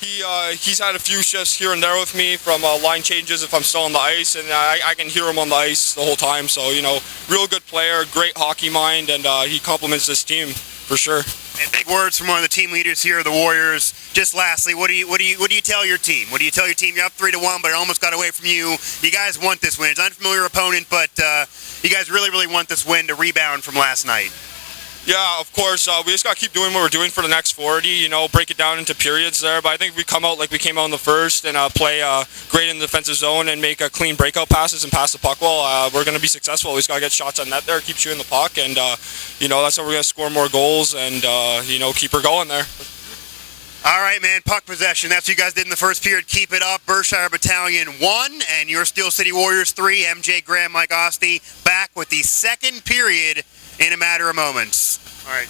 He's had a few shifts here and there with me from line changes if I'm still on the ice, and I can hear him on the ice the whole time. So real good player, great hockey mind, and he complements this team for sure. And big words from one of the team leaders here, the Warriors. Just lastly, what do you tell your team? What do you tell your team? You're up 3-1, but it almost got away from you. You guys want this win. It's an unfamiliar opponent, but you guys really want this win to rebound from last night. Yeah, of course. We just got to keep doing what we're doing for the next 40, break it down into periods there. But I think if we come out like we came out in the first and play great in the defensive zone and make clean breakout passes and pass the puck well, we're going to be successful. We just got to get shots on net there, keep shooting the puck, and, that's how we're going to score more goals and, keep her going there. All right, man, puck possession. That's what you guys did in the first period. Keep it up. Berkshire Battalion 1 and your Steel City Warriors 3. MJ Graham, Mike Osti back with the second period in a matter of moments. All right.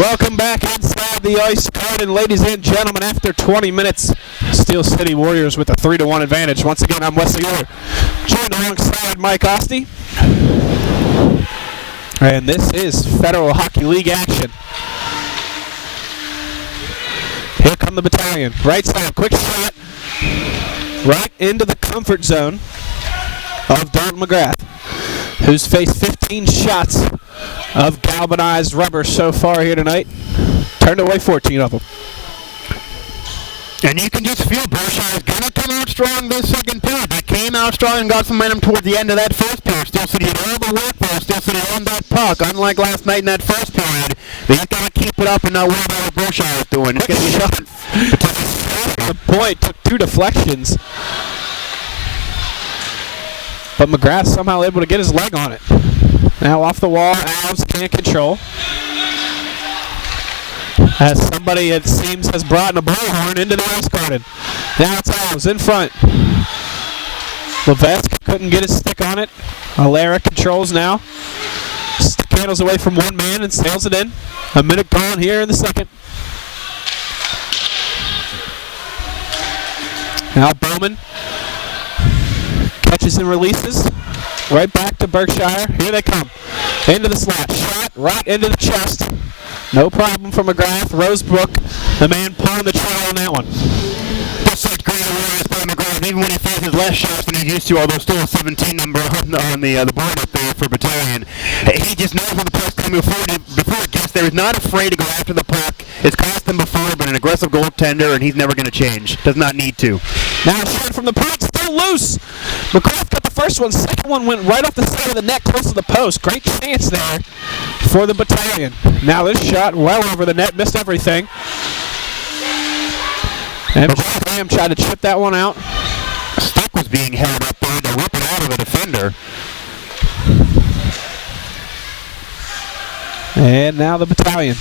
Welcome back inside the ice garden, ladies and gentlemen. After 20 minutes, Steel City Warriors with a 3-1 advantage. Once again, I'm Wesley Orr, joined alongside Mike Oste. And this is Federal Hockey League action. Here come the battalion. Right side, quick shot. Right into the comfort zone of Dalton McGrath, who's faced 15 shots of galvanized rubber so far here tonight. Turned away 14 of them. And you can just feel Berkshire is going to come out strong this second period. They came out strong and got some momentum towards the end of that first period. Steel City had all the work there. Steel City on that puck. Unlike last night in that first period, they just got to keep it up and not worry about what Berkshire is doing. It's going to be shot. The point took 2 deflections, but McGrath somehow able to get his leg on it. Now off the wall, Alves can't control. As somebody, it seems, has brought a bullhorn into the ice garden. Now it's Alves in front. Levesque couldn't get his stick on it. Alera controls now. Stick handles away from one man and sails it in. A minute gone here in the second. Now Bowman catches and releases. Right back to Berkshire. Here they come. Into the slot. Shot right into the chest. No problem for McGrath. Rosebrook, the man pulling the trigger on that one. Just like great awareness by McGrath, even when he faces less shots than he's used to, although still a 17 number on the board up there for Battalion. He just knows when the puck's coming before it gets there. He's not afraid to go after the puck. It's cost him before, but an aggressive goaltender, and he's never going to change. Does not need to. Now shot from the point, still loose. McGrath got the first one. Second one went right off the side of the net, close to the post. Great chance there for the Battalion. Now this shot well over the net, missed everything. And Graham tried to chip that one out. Stick was being held up there to rip it out of the defender. And now the Battalion.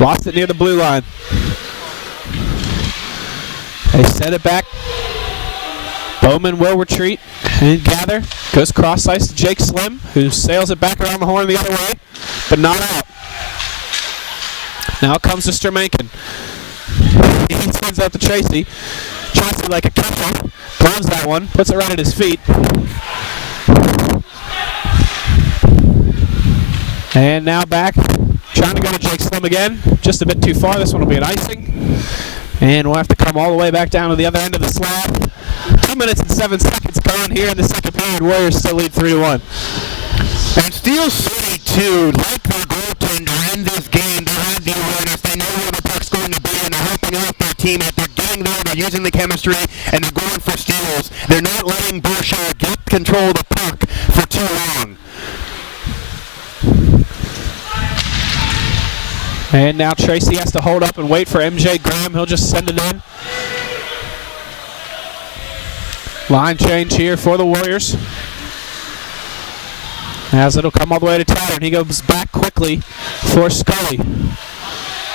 Lost it near the blue line. They set it back. Bowman will retreat and gather. Goes cross ice to Jake Slim, who sails it back around the horn the other way, but not out. Now it comes to Sturmankin. He sends out to Tracy. Tracy like a catcher. Gloves that one. Puts it right at his feet. And now back. Trying to go to Jake Slim again. Just a bit too far. This one will be an icing. And we'll have to come all the way back down to the other end of the slab. 2 minutes and 7 seconds gone here in the second period. Warriors still lead 3-1. And Steel City, too, like their goaltender in this game, they have the awareness. They know where the puck's going to be, and they're helping out their teammate. They're getting there, they're using the chemistry, and they're going for steals. They're not letting Berkshire get control of the puck for too long. And now Tracy has to hold up and wait for MJ Graham. He'll just send it in. Line change here for the Warriors. As it'll come all the way to Tattern. He goes back quickly for Scully.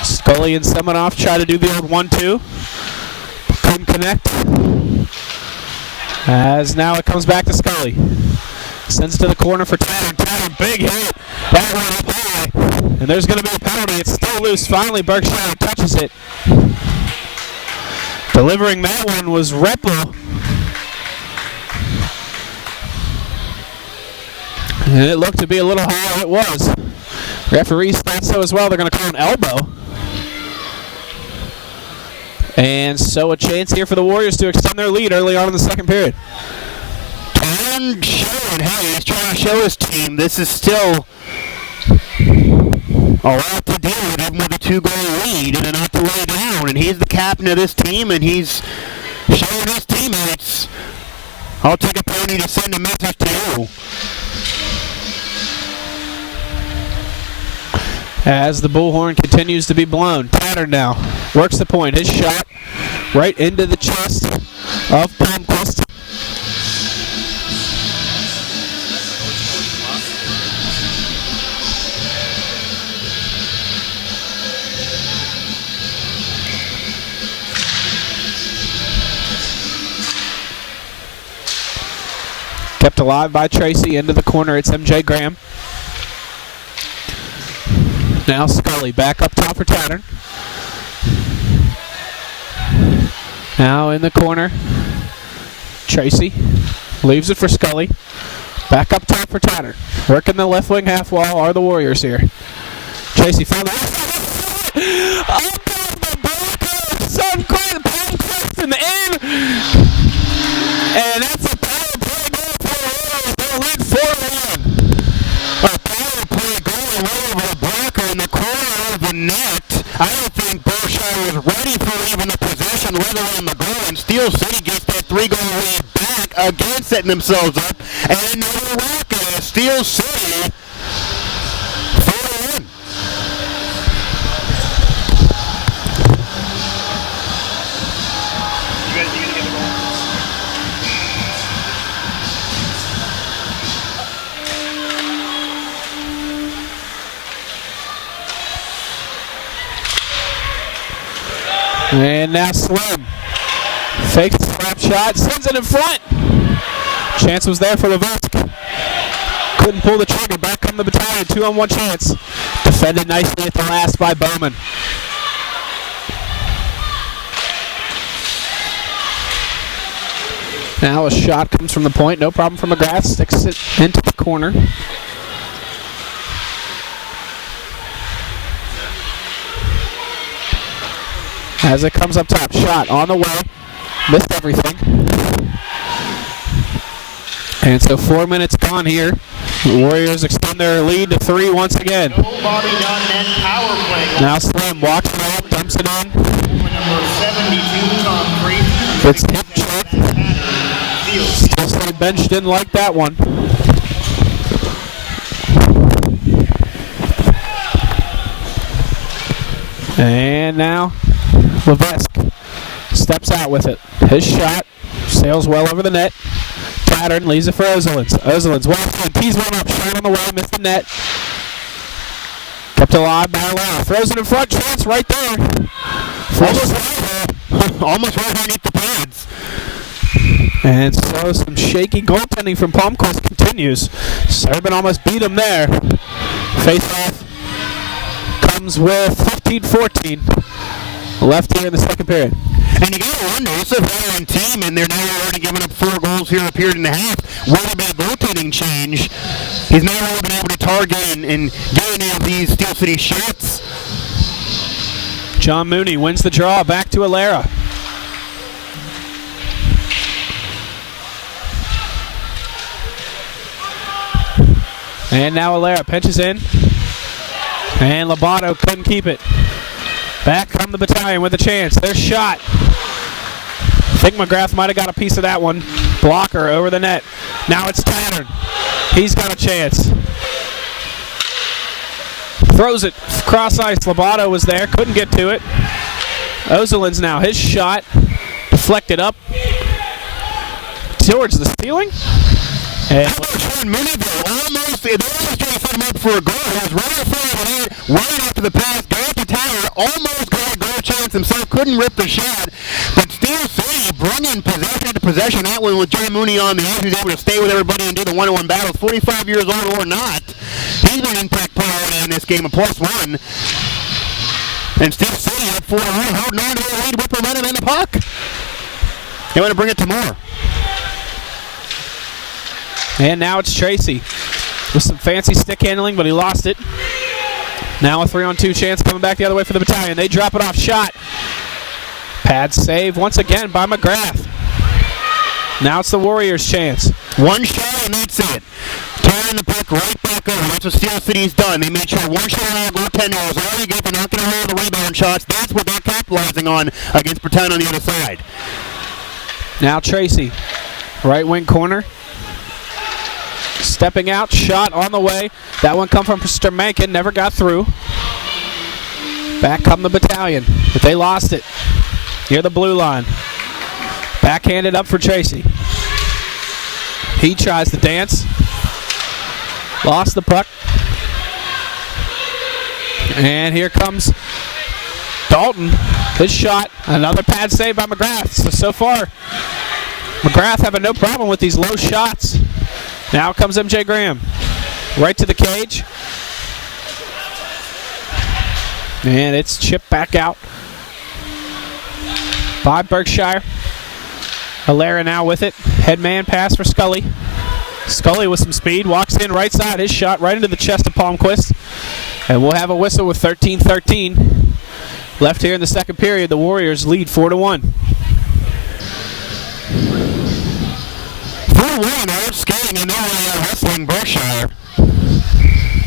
Scully and Semenoff try to do the old 1-2. Couldn't connect. As now it comes back to Scully. Sends it to the corner for Tattern. Tattern, big hit. That one up high. And there's going to be a penalty. It's still loose. Finally, Berkshire touches it. Delivering that one was Reppel. And it looked to be a little high. It was. Referees thought so as well. They're going to call an elbow. And so a chance here for the Warriors to extend their lead early on in the second period. And showing, hey, he's trying to show his team this is still a lot to deal with, even with a 2-goal lead and not to lay down. And he's the captain of this team, and he's showing his teammates, I'll take a pony to send a message to you. As the bullhorn continues to be blown. Tattern now works the point. His shot right into the chest of Palmquist. Kept alive by Tracy into the corner. It's MJ Graham. Now Scully back up top for Tattern. Now in the corner, Tracy leaves it for Scully. Back up top for Tattern. Working the left wing half wall are the Warriors here. Tracy found the up the blocker, Sun Quinn, Palm Preston in, and that's a power play goal for the Warriors. They'll lead 4-1. A power play goal right over the blocker in the corner of the net. I don't think Berkshire was ready for even the possession, let alone the goal. And Steel City gets that 3-goal lead back, again setting themselves up. And another rocket as Steel City 4-1. You guys gonna get the goal? And now Slim fakes the slap shot, sends it in front. Chance was there for Levesque. Couldn't pull the trigger. Back come the Battalion. 2-on-1 chance. Defended nicely at the last by Bowman. Now a shot comes from the point. No problem for McGrath. Sticks it into the corner. As it comes up top, shot on the way, missed everything. And so 4 minutes gone here. The Warriors extend their lead to 3 once again. Nobody.net power play. Now Slim walks it out, dumps it in. Number 72, Tom Brady. It's hip check. Still City bench didn't like that one. And now Levesque steps out with it. His shot sails well over the net. Tattern leaves it for Ozelins. Ozelins walks in, tees one up, shot on the way, missed the net. Kept alive by Lara. Throws it in front, chance right there. Almost right underneath the pads. And so some shaky goaltending from Palmquist continues. Serban almost beat him there. Face-off comes with 15-14 left here in the second period. And you gotta wonder, it's a veteran team, and they're now already giving up 4 goals here in a period and a half. What about goaltending change? He's now really been able to target and get any of these Steel City shots. John Mooney wins the draw, back to Alera. And now Alera pinches in. And Lobato couldn't keep it. Back come the Battalion with a chance. Their shot. I think McGrath might have got a piece of that one. Blocker over the net. Now it's Tattern. He's got a chance. Throws it cross ice. Lobato was there. Couldn't get to it. Ozelins now. His shot. Deflected up towards the ceiling. And almost trying to set him up for a goal. He was right in front of the net, right after the pass, got to Tyler, almost got a goal chance himself, couldn't rip the shot, but Steel City bringing possession to possession. That one with John Mooney on the edge, who's able to stay with everybody and do the one-on-one battles, 45 years old or not. He's an impact player in this game, a +1. And Steel City up 4-1, holding on to the lead with momentum and the puck. They want to bring it to more. And now it's Tracy with some fancy stick handling, but he lost it. Now a 3-on-2 chance coming back the other way for the Battalion. They drop it off, shot. Pad save once again by McGrath. Now it's the Warriors' chance. One shot and that's it. Turning the puck right back over. That's what Steel City's done. They made sure one shot on the goaltender was already good. They're not going to hold the rebound shots. That's what they're capitalizing on against Battalion on the other side. Now Tracy, right wing corner. Stepping out, shot on the way. That one come from Stermankin, never got through. Back come the Battalion, but they lost it near the blue line. Backhanded up for Tracy. He tries to dance. Lost the puck. And here comes Dalton. His shot, another pad save by McGrath. So far, McGrath having no problem with these low shots. Now comes MJ Graham. Right to the cage. And it's chipped back out by Berkshire. Hilaire now with it. Headman pass for Scully. Scully with some speed, walks in right side. His shot right into the chest of Palmquist. And we'll have a whistle with 13-13 left here in the second period. The Warriors lead 4-1. 4-1, they're skating and they're wrestling Berkshire.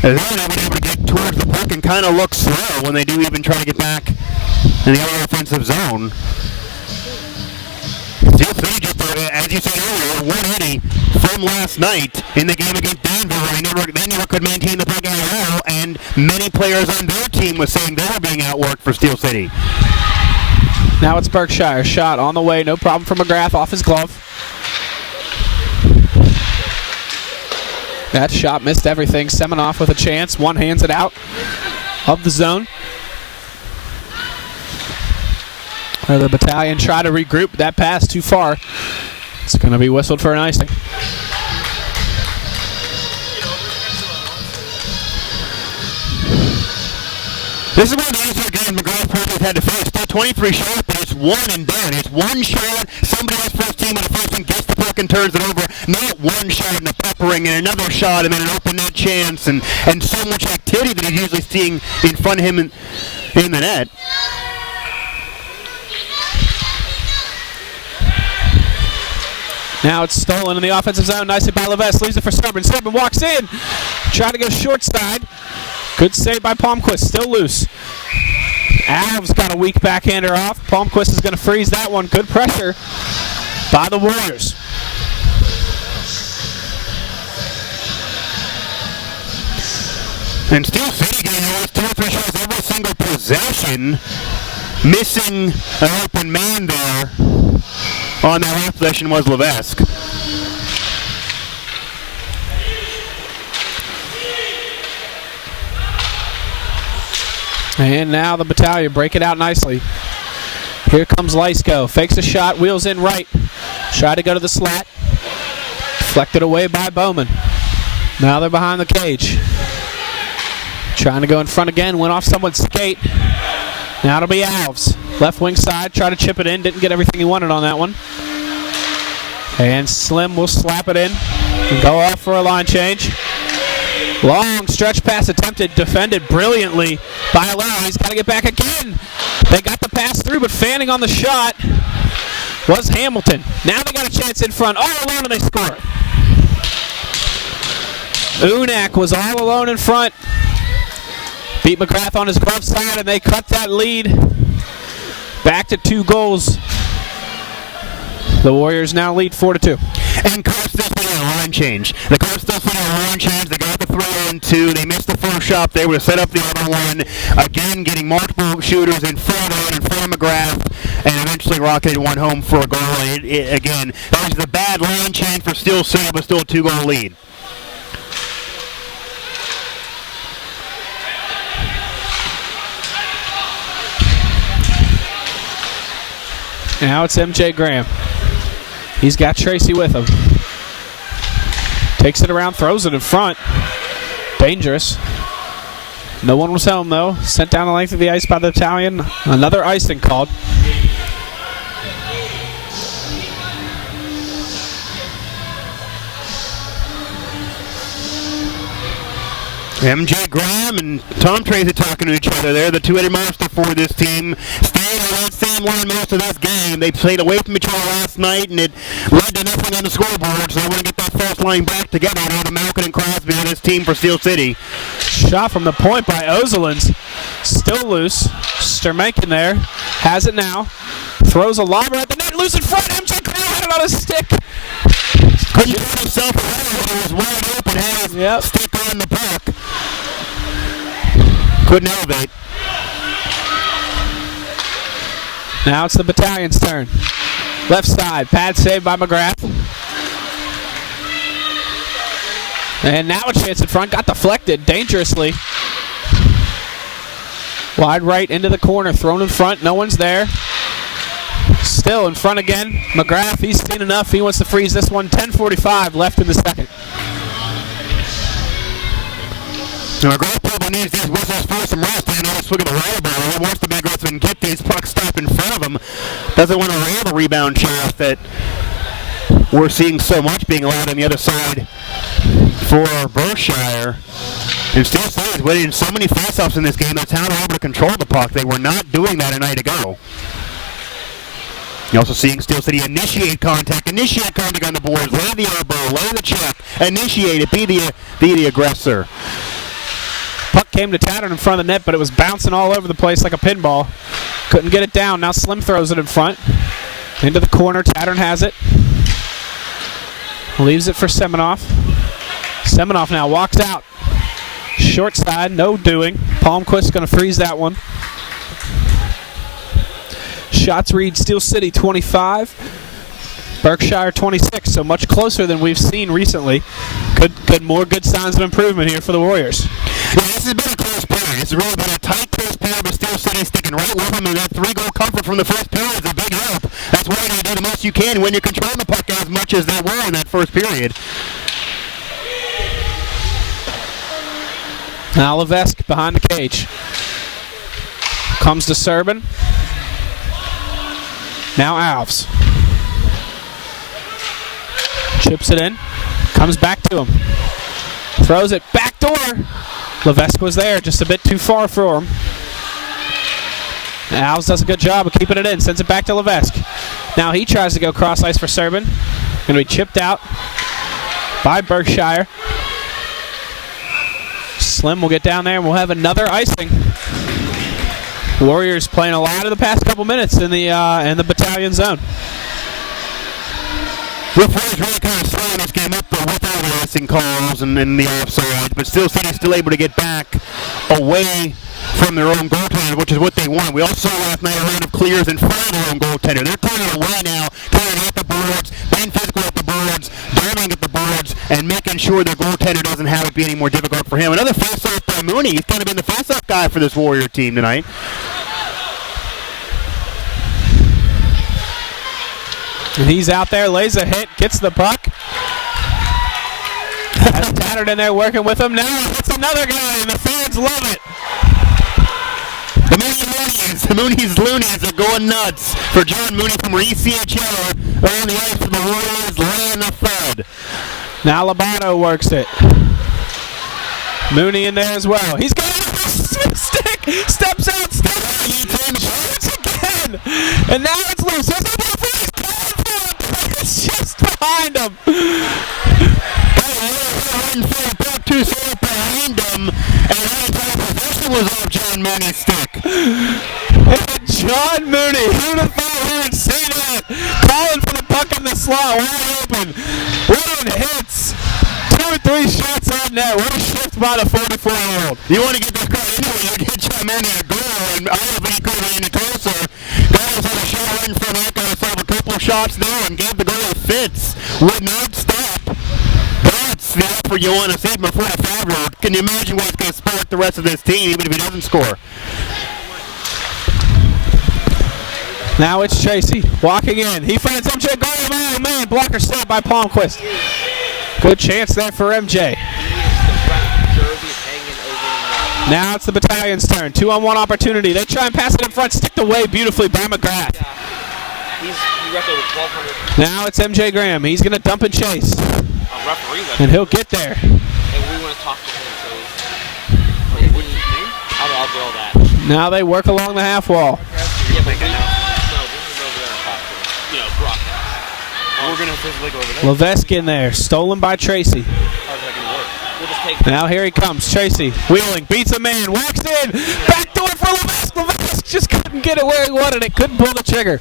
They're not able to get towards the puck and kind of look slow when they do even try to get back in the other offensive zone. Steel City just, as you said earlier, 180 from last night in the game against Danville. They never could maintain the puck at all, and many players on their team were saying they were being outworked for Steel City. Now it's Berkshire. Shot on the way. No problem for McGrath off his glove. That shot missed everything. Semenoff with a chance. One hands it out of the zone. The Battalion try to regroup. That pass too far. It's going to be whistled for an icing. This is one of the easier games McGrath probably had to face. Still 23 shots, but it's one and done. It's one shot. Somebody else first team on the first team gets the puck and turns it over. Not one shot and a peppering and another shot and then an open net chance and so much activity that he's usually seeing in front of him in the net. Now it's stolen in the offensive zone. Nicely by Levesque. Leaves it for Serban. Serban walks in. Trying to go short side. Good save by Palmquist. Still loose. Alves got a weak backhander off. Palmquist is going to freeze that one. Good pressure by the Warriors. And Steel City getting those 2 or 3 shots every single possession. Missing an open man there. On that last possession was Levesque. And now the Battalion break it out nicely. Here comes Lysko. Fakes a shot, wheels in right. Try to go to the slat. Deflected away by Bowman. Now they're behind the cage. Trying to go in front again. Went off someone's skate. Now it'll be Alves. Left wing side. Try to chip it in. Didn't get everything he wanted on that one. And Slim will slap it in and go off for a line change. Long stretch pass attempted, defended brilliantly by Hilaire. He's got to get back again. They got the pass through, but fanning on the shot was Hamilton. Now they got a chance in front, all alone, and they score. Unak was all alone in front. Beat McGrath on his glove side, and they cut that lead back to 2 goals. The Warriors now lead 4-2. And Carson a line change. The Carson a line change. They got the 3-2. They missed the first shot. They would have set up the other one. Again, getting multiple shooters in front of McGrath, and eventually rocketed one home for a goal. Again, that was the bad line change for Steel City, but still a 2-goal lead. Now it's MJ Graham. He's got Tracy with him. Takes it around, throws it in front. Dangerous. No one was home, though. Sent down the length of the ice by the Battalion. Another icing called. MJ Graham and Tom Tracy talking to each other there. The two-headed monster for this team. Staying on Sam Warren most of this game. They played away from each other last night, and it led to nothing on the scoreboard. So they want to get that first line back together. Now to Malkin and Crosby on this team for Steel City. Shot from the point by Ozelins. Still loose. Stermenkin there. Has it now. Throws a lobber at the net. Loose in front. MJ Graham had it on his stick. Couldn't put himself around. He was wide open. Had his stick on the puck. Couldn't elevate. Now it's the Battalion's turn. Left side. Pad save by McGrath. And now a chance in front. Got deflected dangerously. Wide right into the corner. Thrown in front. No one's there. Still in front again. McGrath, he's seen enough. He wants to freeze this one. 10:45 left in the second. Now, McGrath probably needs these whistles for some rest. And another swing of the water bottle. He wants to be aggressive and get these pucks stopped in front of him. Doesn't want to rail the rebound chance that we're seeing so much being allowed on the other side for Berkshire. And Steel City is winning so many faceoffs in this game. That's how they're able to control the puck. They were not doing that a night ago. You're also seeing Steel City initiate contact on the boards, lay the elbow, lay the check, initiate it, be the aggressor. Puck came to Tattern in front of the net, but it was bouncing all over the place like a pinball. Couldn't get it down. Now Slim throws it in front. Into the corner. Tattern has it. Leaves it for Semenoff. Semenoff now walks out. Short side, no doing. Palmquist's going to freeze that one. Shots read Steel City 25, Berkshire 26, so much closer than we've seen recently. More good signs of improvement here for the Warriors. Yeah, this has been a close period. It's really been a tight, close period, but Steel City sticking right with them, and that 3-goal comfort from the first period is a big help. That's why you got to do the most you can when you're controlling the puck as much as they were in that first period. Now Levesque behind the cage. Comes to Serbin. Now Alves. Chips it in. Comes back to him. Throws it back door. Levesque was there, just a bit too far for him. Alves does a good job of keeping it in. Sends it back to Levesque. Now he tries to go cross ice for Serbin. Going to be chipped out by Berkshire. Slim will get down there and we'll have another icing. Warriors playing a lot of the past couple minutes in the battalion zone. Referees really kind of slowing this game up with all the icing calls and the offside, but Steel City still able to get back away from their own goaltender, which is what they want. We also saw last night a round of clears in front of their own goaltender. They're turning away now, turning at the boards, being physical at the boards, dribbling at the boards, and making sure their goaltender doesn't have it be any more difficult for him. Another face-off by Mooney. He's kind of been the face-off guy for this Warrior team tonight. And he's out there, lays a hit, gets the puck. Has Tattern in there working with him. Now it's another guy, and the fans love it. The Mooney's Loonies are going nuts for John Mooney from ECHL on the ice for the Warriors, laying the thud. Now Lobato works it. Mooney in there as well. He's got a stick, steps out, shoots again, and now it's loose. It's just behind him. Back two set behind him, and the possession was off John Mooney's stick. And John Mooney, who'd have thought we would see that? Calling for the puck in the slot, wide open. Running hits. 2 or 3 shots on net. What a shift by the 44-year-old. You want to get this guy anyway, you get John Mooney a goal, and I don't think he could have been any closer. Guys had a shot right in front of that guy, saw a couple of shots there, and gave the goal a fits. Would not stop. That's the offer you want to see from a 45-year-old. Can you imagine what it's going to spark the rest of this team, even if he doesn't score? Now it's Tracy walking in. He finds MJ Graham. Oh man, blocker set by Palmquist. Good chance there for MJ. Now it's the battalion's turn. 2-on-1 opportunity. They try and pass it in front, sticked away beautifully by McGrath. Now it's MJ Graham. He's going to dump and chase. And he'll get there. Now they work along the half wall. Levesque in there, stolen by Tracy. Now here he comes, Tracy, wheeling, beats a man, walks in, backdoor for Levesque. Levesque just couldn't get it where he wanted it, couldn't pull the trigger.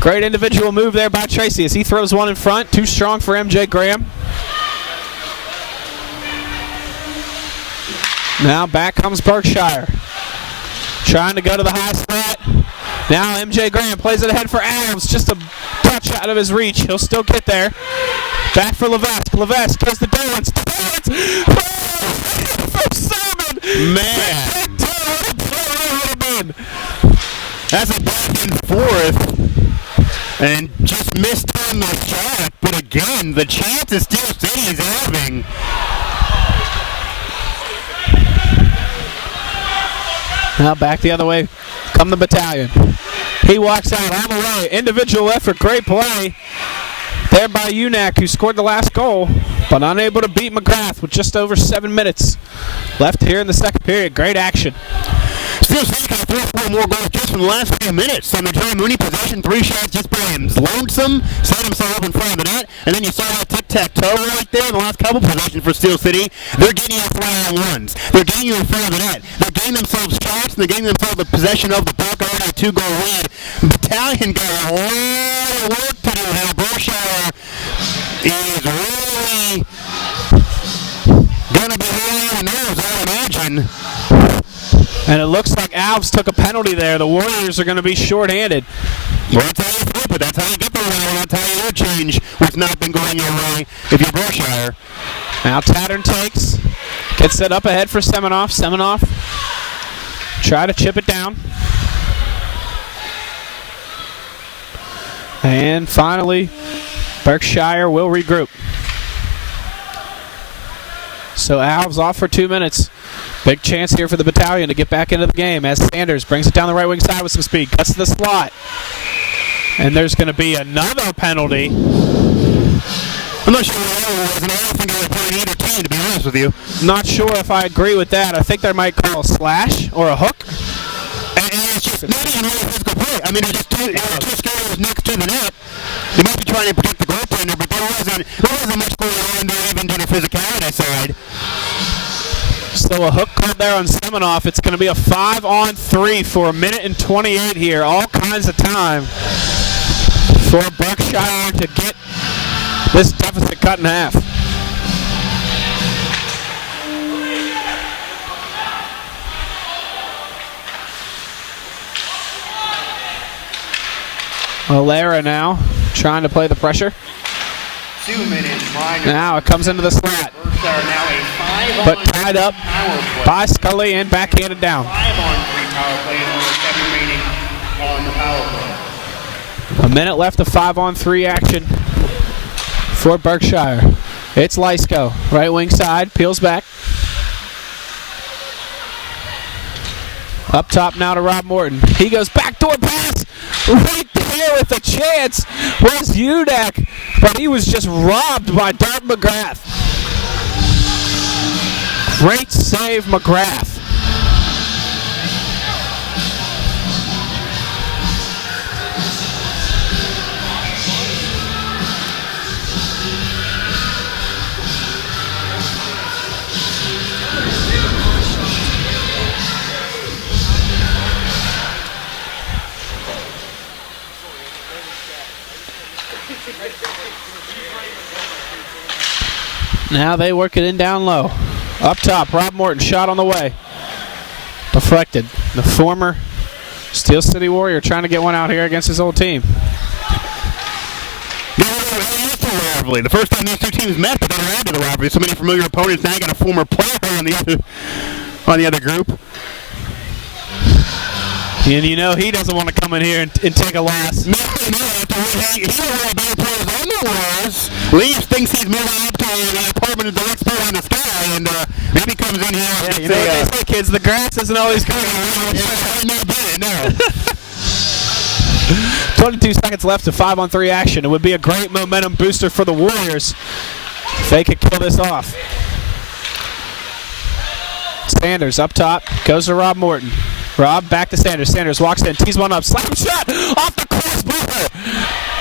Great individual move there by Tracy as he throws one in front, too strong for MJ Graham. Now back comes Berkshire, trying to go to the high spot. Now MJ Graham plays it ahead for Adams, just a touch out of his reach. He'll still get there. Back for Levesque. Levesque goes to Dillons. For Simon. Man. That's a back and forth. And just missed on the shot. But again, the chances Steel City is having. Now back the other way. Come the Battalion. He walks out all the way. Individual effort. Great play. There by UNAC, who scored the last goal, but unable to beat McGrath with just over 7 minutes left here in the second period. Great action. Still taking 3 or 4 more goals just from the last few minutes. On the John Mooney possession, 3 shots just by him. Lonesome, set himself up in front of the net, and then you saw that tic-tac-toe right there in the last couple possessions for Steel City. They're getting you 3-on-1s. They're getting you in front of the net. They're getting themselves shots, and they're getting themselves the possession of the puck, already a 2-goal lead. Battalion got a lot of work to do now. Berkshire is really going to be really on the nerves, I imagine. And it looks like Alves took a penalty there. The Warriors are going to be shorthanded. Well, that's how you flip it. That's how you get the win. That's how you change what's not been going your way if you're Berkshire. Now Tattern takes. Gets set up ahead for Semenoff. Semenoff try to chip it down. And finally, Berkshire will regroup. So Alves off for 2 minutes. Big chance here for the Battalion to get back into the game as Sanders brings it down the right wing side with some speed. Cuts to the slot. And there's going to be another penalty. I'm not sure what it was, and I don't think it was playing either team, to be honest with you. Not sure if I agree with that. I think they might call a slash or a hook. And it's just not even really physical play. I mean, it's just two skaters next to the net. They might be trying to protect the goaltender, but there wasn't much going on there, even to the physicality side. So a hook called there on Semenoff. It's going to be a 5-on-3 for 1 minute and 28 here. All kinds of time for Berkshire to get this deficit cut in half. Alera now trying to play the pressure. 2 minutes minus. Now it comes into the slot. But tied up by Scully and backhanded down. 5-on-3 power play and only 7 remaining on the power play. A minute left of 5-on-3 action for Berkshire. It's Lysko, right wing side, peels back. Up top now to Rob Morton. He goes backdoor pass. Right there with a chance was Udak, but he was just robbed by Dart McGrath. Great save, McGrath. Now they work it in down low. Up top, Rob Morton, shot on the way. Deflected. The former Steel City Warrior trying to get one out here against his old team. The first time these two teams met, but they're added to the rivalry. So many familiar opponents. Now you got a former player on the other group. And you know he doesn't want to come in here and take a loss. No. He's one of the better players on the Warriors. Leaves, thinks he's moving up to an apartment at the next floor in the sky, and maybe comes in here. Yeah, you know what they say, kids, the grass isn't always green. No. 22 seconds left of 5-on-3 action. It would be a great momentum booster for the Warriors if they could kill this off. Sanders up top, goes to Rob Morton. Rob back to Sanders. Sanders walks in, tees one up, slam shot off the crossbar.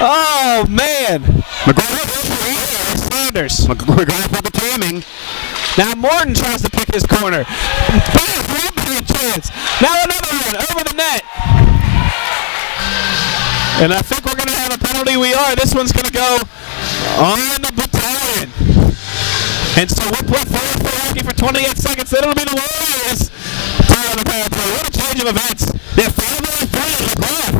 Oh man! Sanders. McGrath with the timing. Now Morton tries to pick his corner. Chance. Now another one over the net. And I think we're going to have a penalty. We are. This one's going to go on the Battalion. And so we'll put 4 for 28 seconds. It'll be the Warriors. What a change of events. They're 5-on-3.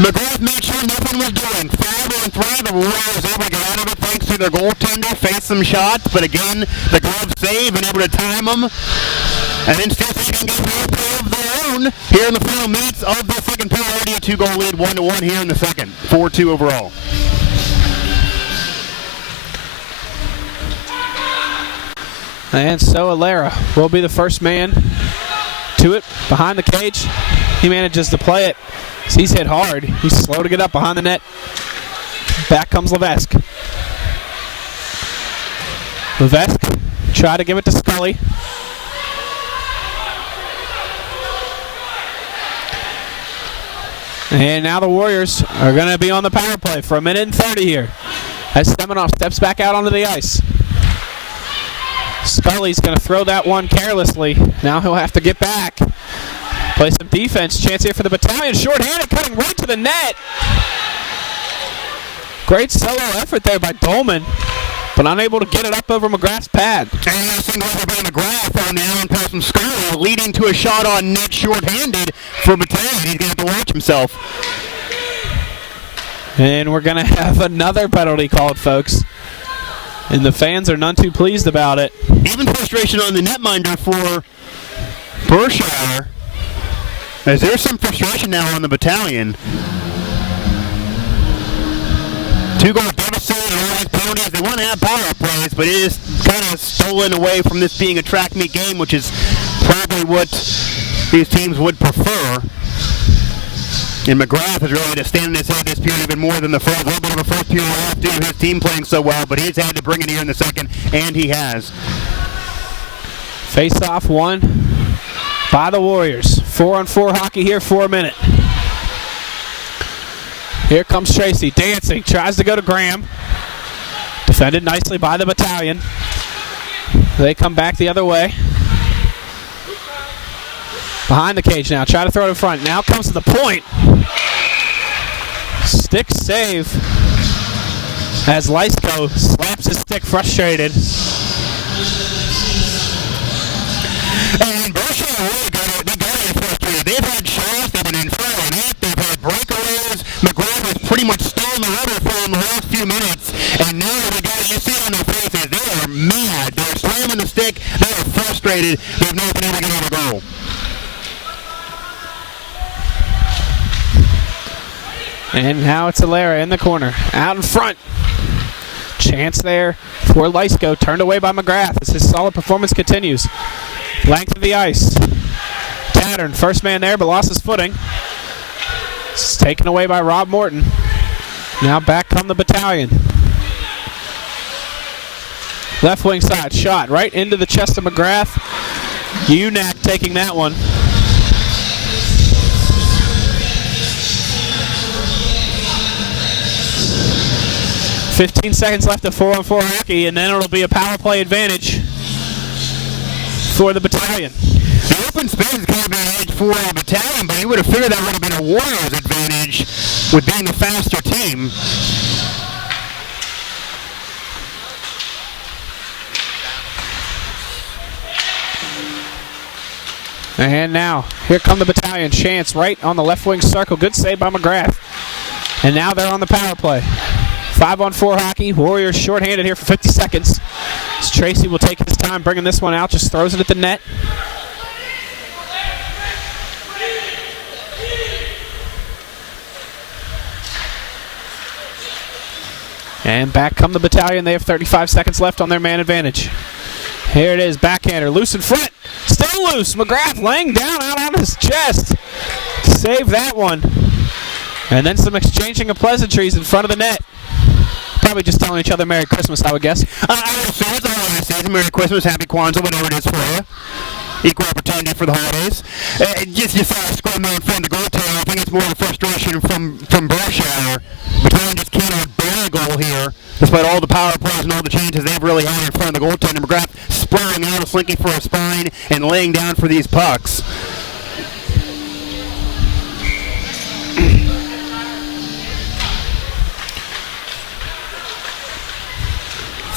McGrath made sure nothing was doing. 5-on-3. The Warriors able to get out of it thanks to their goaltender. Face some shots, but again, the glove save and able to time them. And then still can get a play of their own here in the final minutes of the second period. Already a 2-goal lead, 1-1 here in the second. 4-2 overall. And so Alera will be the first man to it behind the cage. He manages to play it. He's hit hard. He's slow to get up behind the net. Back comes Levesque. Levesque try to give it to Scully. And now the Warriors are going to be on the power play for 1:30 here. As Semenoff steps back out onto the ice. Scully's going to throw that one carelessly. Now he'll have to get back. Play some defense. Chance here for the Battalion. Short-handed, cutting right to the net. Great solo effort there by Dolman, but unable to get it up over McGrath's pad. And a single over by McGrath on the Allen pass from Scully, leading to a shot on net short-handed for Battalion. He's going to have to watch himself. And we're going to have another penalty called, folks. And the fans are none too pleased about it. Even frustration on the netminder for Berkshire, as there's some frustration now on the Battalion. 2-goal deficit, and all these penalties. They want to have power plays, but it is kind of stolen away from this being a track meet game, which is probably what these teams would prefer. And McGrath is really to stand in his head this period even more than the first. A little bit of a first period off due to his team playing so well, but he's had to bring it here in the second, and he has. Face-off won by the Warriors. 4-on-4 hockey here for a minute. Here comes Tracy dancing, tries to go to Graham. Defended nicely by the Battalion. They come back the other way. Behind the cage now, try to throw it in front. Now comes to the point. Stick save as Lysko slaps his stick frustrated. And Berkshire really got it frustrated. They've had shots, they've been in front of it, they've had breakaways. McGrath was pretty much stolen the rudder for them the last few minutes. And now the guys, you see on their faces, they are mad. They're slamming the stick, they are frustrated. They've not been able to get over a goal. And now it's Alara in the corner. Out in front. Chance there for Lysko. Turned away by McGrath as his solid performance continues. Length of the ice. Tattern, first man there, but lost his footing. It's taken away by Rob Morton. Now back come the Battalion. Left wing side, shot right into the chest of McGrath. Unack taking that one. 15 seconds left of 4-on-4 hockey, and then it'll be a power play advantage for the Battalion. The open space is going to be an edge for the Battalion, but you would have figured that would have been a Warriors advantage with being a faster team. And now, here come the Battalion. Chance right on the left wing circle. Good save by McGrath. And now they're on the power play. 5-on-4 hockey. Warriors shorthanded here for 50 seconds. As Tracy will take his time bringing this one out. Just throws it at the net. And back come the Battalion. They have 35 seconds left on their man advantage. Here it is, backhander, loose in front. Still loose. McGrath laying down out on his chest. Save that one. And then some exchanging of pleasantries in front of the net. Probably just telling each other Merry Christmas, I would guess. I would say it's a holiday season. Merry Christmas, Happy Kwanzaa, whatever it is for you. Equal opportunity for the holidays. Just you saw a score man from the goaltender. I think it's more of a frustration from Berkshire. Battalion just cannot bear a goal here, despite all the power plays and all the chances they've really had in front of the goaltender. McGrath spurring out, slinking for a spine, and laying down for these pucks.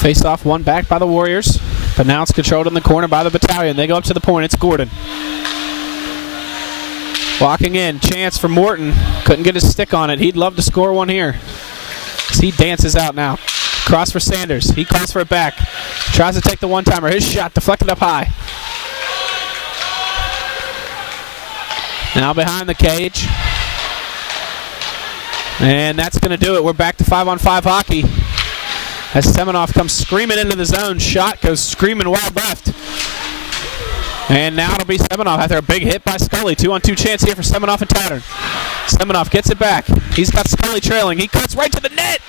Face-off one back by the Warriors, but now it's controlled in the corner by the Battalion. They go up to the point. It's Gordon. Walking in. Chance for Morton. Couldn't get his stick on it. He'd love to score one here. As he dances out now. Cross for Sanders. He calls for it back. Tries to take the one-timer. His shot deflected up high. Now behind the cage. And that's going to do it. We're back to 5-on-5 hockey. As Semenoff comes screaming into the zone, shot goes screaming wide left. And now it'll be Semenoff after a big hit by Scully. 2-on-2 chance here for Semenoff and Tattern. Semenoff gets it back. He's got Scully trailing. He cuts right to the net.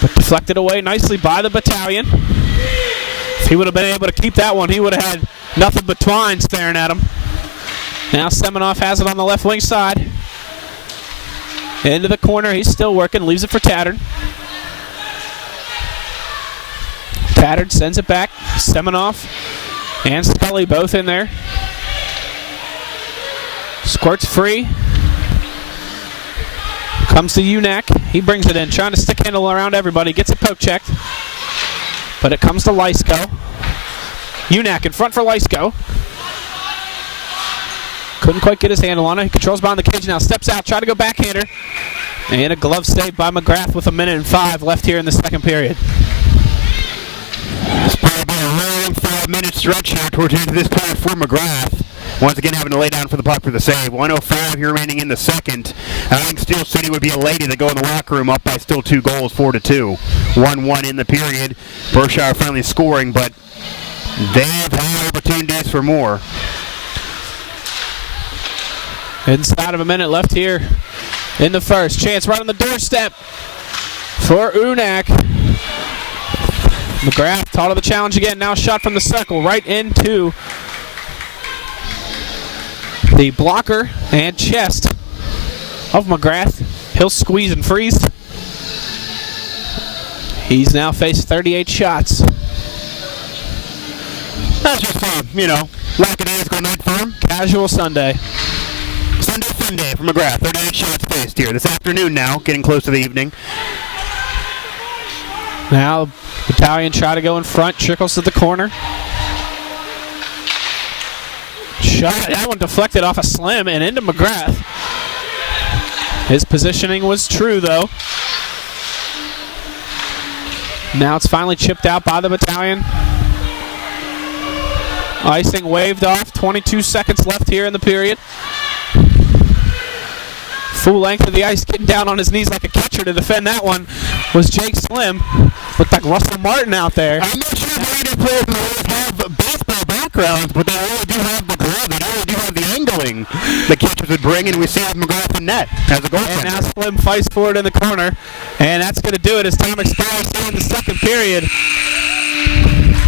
But deflected away nicely by the Battalion. If he would have been able to keep that one, he would have had nothing but Twine staring at him. Now Semenoff has it on the left wing side. Into the corner. He's still working. Leaves it for Tattern. Tattern sends it back. Semenoff and Scully both in there. Squirts free. Comes to Unack. He brings it in, trying to stick handle around everybody. Gets it poke checked. But it comes to Lysko. Unack in front for Lysko. Couldn't quite get his handle on it. He controls behind the cage now. Steps out, try to go backhander. And a glove save by McGrath with 1:05 left here in the second period. It's probably been a long 5-minute stretch here towards the end of this time for McGrath. Once again having to lay down for the puck for the save. 1:05 here remaining in the second. I think Steel City would be elated to go in the locker room up by still 2 goals, 4-2. 1-1 in the period. Berkshire finally scoring, but they have had opportunities for more. Inside of a minute left here in the first. Chance right on the doorstep for Unack. McGrath taught of the challenge again. Now shot from the circle right into the blocker and chest of McGrath. He'll squeeze and freeze. He's now faced 38 shots. That's just fun, lackadaisical night for him. Casual Sunday. Sunday Funday for McGrath. 38 shots faced here this afternoon now, getting close to the evening. Now Battalion try to go in front. Trickles to the corner. Shot. That one deflected off a slam and into McGrath. His positioning was true, though. Now it's finally chipped out by the Battalion. Icing waved off. 22 seconds left here in the period. Full length of the ice, getting down on his knees like a catcher to defend that one was Jake Slim. Looked like Russell Martin out there. I'm not sure if either players have baseball backgrounds, but they really do have the glove. They really do have the angling the catchers would bring, and we see McGrath in net as a goaltender. And now Slim fights for it in the corner, and that's going to do it as time expires here in the second period.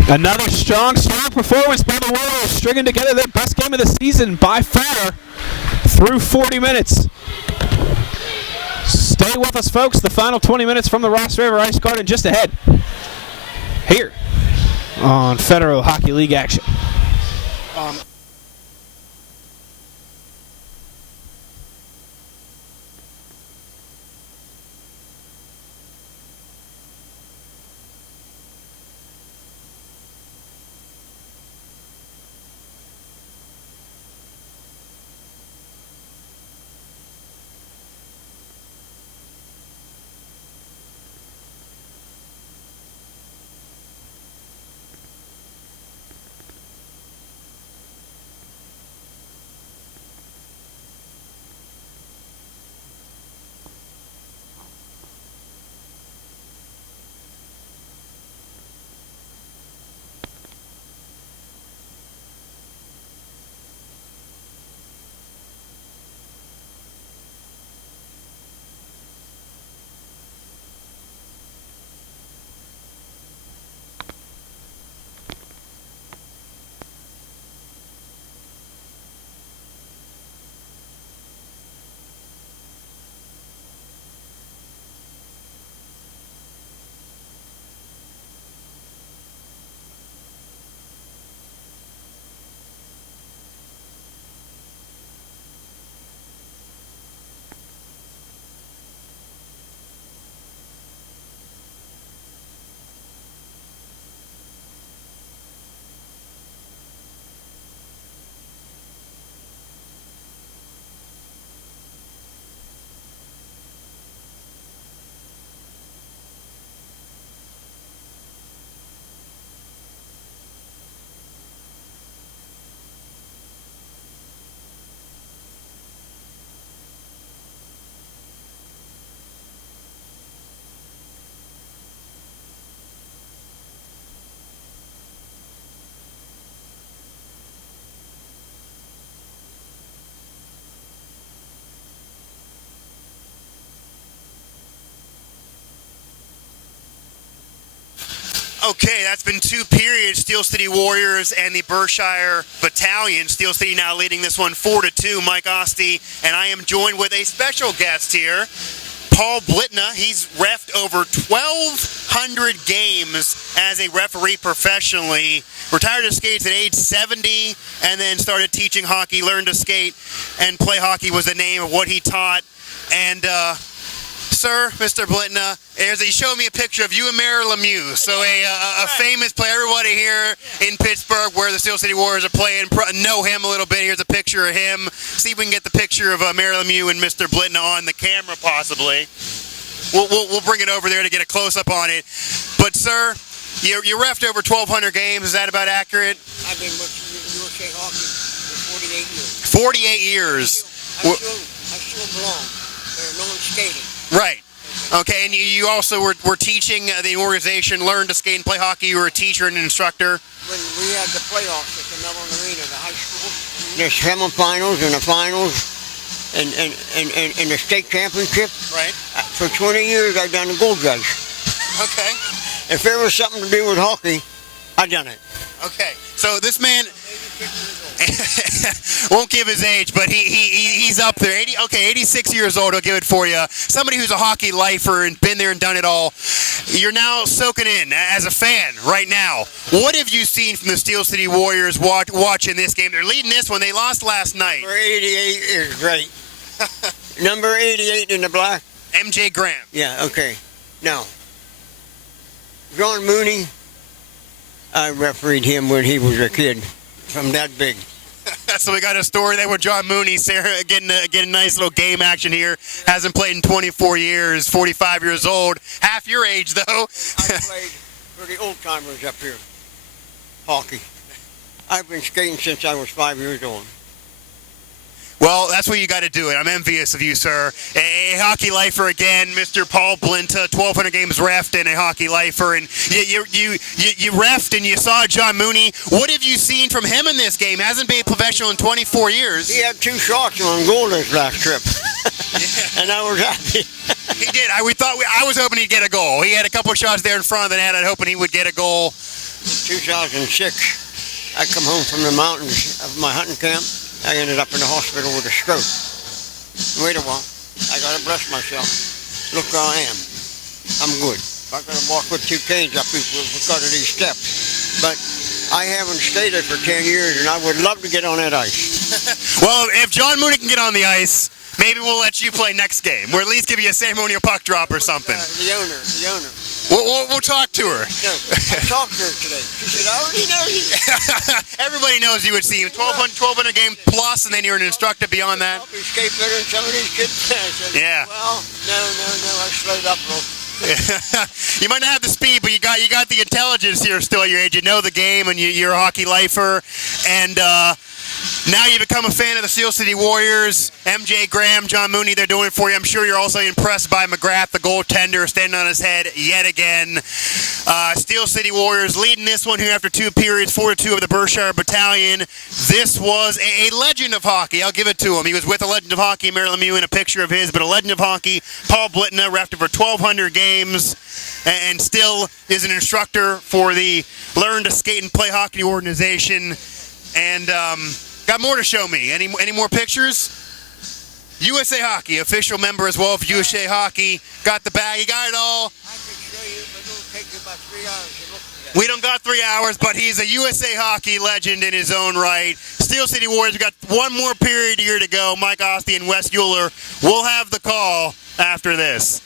Another strong performance by the Warriors, stringing together their best game of the season by far through 40 minutes. Stay with us, folks. The final 20 minutes from the Ross River Ice Garden just ahead here on Federal Hockey League action. Okay, that's been 2 periods. Steel City Warriors and the Berkshire Battalion. Steel City now leading this one 4-2. Mike Oste, and I am joined with a special guest here, Paul Blitna. He's reffed over 1,200 games as a referee professionally. Retired to skates at age 70 and then started teaching hockey, learned to skate and play hockey was the name of what he taught. And sir, Mr. Blitna, he showed me a picture of you and Mayor Lemieux. So a famous player. Everybody here in Pittsburgh where the Steel City Warriors are playing know him a little bit. Here's a picture of him. See if we can get the picture of Mayor Lemieux and Mr. Blitna on the camera possibly. We'll bring it over there to get a close-up on it. But, sir, you reffed over 1,200 games. Is that about accurate? I've been with USA Hockey for 48 years. 48 years. I still belong. There's no one skating. Right. Okay, and you also were teaching the organization, learned to skate and play hockey. You were a teacher and an instructor. When we had the playoffs at the Mellon Arena, the high school, the semifinals and the finals and the state championship. Right. For 20 years, I've done the goal judge. Okay. If there was something to do with hockey, I done it. Okay. So this man won't give his age, but he's up there. 86 years old. I'll give it for you. Somebody who's a hockey lifer and been there and done it all. You're now soaking in as a fan right now. What have you seen from the Steel City Warriors watching this game? They're leading this one. They lost last night. Number 88 is great. Number 88 in the black. MJ Graham. Yeah. Okay. Now, John Mooney, I refereed him when he was a kid. From that big. So we got a story there with John Mooney. Sarah getting a nice little game action here. Hasn't played in 24 years, 45 years old. Half your age, though. I played for the old timers up here. Hockey. I've been skating since I was 5 years old. Well, that's what you got to do it. I'm envious of you, sir. A hockey lifer again, Mr. Paul Blinta, 1,200 games reffed and a hockey lifer. And you reffed and you saw John Mooney. What have you seen from him in this game? Hasn't been professional in 24 years. He had 2 shots on goal this last trip. And I was happy. He did. I was hoping he'd get a goal. He had a couple of shots there in front of the net. I'm hoping he would get a goal. 2006, I come home from the mountains of my hunting camp. I ended up in the hospital with a stroke. Wait a while. I got to bless myself. Look where I am. I'm good. I got to walk with 2 canes up because of these steps. But I haven't skated for 10 years, and I would love to get on that ice. Well, if John Mooney can get on the ice, maybe we'll let you play next game. Or at least give you a ceremonial puck drop or something. The owner. We'll talk to her. No, I talked to her today. She said, I already know you. Everybody knows you would see 1,200 game plus, and then you're an instructor beyond that. I'll be skate better than some of these kids. Said, yeah. Well, no. I slowed up a little. You might not have the speed, but you got the intelligence here still at your age. You know the game, and you're a hockey lifer. And now you become a fan of the Steel City Warriors. MJ Graham, John Mooney, they're doing it for you. I'm sure you're also impressed by McGrath, the goaltender, standing on his head yet again. Steel City Warriors leading this one here after 2 periods, 4-2 of the Berkshire Battalion. This was a legend of hockey. I'll give it to him. He was with a legend of hockey, Mayor Lemieux, in a picture of his, but a legend of hockey, Paul Blitna, reffed over 1,200 games and still is an instructor for the Learn to Skate and Play Hockey organization. And got more to show me. Any more pictures? USA Hockey, official member as well of USA Hockey. Got the bag. You got it all. I can show you, but it'll take you about 3 hours to look at that. We don't got 3 hours, but he's a USA Hockey legend in his own right. Steel City Warriors, we got 1 more period here to go. Mike Oste and Wes Euler will have the call after this.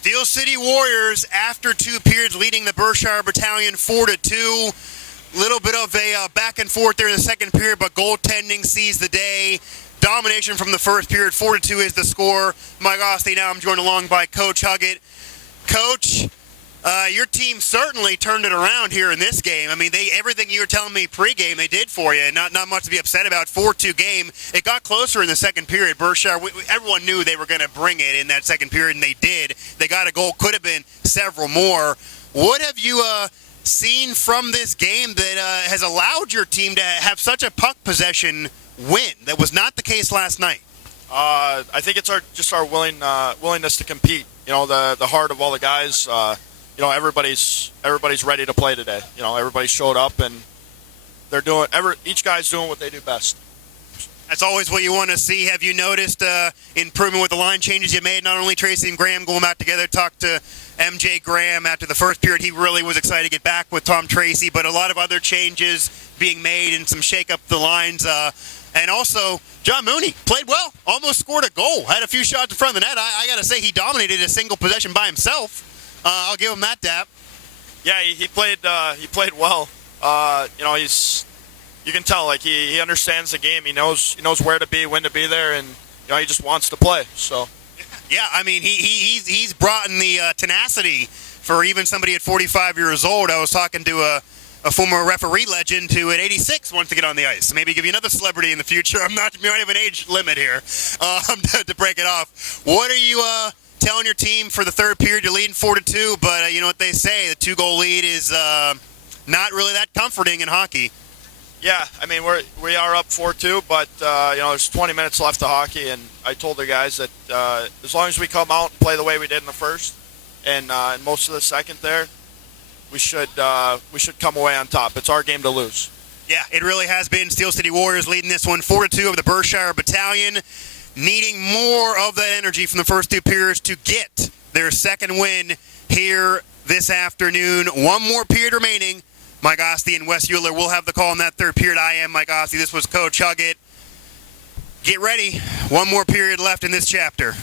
Steel City Warriors, after 2 periods, leading the Berkshire Battalion 4-2. Little bit of a back and forth there in the second period, but goaltending sees the day. Domination from the first period. 4-2 is the score. Mike Osley now I'm joined along by Coach Huggett. Coach, your team certainly turned it around here in this game. I mean, everything you were telling me pregame, they did for you. Not much to be upset about. 4-2 game. It got closer in the second period. Berkshire, everyone knew they were going to bring it in that second period, and they did. They got a goal. Could have been several more. What have you seen from this game that has allowed your team to have such a puck possession win? That was not the case last night. I think it's our willingness to compete. You know, the heart of all the guys. You know, everybody's ready to play today. You know, everybody showed up and they're doing each guy's doing what they do best. That's always what you want to see. Have you noticed improvement with the line changes you made? Not only Tracy and Graham going back together, talked to MJ Graham after the first period. He really was excited to get back with Tom Tracy, but a lot of other changes being made and some shake up the lines. And also, John Mooney played well, almost scored a goal, had a few shots in front of the net. I got to say, he dominated a single possession by himself. I'll give him that dap. Yeah, he played well. You know, you can tell, like, he understands the game. He knows where to be, when to be there, and, you know, he just wants to play. So, yeah, I mean, he's brought in the tenacity for even somebody at 45 years old. I was talking to a former referee legend who at 86 wants to get on the ice. Maybe give you another celebrity in the future. We might have an age limit here to break it off. What are you telling your team for the third period? You're leading 4-2, but you know what they say, the 2-goal lead is not really that comforting in hockey. yeah, I mean, we are up 4-2, but you know, there's 20 minutes left of hockey, and I told the guys that as long as we come out and play the way we did in the first and most of the second there, we should come away on top. It's our game to lose. Yeah, it really has been. Steel City Warriors leading this one 4-2 over the Berkshire Battalion, needing more of that energy from the first 2 periods to get their second win here this afternoon. One more period remaining. Mike Osley and Wes Euler will have the call in that third period. I am Mike Osley. This was Coach Huggett. Get ready. One more period left in this chapter.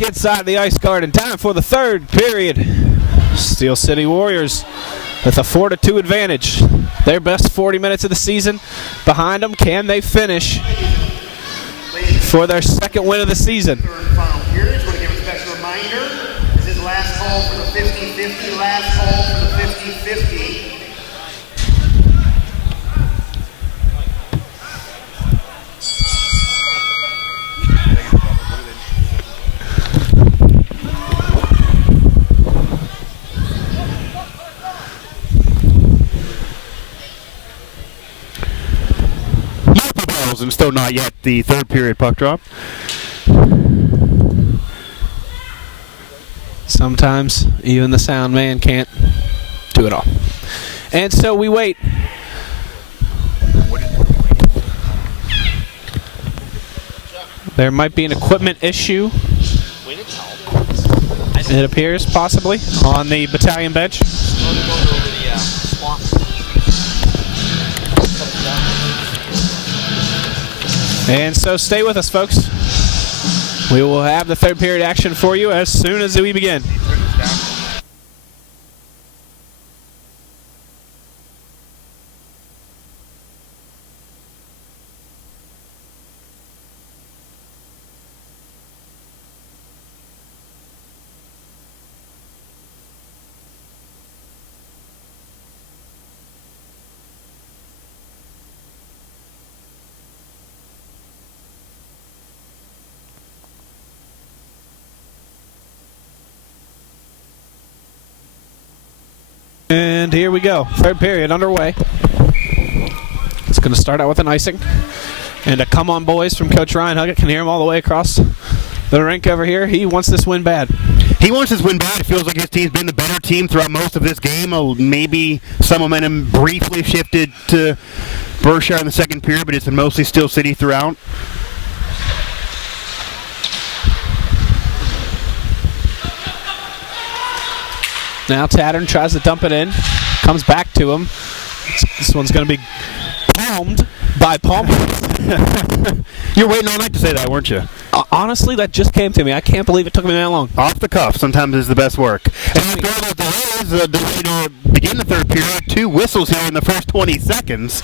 back inside the Ice Garden. Time for the third period. Steel City Warriors with a 4-2 advantage. Their best 40 minutes of the season behind them. Can they finish for their second win of the season? Third and final period. Just want to give a special reminder. This is last call for the 50-50. Last call for the 50-50. And still not yet the third period puck drop. Sometimes even the sound man can't do it all. And so we wait. There might be an equipment issue, it appears, possibly, on the battalion bench. And so stay with us, folks. We will have the third period action for you as soon as we begin. And here we go. Third period underway. It's going to start out with an icing. And a come on boys from Coach Ryan Huggett. Can hear him all the way across the rink over here. He wants this win bad. He wants this win bad. It feels like his team's been the better team throughout most of this game. Maybe some momentum briefly shifted to Berkshire in the second period, but it's been mostly Steel City throughout. Now Tattern tries to dump it in. Comes back to him. This one's going to be palmed by Palmer. You're waiting all night to say that, weren't you? Honestly, that just came to me. I can't believe it took me that long. Off the cuff sometimes is the best work. And after all those delays, delay to begin the third period, 2 whistles here in the first 20 seconds.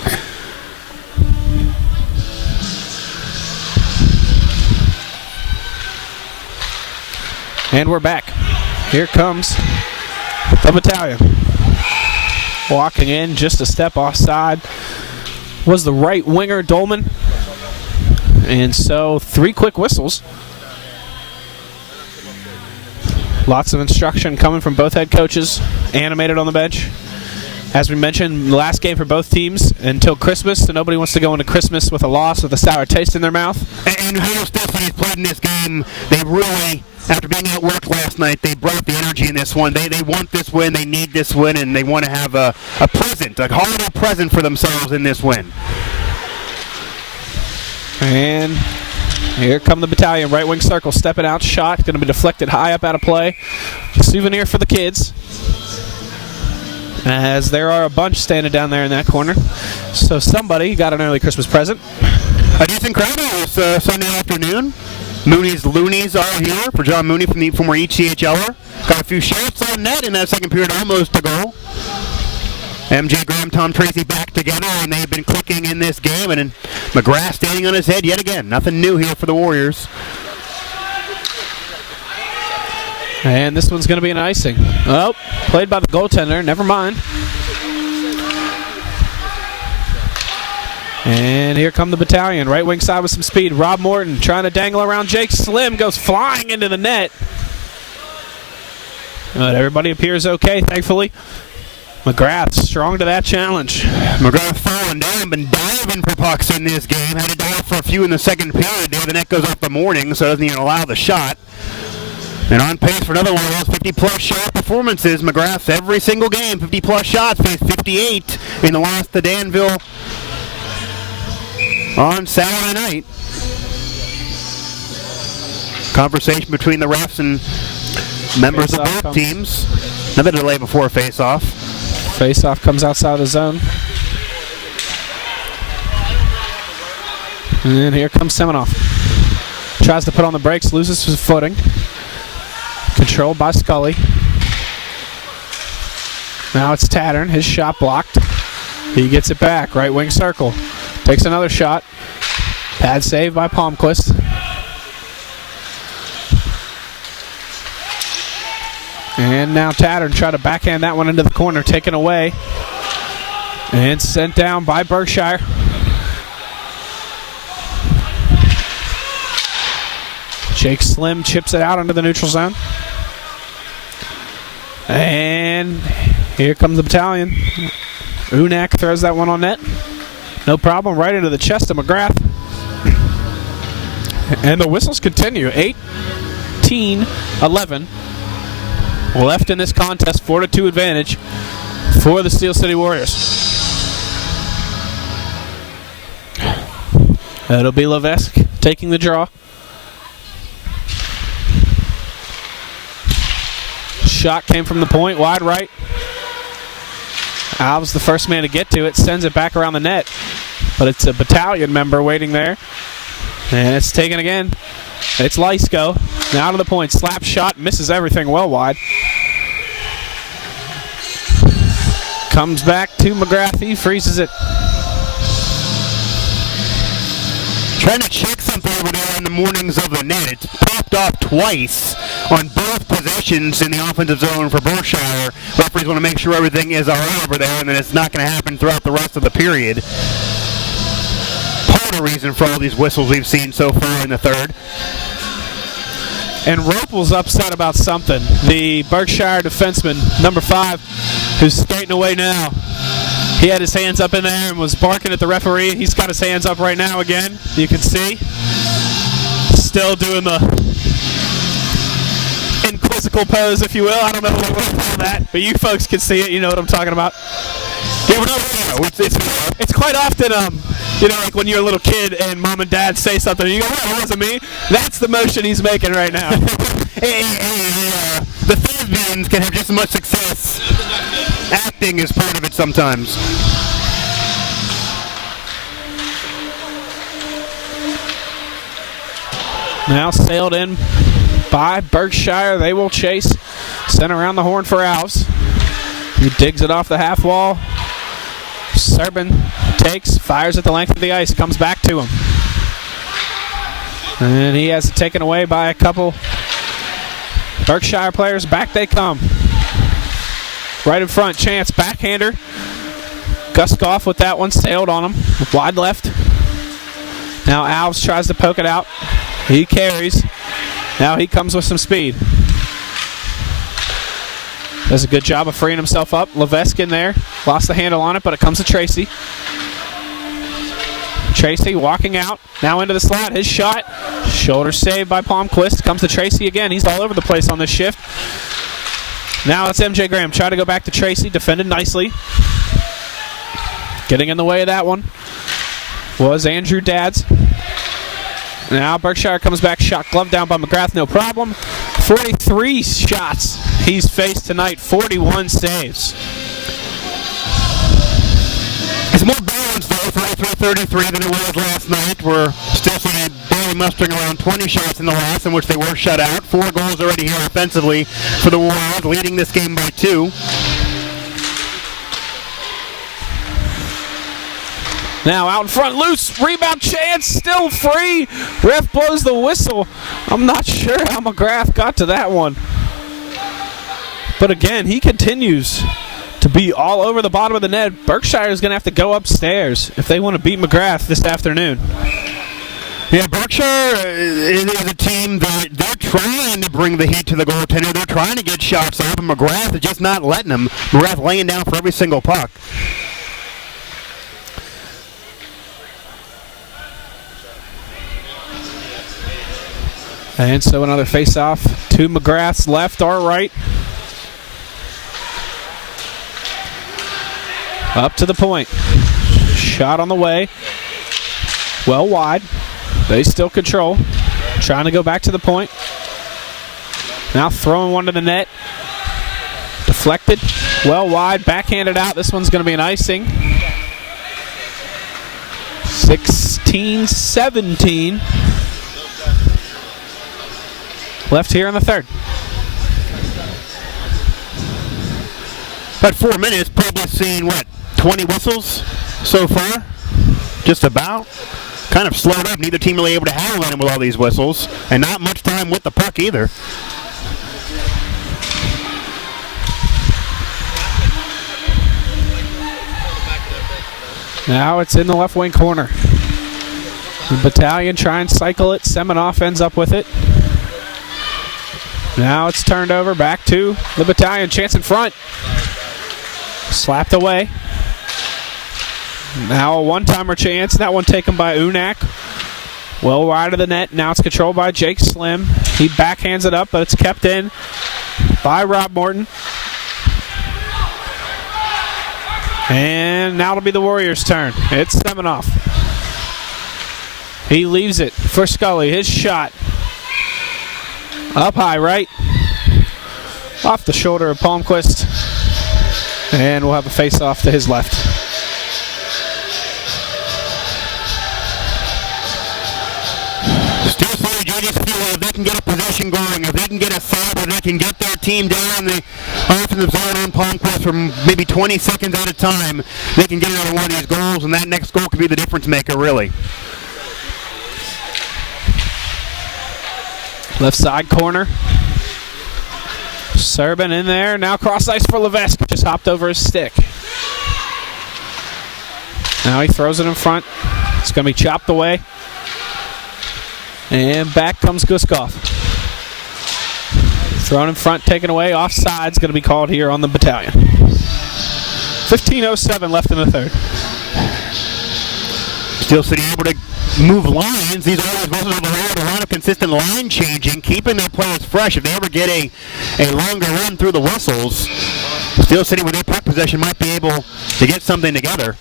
And we're back. Here comes the battalion. Walking in just a step offside was the right winger, Dolman. And so 3 quick whistles. Lots of instruction coming from both head coaches, animated on the bench. As we mentioned, last game for both teams until Christmas, so nobody wants to go into Christmas with a loss with a sour taste in their mouth. And how Steel City's played in this game, they really, after being outworked last night, they brought up the energy in this one. They want this win, they need this win, and they want to have a present, a holiday present for themselves in this win. And here come the battalion, right wing circle, stepping out, shot, going to be deflected high up out of play. Souvenir for the kids, as there are a bunch standing down there in that corner. So somebody got an early Christmas present. A decent crowd this Sunday afternoon. Mooney's Loonies are here for John Mooney from the former ECHLer. Got a few shots on net in that second period, almost a goal. MJ Graham, Tom Tracy back together, and they've been clicking in this game. And McGrath standing on his head yet again. Nothing new here for the Warriors. And this one's going to be an icing. Oh, played by the goaltender. Never mind. And here come the battalion. Right wing side with some speed. Rob Morton trying to dangle around Jake Slim. Goes flying into the net. But everybody appears okay, thankfully. McGrath strong to that challenge. McGrath falling down, been diving for pucks in this game. Had to dive for a few in the second period there. The net goes off the Morning, so it doesn't even allow the shot. And on pace for another one of those 50-plus shot performances. McGrath's every single game, 50-plus shots, faced 58 in the loss to Danville on Saturday night. Conversation between the refs and members of both teams. Another delay before a face-off. Face-off comes outside the zone. And here comes Semenoff. Tries to put on the brakes, loses his footing. Controlled by Scully. Now it's Tattern. His shot blocked. He gets it back. Right wing circle. Takes another shot. Pad save by Palmquist. And now Tattern try to backhand that one into the corner. Taken away. And sent down by Berkshire. Jake Slim chips it out into the neutral zone. And here comes the battalion. Unak throws that one on net. No problem, right into the chest of McGrath. And the whistles continue. 18-11. Left in this contest, 4-2 advantage for the Steel City Warriors. It'll be Levesque taking the draw. Shot came from the point, wide right. Alves the first man to get to it, sends it back around the net. But it's a battalion member waiting there. And it's taken again. It's Lysko. Now to the point, slap shot, misses everything well wide. Comes back to McGrath, he freezes it. Trying to check something over there in the mornings of the net. It's popped off twice on both possessions in the offensive zone for Berkshire. Referees want to make sure everything is all right over there and that it's not going to happen throughout the rest of the period. Part of the reason for all these whistles we've seen so far in the third. And Ropel's upset about something. The Berkshire defenseman, number 5, who's skating away now. He had his hands up in there and was barking at the referee. He's got his hands up right now again. You can see. Still doing the inquisical pose, if you will. I don't know what to call that, but you folks can see it. You know what I'm talking about. Yeah, it's quite often, like when you're a little kid and mom and dad say something and you go, "Oh, it wasn't me." That's the motion he's making right now. The thespians can have just as much success. Acting is part of it sometimes. Now sailed in by Berkshire. They will chase. Sent around the horn for Alves. He digs it off the half wall. Serbin takes, fires at the length of the ice, comes back to him. And he has it taken away by a couple Berkshire players. Back they come. Right in front, chance, backhander. Guskoff with that one, sailed on him. Wide left. Now Alves tries to poke it out. He carries. Now he comes with some speed. Does a good job of freeing himself up. Levesque in there. Lost the handle on it, but it comes to Tracy. Tracy walking out. Now into the slot. His shot. Shoulder saved by Palmquist. Comes to Tracy again. He's all over the place on this shift. Now it's MJ Graham. Try to go back to Tracy. Defended nicely. Getting in the way of that one was Andrew Dadds. Now Berkshire comes back. Shot glove down by McGrath. No problem. 43 shots he's faced tonight. 41 saves. It's more balanced though, 33-33 than it was last night. We're still seeing barely mustering around 20 shots in the last, in which they were shut out. 4 goals already here offensively for the Warriors, leading this game by 2. Now out in front, loose, rebound chance, still free. Ref blows the whistle. I'm not sure how McGrath got to that one. But again, he continues to be all over the bottom of the net. Berkshire is going to have to go upstairs if they want to beat McGrath this afternoon. Yeah, Berkshire is a team that they're trying to bring the heat to the goaltender. They're trying to get shots off, and McGrath is just not letting them. McGrath laying down for every single puck. And so another face-off to McGrath's left or right. Up to the point. Shot on the way. Well wide. They still control. Trying to go back to the point. Now throwing one to the net. Deflected. Well wide. Backhanded out. This one's going to be an icing. 16-17. Left here in the third. About 4 minutes, probably seen, 20 whistles so far? Just about. Kind of slowed up. Neither team really able to handle them with all these whistles. And not much time with the puck either. Now it's in the left wing corner. The Battalion try and cycle it. Semenoff ends up with it. Now it's turned over back to the Battalion. Chance in front. Slapped away. Now a one-timer chance. That one taken by Unak. Well wide of the net. Now it's controlled by Jake Slim. He backhands it up, but it's kept in by Rob Morton. And now it'll be the Warriors' turn. It's Semenoff. He leaves it for Scully. His shot. Up high right. Off the shoulder of Palmquist. And we'll have a face-off to his left. Still so JD's feeling if they can get a possession going, if they can get a side where they can get their team down the offensive zone on Palmquist for maybe 20 seconds at a time, they can get another one of these goals, and that next goal could be the difference maker, really. Left side corner. Serban in there. Now cross ice for Levesque. Just hopped over his stick. Now he throws it in front. It's going to be chopped away. And back comes Guskov. Thrown in front, taken away. Offside's going to be called here on the Battalion. 15:07 left in the third. Steel City able to move lines. These are always most of a lot of consistent line changing, keeping their players fresh. If they ever get a longer run through the whistles, Steel City with their puck possession might be able to get something together.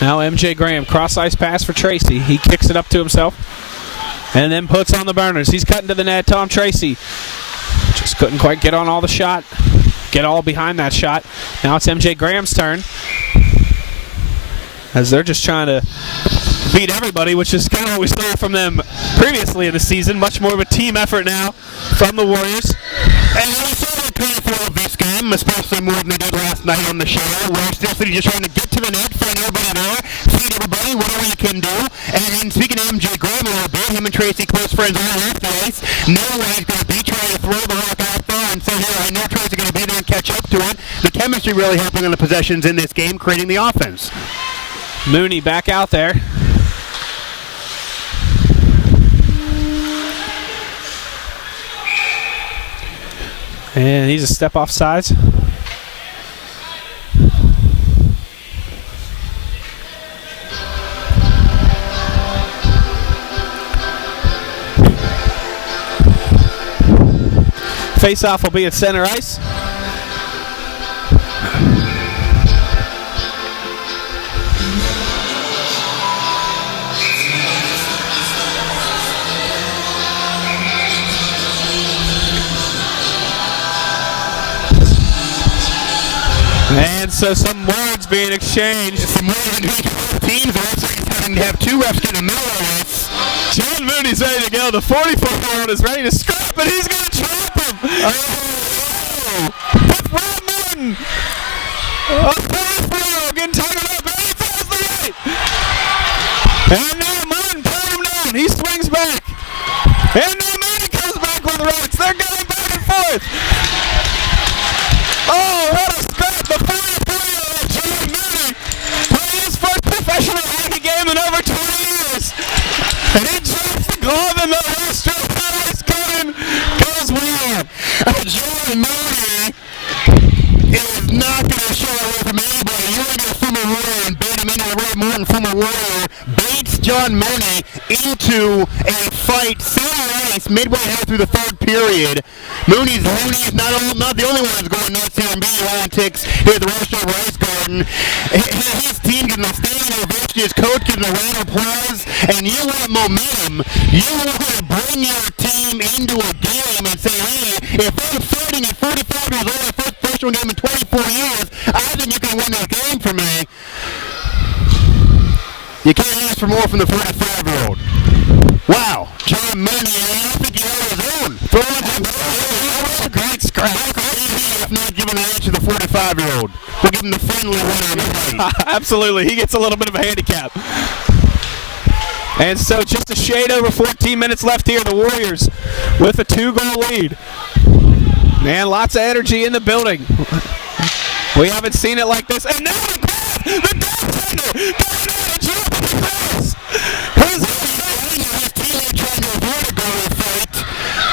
Now MJ Graham, cross ice pass for Tracy. He kicks it up to himself and then puts on the burners. He's cutting to the net. Tom Tracy just couldn't quite get on all the shot. Get all behind that shot. Now it's MJ Graham's turn. As they're just trying to beat everybody, which is kind of what we saw from them previously in the season. Much more of a team effort now from the Warriors. And we saw the painful of this game, especially more than they did last night on the show, where Steel City just trying to get to the net, find everybody there, feed everybody, whatever you can do. And speaking of MJ Graham a little bit, him and Tracy close friends all off the ice. No way he's going to be trying to throw the rock out there and say, here, I know Tracy's going to be there and catch up to it. The chemistry really helping on the possessions in this game, creating the offense. Mooney back out there. And he's a step off sides. Face-off will be at center ice. And so some words being exchanged. Some more than teams are also having to have two refs get in the middle of this. John Mooney's ready to go. The 44-year-old is ready to scrap, and he's going to trap him. Oh! That's Rob Morton. A 44-year-old getting tightened up, and he throws the right. And now Morton pulls him down. He swings back. And now Mooney comes back with the rights. They're going back and forth. Oh, what a scrap. The 44-year-old John Mooney playing his first professional hockey game in over 20 years. And he drops the glove in the holster. Ice coming. Goes William. John Mooney is not going to show away from anybody. You're going to get a former Warrior and bait him into the Rob Morton, former Warrior, baits John Mooney into a fight center ice midway through the third period. Mooney's not the only one who's going nuts here and being antics here at the Rochester Rice Garden. His team getting a standing ovation, his coach getting a round of applause, and you want momentum. You want to bring your team into a game and say, hey, if they're fighting at 45 years old, their first professional game in 24 years, I think you can win this game for me. You can't ask for more from the 45-year-old. Wow, John Mooney, I don't think he held his own. Throw we'll give him the friendly winner of the night. Absolutely. He gets a little bit of a handicap. And so just a shade over 14 minutes left here. The Warriors with a 2-goal lead. Man, lots of energy in the building. We haven't seen it like this. And now the goaltender going out and jumping the cross. His teammate trying to avoid a goal fight.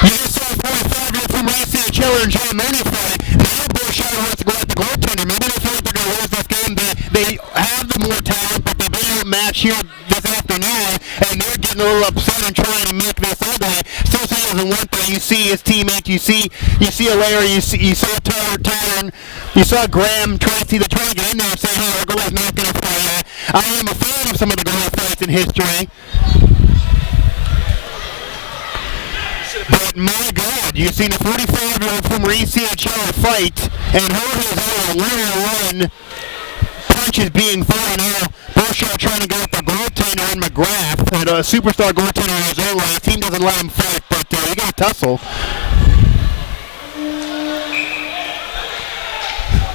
You just saw 45-year from ACHL and John Mooney fight. Now Berkshire wants to go at the goaltender. Maybe they feel like they're going to lose this game. They have the more talent, but they're being outmatched here this afternoon, and they're getting a little upset and trying to make this ugly. Still doesn't want that. You see his teammate. You see Alaire. You saw Tyler. You saw Graham trying to get in there and say, hey, our goalie's not going to fight. I am a fan of some of the goal fights in history. But my God, you've seen a 45-year-old former ECHL fight, and Jorge's on a 1-on-1 punches being thrown out. Berkshire trying to go at the goaltender in McGrath, and a superstar goaltender in his own right. The team doesn't let him fight, but you got to tussle.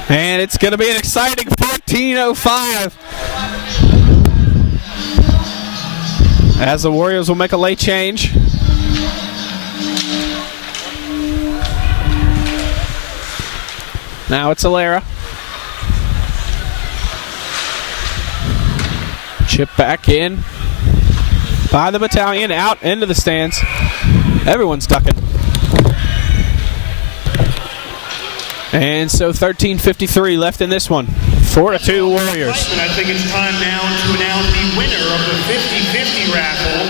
And it's going to be an exciting 14:05. As the Warriors will make a late change. Now it's Alaire. Chip back in by the Battalion, out into the stands. Everyone's ducking. And so 13:53 left in this one. 4-2 Warriors. I think it's time now to announce the winner of the 50-50 raffle.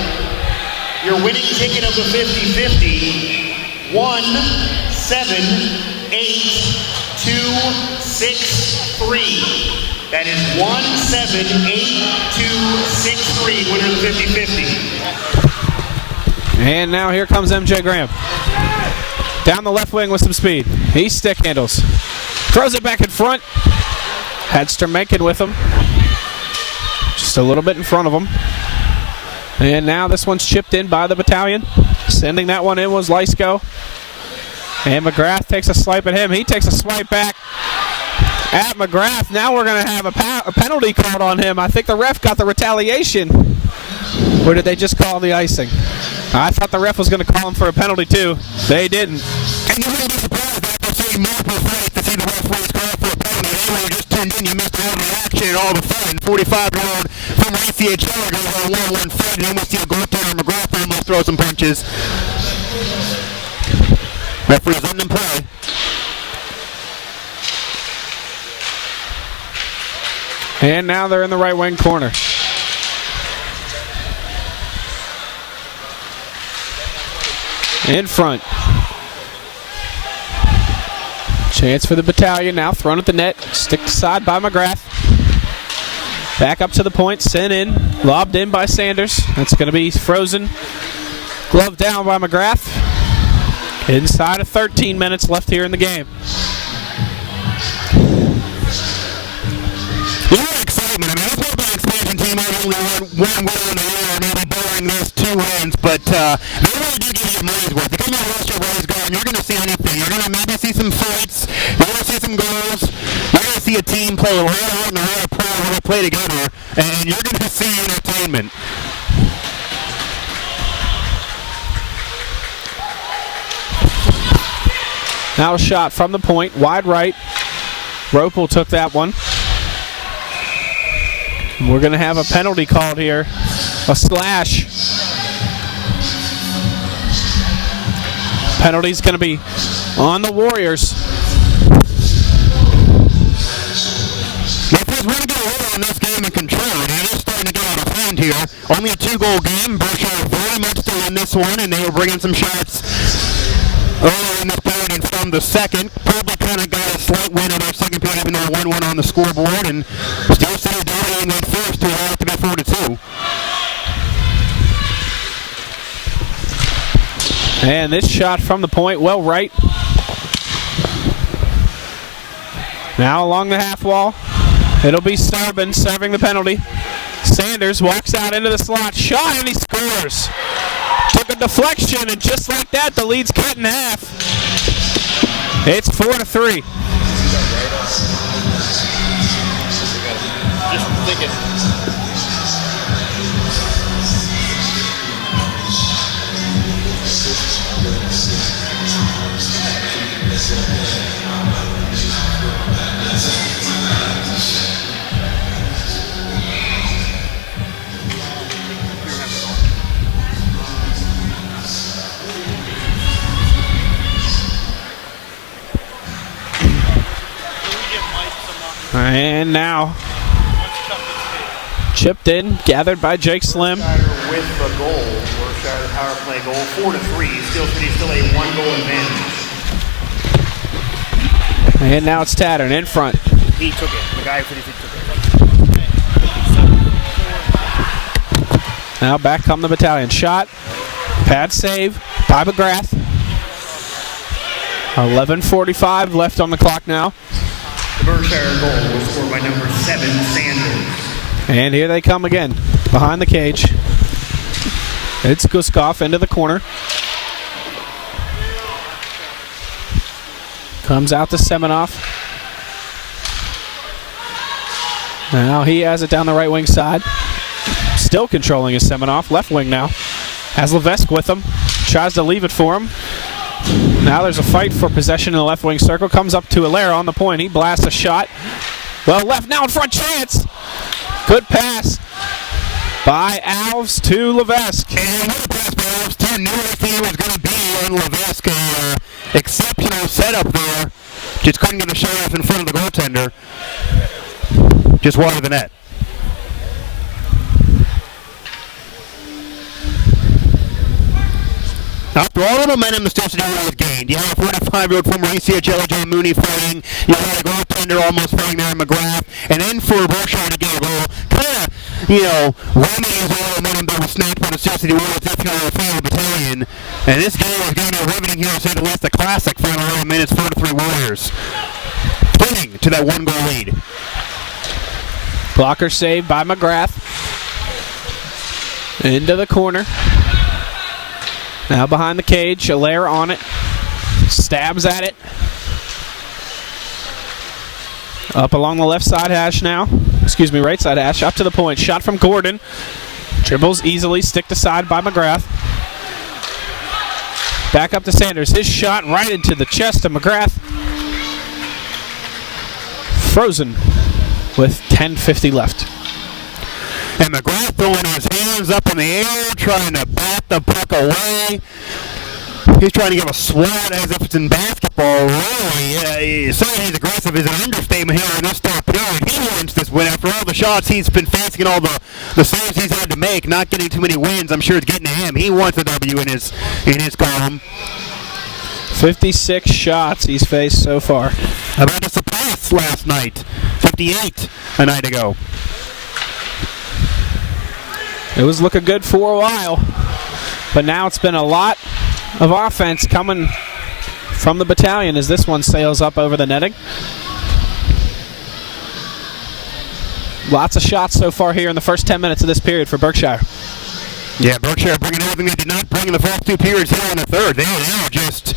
Your winning ticket of the 50-50, 178263. That is 178263, winner of the 50-50. And now here comes MJ Graham. Down the left wing with some speed. He stick handles. Throws it back in front. Had Stermenken with him. Just a little bit in front of him. And now this one's chipped in by the Battalion. Sending that one in was Lysko. And McGrath takes a swipe at him. He takes a swipe back at McGrath. Now we're going to have a penalty called on him. I think the ref got the retaliation. Or did they just call the icing? I thought the ref was going to call him for a penalty too. They didn't. And you wouldn't be surprised after seeing multiple fights to see the referees call for a penalty. They were just tuned in. You missed all the action and all the fun. 45-year-old from ACHL goes on a 1-1 fight, and you almost see a goaltender McGrath almost throw some punches. Referee's letting them play. And now they're in the right wing corner. In front. Chance for the Battalion now, thrown at the net, stick aside by McGrath. Back up to the point, sent in, lobbed in by Sanders. That's going to be frozen. Glove down by McGrath. Inside of 13 minutes left here in the game. Excitement. I mean, this was an expansion team. I only one win in the year, maybe barring those 2 wins, but they really do give you money's worth. Because you watch your Warriors go, and you're going to see anything. You're going to maybe see some fights. You're going to see some goals. You're going to see a team play a lot hard and a lot of pro when they play together, and you're going to see entertainment. Now a shot from the point, wide right. Ropel took that one. We're going to have a penalty called here. A slash. Penalty's going to be on the Warriors. If there's one to get a hold on this game and control it, it is starting to get out of hand here. Only a 2-goal game. Berkshire very much still in this one, and they were bringing some shots earlier in the third and from the second. Probably kind of got a slight win on their second period, even though 1-1 on the scoreboard, and still sitting down in that first to allow it to be 4-2. And this shot from the point, well right. Now along the half wall. It'll be Starbin serving the penalty. Sanders walks out into the slot, shot, and he scores. Took a deflection, and just like that, the lead's cut in half. It's 4-3. just thinking. And now, chipped in, gathered by Jake Slim. Berkshire with the goal. Berkshire the power play goal, 4-3. Steel City still a 1-goal advantage. And now it's Tattern in front. He took it. The guy 50 took it. Now back come the battalion. Shot, pad save by McGrath. 11:45 left on the clock now. The Berkshire goal was scored by number 7, Sanders. And here they come again, behind the cage. It's Guskov into the corner. Comes out to Semenoff. Now he has it down the right wing side. Still controlling his Semenoff. Left wing now. Has Levesque with him. Tries to leave it for him. Now there's a fight for possession in the left wing circle. Comes up to Allaire on the point. He blasts a shot. Well left now in front chance. Good pass by Alves to Levesque. And another pass by Alves too. Knew everything it was going to be on Levesque. Exceptional setup there. Just couldn't get the shot off in front of the goaltender. Just wide of the net. After all the momentum the Steel City was gained, you have a 45-year-old former ECHL John Mooney fighting, you had a goaltender almost fighting there in McGrath, and then for Berkshire to get a goal, kind of, remedies all the momentum that was snapped by the Steel City Warriors if you're a fan of the battalion. And this game is going to be riveting here, to say the least, a classic final 11 minutes, 4-3 Warriors. Pointing to that 1-goal lead. Blocker saved by McGrath. Into the corner. Now behind the cage, Allaire on it. Stabs at it. Up along the left side hash now. Excuse me, right side hash. Up to the point. Shot from Gordon. Dribbles easily. Sticked aside by McGrath. Back up to Sanders. His shot right into the chest of McGrath. Frozen with 10:50 left. And McGrath throwing his hands up in the air, trying to bat the puck away. He's trying to give a swat as if it's in basketball. Really, saying he's aggressive is an understatement here in this third period. He wants this win after all the shots he's been facing and all the saves he's had to make. Not getting too many wins, I'm sure it's getting to him. He wants a W in his column. 56 shots he's faced so far. About to surpass last night. 58 a night ago. It was looking good for a while, but now it's been a lot of offense coming from the battalion as this one sails up over the netting. Lots of shots so far here in the first 10 minutes of this period for Berkshire. Yeah, Berkshire bringing everything they did not bring in the first two periods here in the third. They are just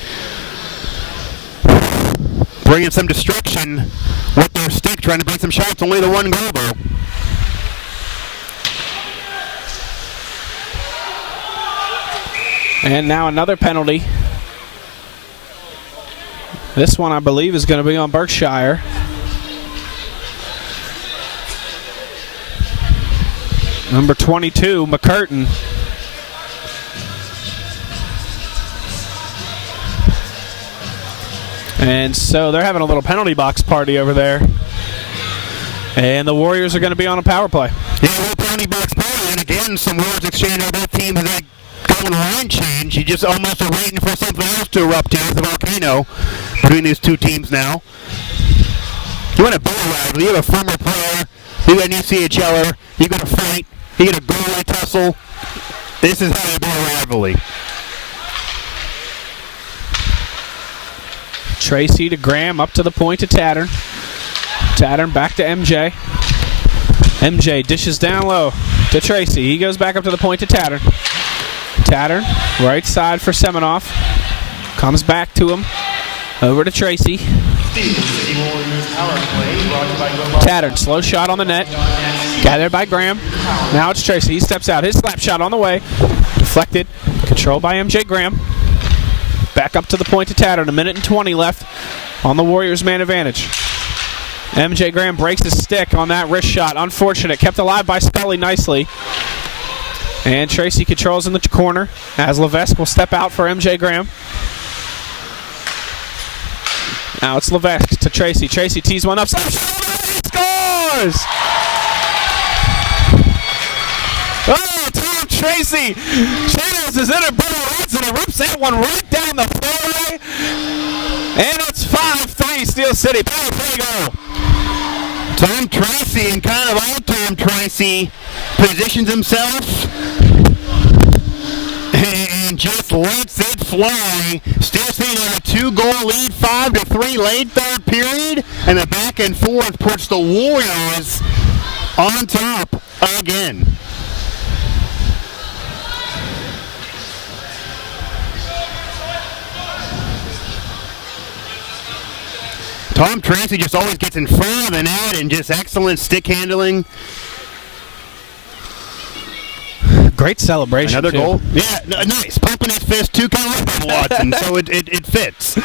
bringing some destruction with their stick, trying to bring some shots. Only the 1 goal, though. And now another penalty. This one, I believe, is going to be on Berkshire. Number 22, McCurtain. And so they're having a little penalty box party over there. And the Warriors are going to be on a power play. Yeah, a little penalty box party. And again, some words exchanged on both teams. That going line change. You just almost are waiting for something else to erupt here. It's a volcano between these two teams now. You want a bull rivalry. You have a former player. You got an ECHLer. You got a fight. You got a goalie tussle. This is how you build a rivalry. Tracy to Graham, up to the point to Tattern. Tattern back to MJ. MJ dishes down low to Tracy. He goes back up to the point to Tattern. Tattern, right side for Semenoff. Comes back to him. Over to Tracy. Tattered, slow shot on the net. Gathered by Graham. Now it's Tracy. He steps out. His slap shot on the way. Deflected. Controlled by MJ Graham. Back up to the point to Tattered. 1:20 left on the Warriors' man advantage. MJ Graham breaks his stick on that wrist shot. Unfortunate. Kept alive by Scully nicely. And Tracy controls in the corner as Levesque will step out for MJ Graham. Now it's Levesque to Tracy. Tracy tees one up. He scores! Oh, Tom Tracy channels his inner Bubba Roots and he rips that one right down the fairway. And it's 5-3 Steel City. Power play goal. Tom Tracy, and kind of old Tom Tracy, positions himself and just lets it fly. Still seeing a 2-goal lead, 5-3 late third period, and the back and forth puts the Warriors on top again. Tom Tracy just always gets in front of the net and just excellent stick handling. Great celebration. Another too. goal. Yeah, nice. Pumping his fist, 2 count from Watson, so it fits.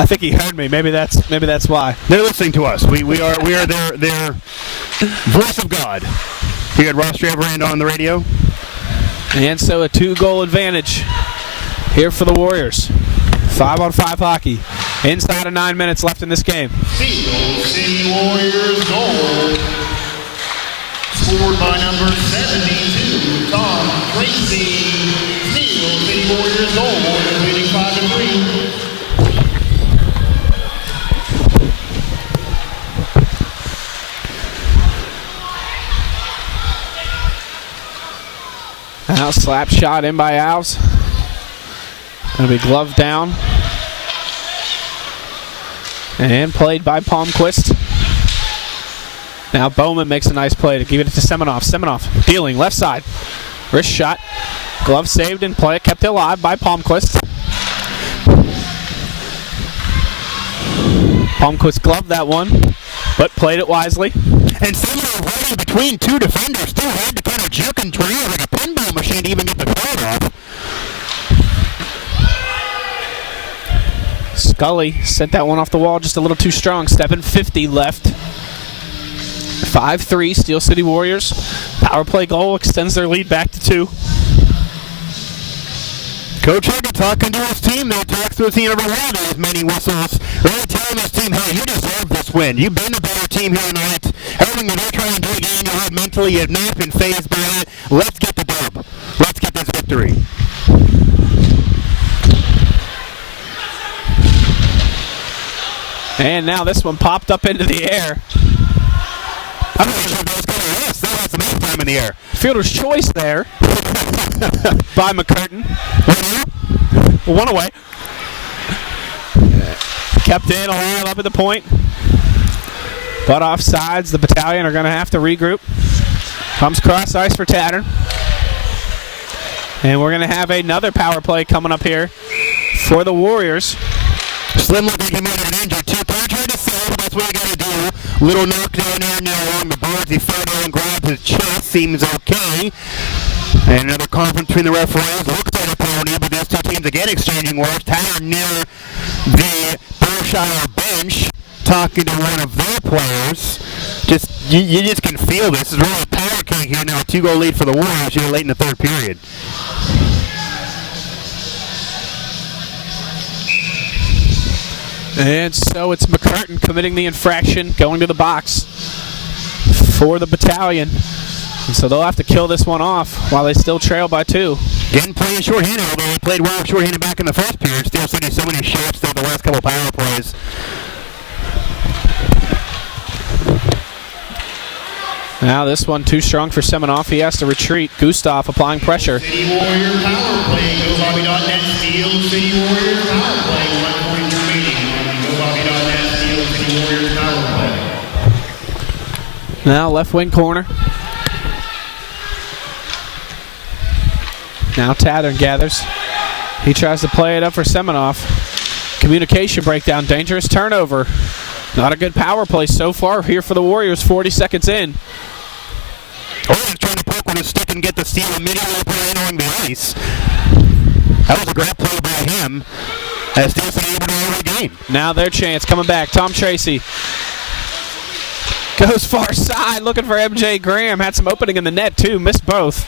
I think he heard me. Maybe that's why. They're listening to us. We are their voice of God here at Ross Traverand on the radio. And so a 2-goal advantage here for the Warriors. 5-on-5 hockey. Inside of 9 minutes left in this game. Steel City Warriors goal. Scored by number 72, Tom Tracy. Steel City Warriors goal. Warriors leading 5-3. Now slap shot in by Alves. Going to be gloved down. And played by Palmquist. Now Bowman makes a nice play to give it to Semenoff. Semenoff dealing left side. Wrist shot. Glove saved and play kept alive by Palmquist. Palmquist gloved that one, but played it wisely. And Semenoff running between 2 defenders still had to kind of jerk and turn like a pinball machine to even get the card off. Scully sent that one off the wall just a little too strong. 7:50 left. 5-3 Steel City Warriors. Power play goal extends their lead back to 2. Coach Haggett talking to his team. They talk to his team every one of those many whistles. Really telling his team, hey, you deserve this win. You've been a better team here tonight. Everything that they're trying to do again, you have mentally, you have not been fazed by it. Let's get the dub. Let's get this victory. And now this one popped up into the air. I'm not sure if that was going to miss. That was some time in the air. Fielder's choice there by McCurtain. One away. Kept in, alive up at the point. But off sides, the Battalion are going to have to regroup. Comes cross ice for Tattern. And we're going to have another power play coming up here for the Warriors. Slim looking like he might have an injury too. Probably trying to save. That's what we got to do. Little knockdown there now along the boards. He fell down and grabbed his chest. Seems okay. And another conference between the referees. Looks like a penalty, but these two teams again exchanging words. Tyler near the Berkshire bench talking to one of their players. Just you just can feel this. This is really a power kick here now. A 2-goal lead for the Warriors here late in the third period. And so it's McCurtain committing the infraction, going to the box for the Battalion. And so they'll have to kill this one off while they still trail by 2. Didn't play shorthanded, although they played well shorthanded back in the first period. Still seeing so many shots there the last couple power plays. Now this one too strong for Semenoff. He has to retreat. Gustav applying pressure. City Warrior power play. GoBobby.net. Steel City Warrior power play. 1 point remaining on the GoBobby.net. Steel City Warrior power play. Now left wing corner. Now Tattern gathers. He tries to play it up for Semenoff. Communication breakdown, dangerous turnover. Not a good power play so far here for the Warriors, 40 seconds in. Owen's trying to poke with his stick and get the steal immediately playing the ice. That was a great play by him. As Steel's able to win the game. Now their chance coming back. Tom Tracy goes far side looking for MJ Graham. Had some opening in the net too. Missed both.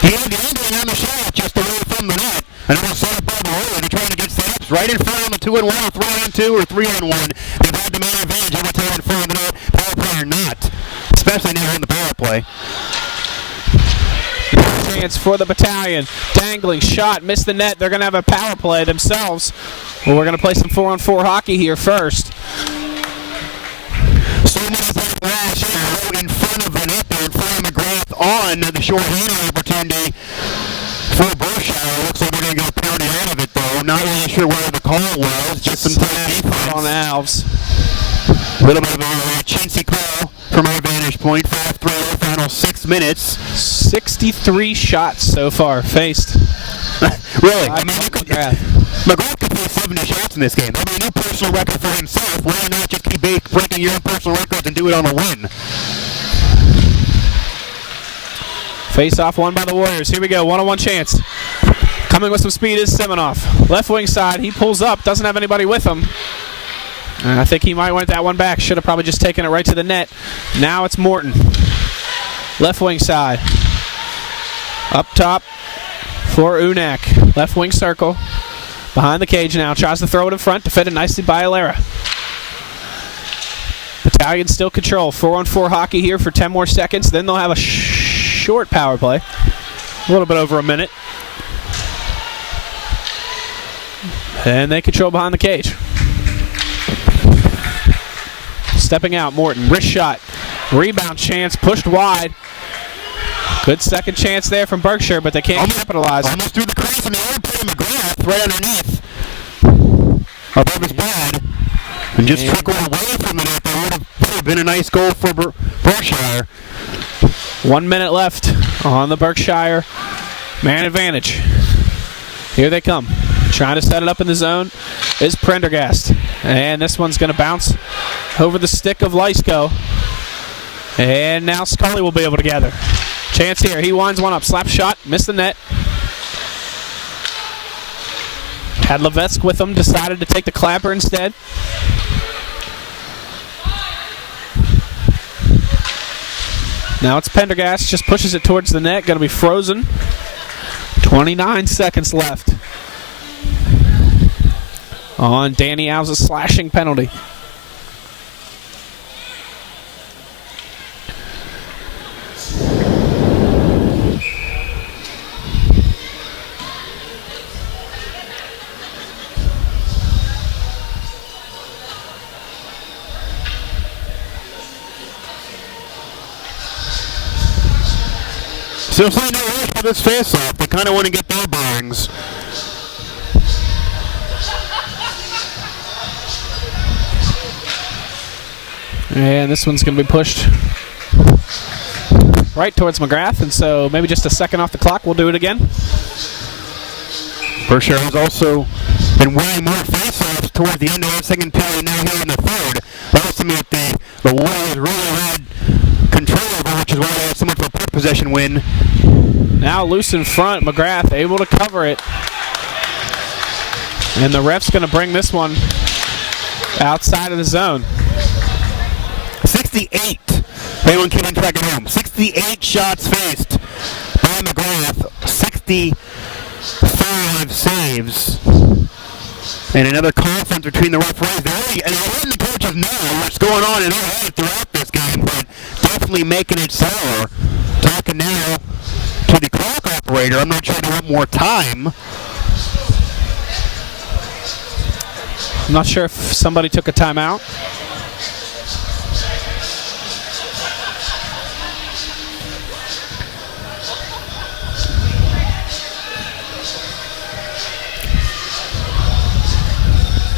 He had the angling on the shot just away from the net. And it was set up by the Warriors. They're trying to get steps right in front on the 2-on-1, 3-on-2, or 3-on-1. They've had the man advantage every time in front of the net, power play or not. Especially now in the power play. Chance for the Battalion. Dangling shot, missed the net. They're going to have a power play themselves. Well, we're going to play some 4-on-4 hockey here first. So like last year, in front of the net there, in front of McGrath on the short-handed opportunity for Berkshire. Looks like we're going to get a penalty out of it, though. Not really sure where the call was. Just some defense on Alves. A little bit of a chintzy call from our vantage point. 5-3, final 6 minutes. 63 shots so far faced. Really? I mean, McGrath could play 70 shots in this game. I mean, new personal record for himself. Why not just keep breaking your own personal records and do it on a win? Face off won by the Warriors. Here we go. 1-on-1 chance. Coming with some speed is Semenoff. Left wing side. He pulls up. Doesn't have anybody with him. And I think he might want that one back. Should have probably just taken it right to the net. Now it's Morton. Left wing side. Up top for Unak. Left wing circle. Behind the cage now. Tries to throw it in front. Defended nicely by Alera. Battalion still control. 4-on-4 hockey here for 10 more seconds. Then they'll have a short power play. A little bit over a minute. And they control behind the cage. Stepping out, Morton. Wrist shot. Rebound chance. Pushed wide. Good second chance there from Berkshire, but they can't capitalize. Almost through the crease, and the other play McGrath right underneath. Above his pad. And just trickled away from the net. That would have been a nice goal for Berkshire. 1 minute left on the Berkshire man advantage. Here they come. Trying to set it up in the zone is Prendergast. And this one's going to bounce over the stick of Lysko. And now Scully will be able to gather. Chance here. He winds one up. Slap shot. Missed the net. Had Levesque with him. Decided to take the clapper instead. Now it's Pendergast. Just pushes it towards the net. Going to be frozen. 29 seconds left on Danny Alves' slashing penalty. Still saying no rush for this face-off. They kind of want to get their bearings. And this one's going to be pushed right towards McGrath, and so maybe just a second off the clock. We'll do it again. Berkshire has also been winning more face-offs towards the end of the second period, now here in the third. That was something that the Warriors really had control over, which is why they had so much of a puck possession win. Now loose in front, McGrath able to cover it. And the ref's going to bring this one outside of the zone. 68. Anyone keeping track at home? 68 shots faced by McGrath. 65 saves. And another conference between the referees. And letting the coaches know what's going on in their head throughout this game, but definitely making it sour. Talking now to the clock operator. I'm not sure they want more time. I'm not sure if somebody took a timeout.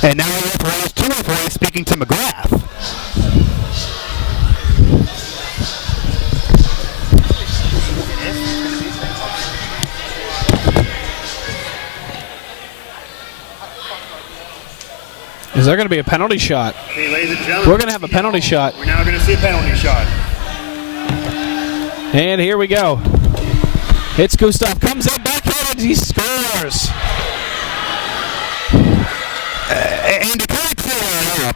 And now the referees, two referees speaking to McGrath. there going to be a penalty shot? Okay, ladies and gentlemen, We're going to have a penalty shot. We're now going to see a penalty shot. And here we go. It's Gustav. Comes up backhanded. He scores. And to kind of clear that up,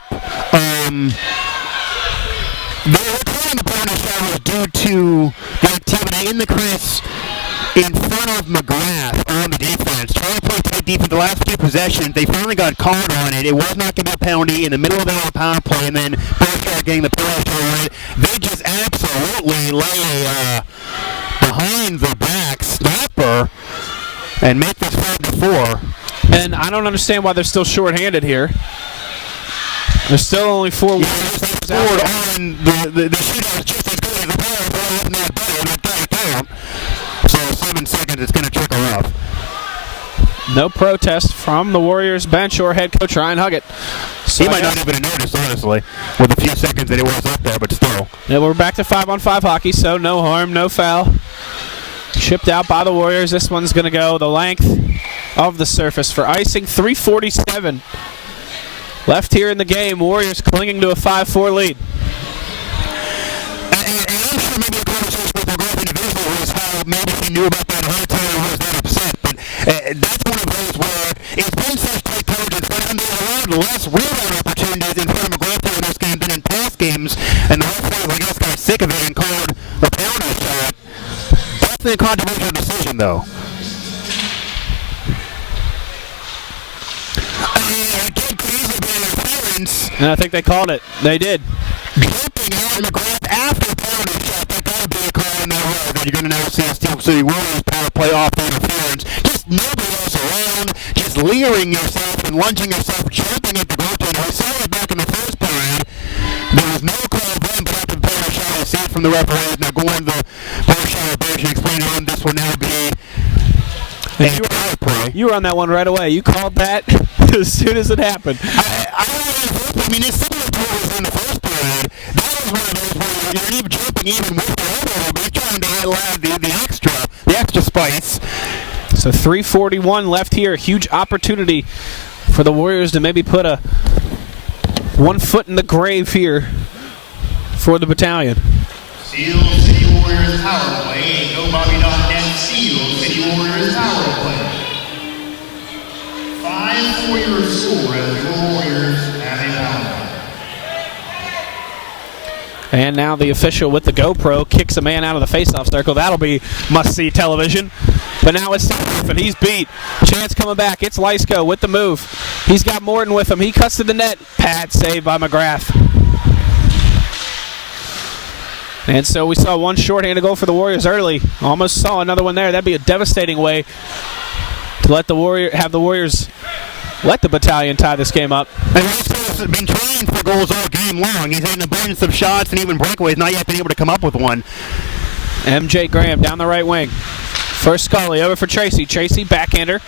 the recording the penalty shot was due to the activity in the crease in front of McGrath on the defense. Trying to play tight defense the last few possessions. They finally got caught on it. It was not going to be a penalty in the middle of the power play, and then Berkshire getting the penalty shot. They just absolutely lay behind the back snapper and make this 5-4. And I don't understand why they're still shorthanded here. There's still only 4 Warriors scored on the shootout was just as good as the power play, if not better, that doesn't count. So 7 seconds, it's going to trickle off. No protest from the Warriors bench or head coach Ryan Huggett. So He might not even have noticed, honestly, with the few seconds that it was up there, but still. Yeah, we're back to 5-on-5 hockey, so no harm, no foul. Chipped out by the Warriors. This one's going to go the length of the surface for icing. 3:47 left here in the game. Warriors clinging to a 5-4 lead. And I'm sure maybe the conversation with McGrath individually was how maybe he knew about that high time and was that upset. But that's one of those where it's been such tight coverage, but they allowed less rebound opportunities in front of McGrath than this game than in past games. And the referee, I guess, got sick of it and called the penalty shot. Definitely a controversial decision, though. And I think they called it. They did. Jumping out McGrath after the penalty shot, that got to be a call in that row that you're going to now see a Steel City Warriors power play off the interference. Just nobody else around, just leering yourself and lunging yourself, jumping at the goaltender. We saw it back in the first period. There was no call then, but after the penalty shot, I see it from the referees. Now going to the Berkshire bench and explaining on this will now be You were on that one right away. You called that as soon as it happened. I mean, it's similar to what was in the first period. That was one of those where you're even jumping even with the elbow, but you're trying to add the extra spice. So 3:41 left here. Huge opportunity for the Warriors to maybe put a 1 foot in the grave here for the battalion. Steel City Warriors power play. GoBobby.net Steel City Warriors power play. 5-4 your score as the Warriors have a power play. And now the official with the GoPro kicks a man out of the faceoff circle. That'll be must-see television. But now it's Steve, and he's beat. Chance coming back. It's Lysko with the move. He's got Morton with him. He cuts to the net. Pad saved by McGrath. And so we saw one shorthanded goal for the Warriors early. Almost saw another one there. That'd be a devastating way to let the Warriors let the battalion tie this game up. And Lysko's been trying for goals all game long. He's had an abundance of shots and even breakaways, not yet been able to come up with one. MJ Graham down the right wing. First Scully over for Tracy. Tracy backhander.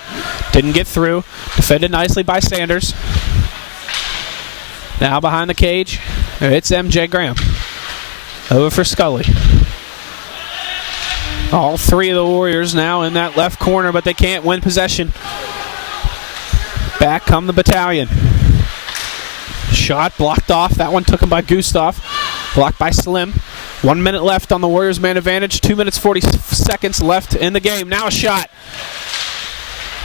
Didn't get through. Defended nicely by Sanders. Now behind the cage, it's MJ Graham. Over for Scully. All 3 of the Warriors now in that left corner, but they can't win possession. Back come the battalion. Shot blocked off. That one took him by Gustav. Blocked by Slim. 1 minute left on the Warriors' man advantage. 2 minutes 40 seconds left in the game. Now a shot.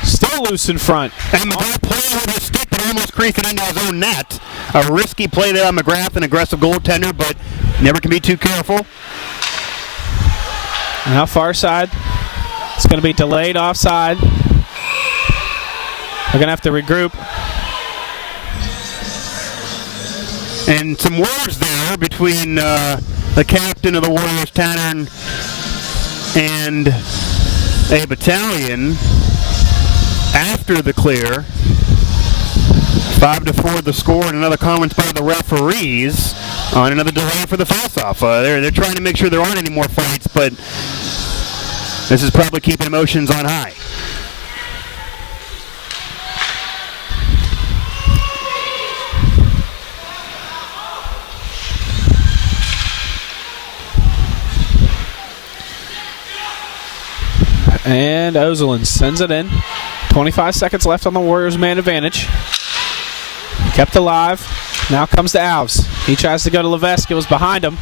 Still loose in front. And McGrath playing with his stick but almost creased it into his own net. A risky play there on McGrath, an aggressive goaltender, but never can be too careful. Now far side. It's going to be delayed offside. They're going to have to regroup. And some words there between the captain of the Warriors, Tanner, and a battalion after the clear. 5-4 the score, and another comments by the referees on another delay for the faceoff. They're trying to make sure there aren't any more fights, but this is probably keeping emotions on high. And Ozelin sends it in. 25 seconds left on the Warriors' man advantage. Kept alive. Now comes to Alves. He tries to go to Levesque. It was behind him.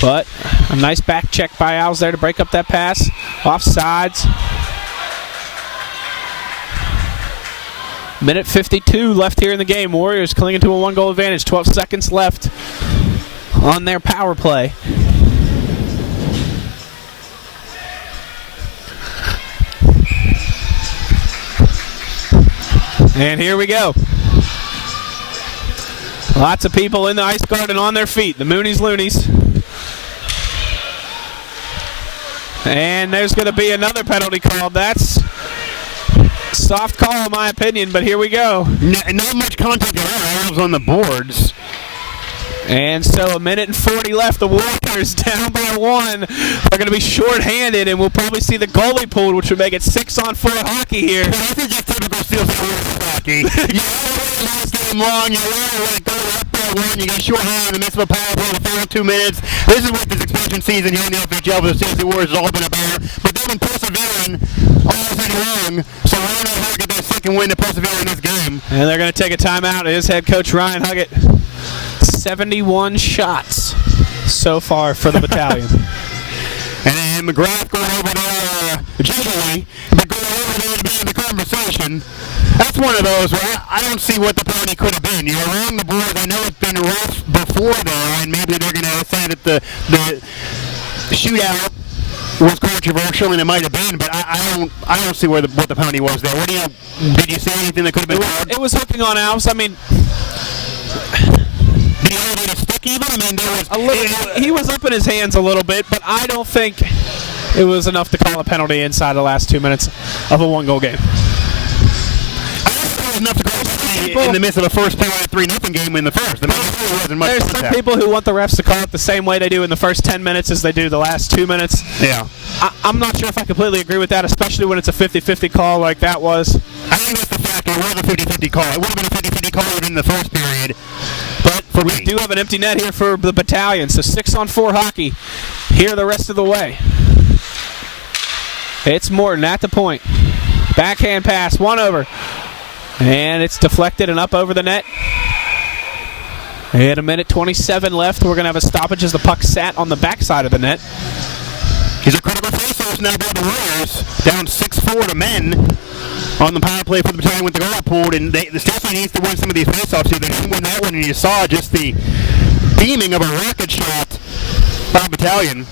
But a nice back check by Alves there to break up that pass. Offsides. Minute 52 left here in the game. Warriors clinging to a 1-goal advantage. 12 seconds left on their power play. And here we go. Lots of people in the ice garden on their feet. The Moonies Loonies. And there's going to be another penalty called. That's soft call in my opinion, but here we go. Not much contact at all on the boards. And so a minute and 40 left. The Warriors down by 1. They're going to be short-handed, and we'll probably see the goalie pulled, which would make it 6-on-4 hockey here. I think that's typical Steel City hockey. You last game long, you let it go up by 1, you get short-handed in the midst of a power play in the final 2 minutes. This is what this expansion season here in the FHL for the Steel City Warriors has all been about. But they've been persevering all season long, so I don't know how to get that second win to persevere in this game. And they're going to take a timeout. It is head coach Ryan Huggett. 71 shots so far for the battalion. And McGrath going over there gingerly, but going over there to be in the conversation. That's one of those where I don't see what the penalty could have been. You're along the board. I know it's been rough before there, and maybe they're going to say that the shootout was controversial, and it might have been, but I don't see what the penalty was there. Did you see anything that could have been called? It was hooking on Alves. I mean, did he elevate a stick even? I mean, there was a little, he was up in his hands a little bit, but I don't think it was enough to call a penalty inside the last 2 minutes of a 1-goal game. I don't think it was enough to call a penalty in the midst of the first period 3-0 game in the first. I mean, there wasn't much There's contact. some people who want the refs to call it the same way they do in the first 10 minutes as they do the last 2 minutes. Yeah. I'm not sure if I completely agree with that, especially when it's a 50-50 call like that was. I think that's the factor. It was a 50-50 call. It would have been a 50-50 call in the first period. But for We do have an empty net here for the battalion, so 6-on-4 hockey here the rest of the way. It's Morton at the point. Backhand pass, 1 over. And it's deflected and up over the net. And a minute 27 left. We're going to have a stoppage as the puck sat on the backside of the net. He's a critical faceoff now by the Warriors. Down 6-4 to men on the power play for the battalion with the goal pulled. And the Steel needs to win some of these faceoffs here. They didn't win that one, and you saw just the beaming of a rocket shot by the battalion.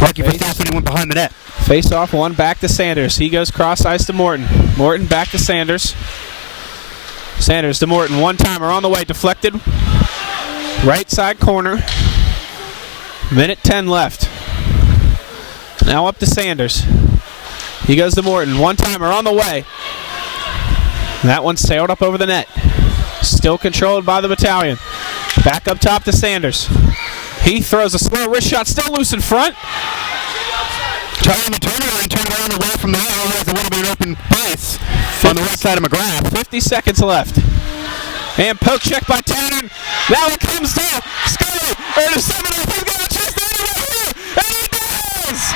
Lucky for Steel City went behind the net. Face off, 1 back to Sanders. He goes cross ice to Morton. Morton back to Sanders. Sanders to Morton. One-timer on the way. Deflected. Right side corner. Minute 10 left. Now up to Sanders. He goes to Morton. One-timer on the way. That one sailed up over the net. Still controlled by the battalion. Back up top to Sanders. He throws a slow wrist shot. Still loose in front. Trying to turn it and turn it on away from the net. There's a little bit of open place on the right side of McGrath. 50 seconds left. And poke check by Tanner. Now it comes down. Scully, or to 7, he's got a chance to end it right here. And he does!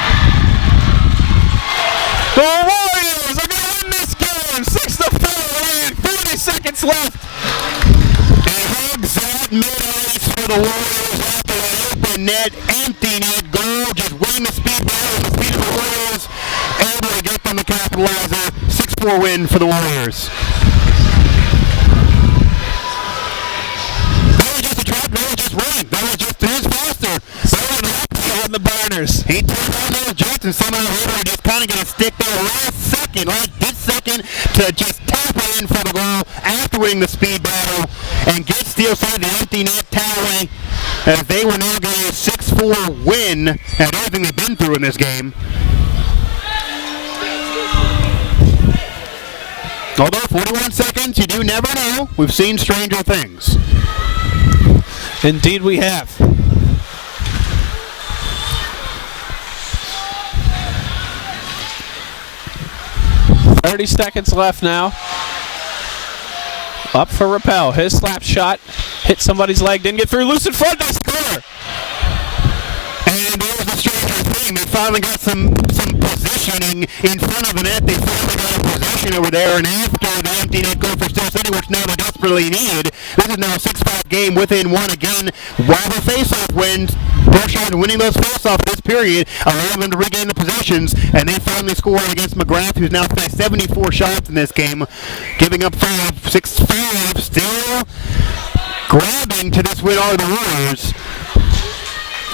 The Warriors are going to win this game. 6-4 and 40 seconds left. And hugs that mid-ice for the Warriors after an open net, empty net goal. Just winning the speed battle. The speed of the Warriors able to get them the capitalizer. 6-4 win for the Warriors. That was just a trap. That was just running. That was just his faster. On the burners. He turned on those jets and somehow River just kind of going to stick there this second to just tap it in for the goal after winning the speed battle and get Steel City the empty net tally as they were now getting a 6-4 win at everything they've been through in this game. Although 41 seconds, you do never know. We've seen stranger things. Indeed we have. 30 seconds left now. Up for Rappel. His slap shot hit somebody's leg. Didn't get through. Loose in front. Nice score. And there's the stranger thing. They finally got some positioning in front of the net. They finally got a possession over there. And after the empty empty net goal for Steel City, which now they desperately need. This is now a 6-5 game within one again. While the faceoff wins, Berkshire is winning those faceoffs this period, allowing them to regain the possessions, and they finally score against McGrath, who's now finished 74 shots in this game, giving up 6-5, still grabbing to this win are the Warriors.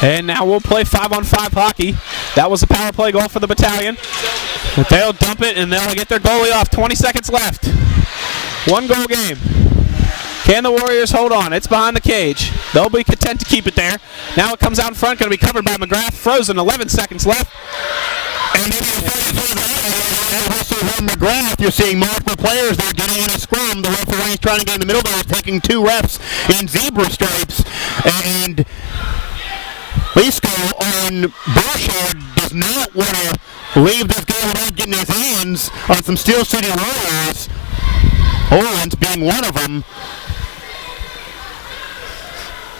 And now we'll play 5-on-5 hockey. That was a power play goal for the Battalion. But they'll dump it, and they'll get their goalie off. 20 seconds left. 1-goal game. Can the Warriors hold on? It's behind the cage. They'll be content to keep it there. Now it comes out in front, going to be covered by McGrath. Frozen, 11 seconds left. And from McGrath, you're seeing multiple players that are getting in a scrum. The referee's trying to get in the middle. They're taking 2 refs in zebra stripes. And Lisco on Berkshire does not want to leave this game without getting his hands on some Steel City Warriors. Owens being one of them.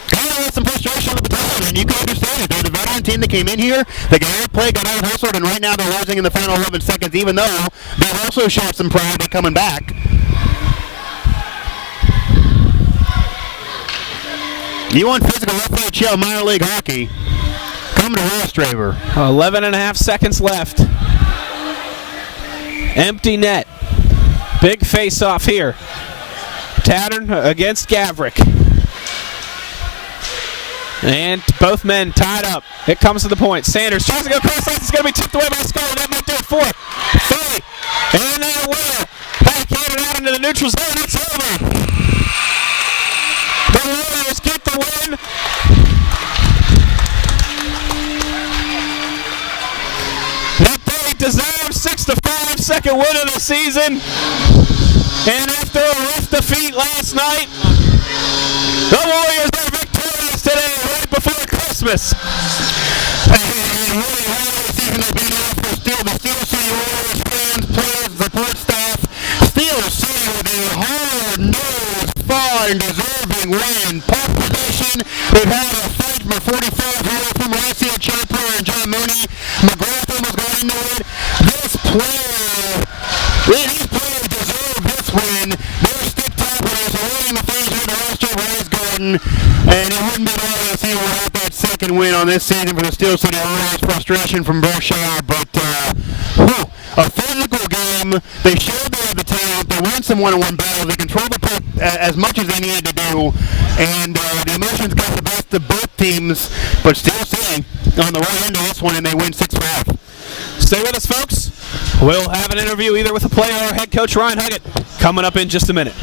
Kind of had some frustration on the Battalion, and you can understand it. They're the veteran team that came in here. They got out of play, got out hustled, and right now they're losing in the final 11 seconds, even though they also showed some pride by coming back. You want physical FHL minor league hockey? Come to Rostraver. 11.5 seconds left. Empty net. Big face-off here. Tattern against Gavrik. And both men tied up. It comes to the point. Sanders tries to go cross ice. It's going to be tipped away by Scully. That might do it for 30. And now Will backhanded out into the neutral zone. It's over. The Warriors get the win. That they deserve 6-5, second win of the season. And after a rough defeat last night, the Warriors are victorious today, right before Christmas. And really hard season has been out for the Steel City Warriors fans, players, support staff. Steel City with a hard-nosed, fine, deserving win. Puck possession, they've had a fight for 45 here from Lycia Chopper and John Mooney. McGrath almost got into it. These players deserve this win. They're stick toppers, winning the fans with the roster Rays Garden. And it wouldn't be long to see without that second win on this season for the Steel City Warriors. Frustration from Berkshire, but a physical game. They showed they had the talent. They won some one-on-one battles. They controlled the puck as much as they needed to do. And the emotions got the best of both teams, but Steel City on the right end of this one, and they win 6-5. Stay with us, folks. We'll have an interview either with the player or head coach Ryan Huggett coming up in just a minute.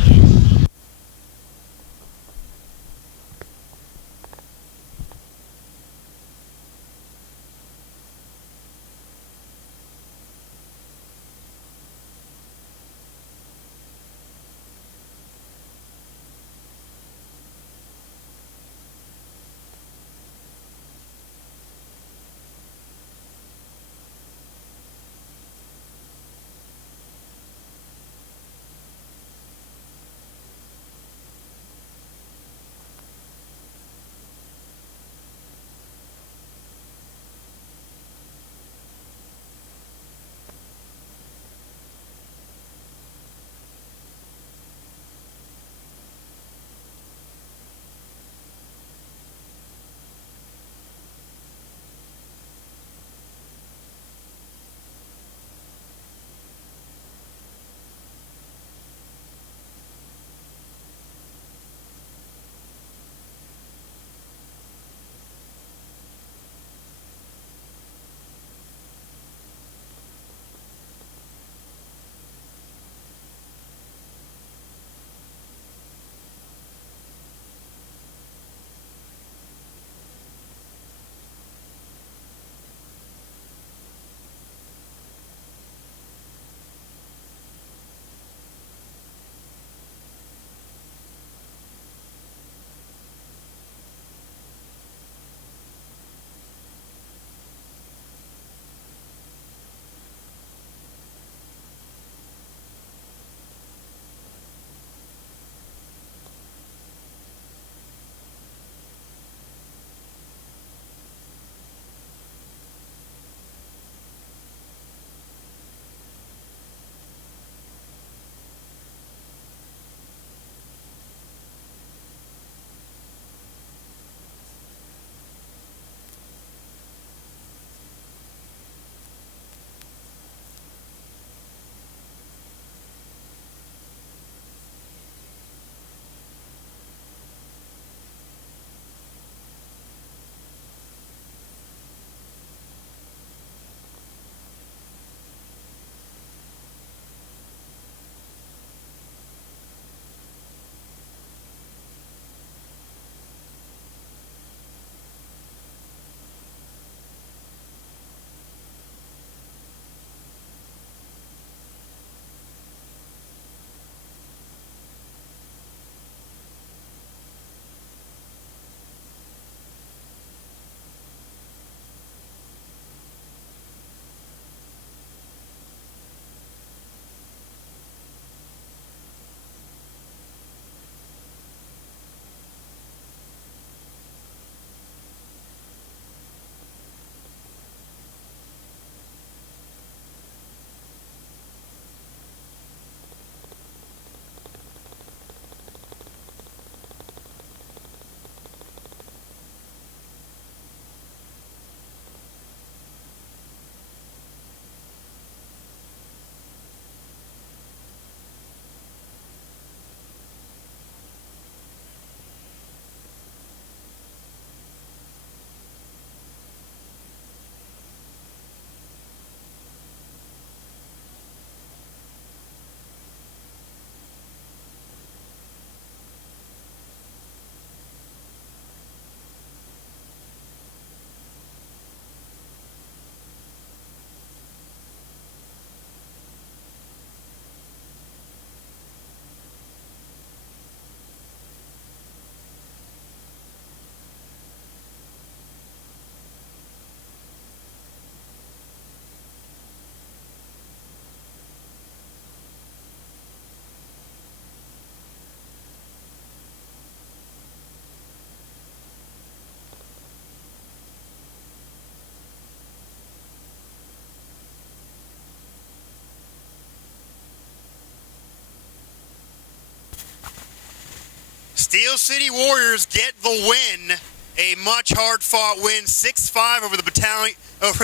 Steel City Warriors get the win. A much hard-fought win, 6-5 over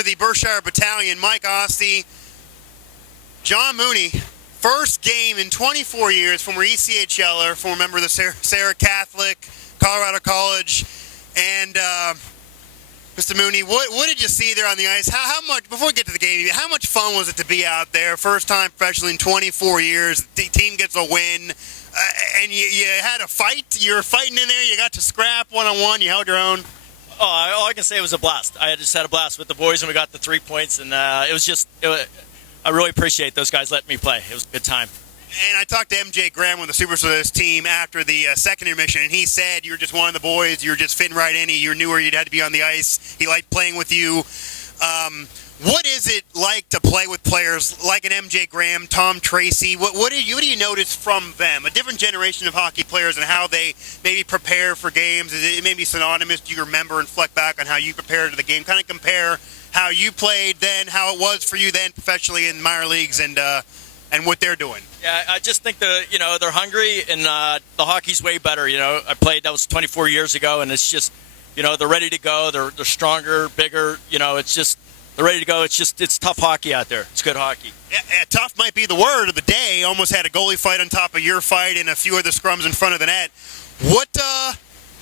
the Berkshire Battalion. Mike Oste, John Mooney, first game in 24 years, former ECHLer, former member of the Sarah Catholic, Colorado College, and Mr. Mooney, what did you see there on the ice? How much, before we get to the game, how much fun was it to be out there? First time professionally in 24 years, the team gets a win. And you had a fight. You were fighting in there. You got to scrap one-on-one. You held your own. Oh, all I can say was a blast. I just had a blast with the boys, and we got the 3 points. And I really appreciate those guys letting me play. It was a good time. And I talked to MJ Graham with the Superstars team after the second intermission, and he said you were just one of the boys. You were just fitting right in. You knew where you'd had to be on the ice. He liked playing with you. What is it like to play with players like an MJ Graham, Tom Tracy? What do you notice from them? A different generation of hockey players and how they maybe prepare for games. Is it maybe synonymous? Do you remember and reflect back on how you prepared to the game? Kind of compare how you played then, how it was for you then professionally in minor leagues, and what they're doing. Yeah, I just think they're hungry, and the hockey's way better. That was 24 years ago, and it's just, they're ready to go. They're stronger, bigger. It's just. They're ready to go. It's tough hockey out there. It's good hockey. Yeah, tough might be the word of the day. Almost had a goalie fight on top of your fight and a few other scrums in front of the net. What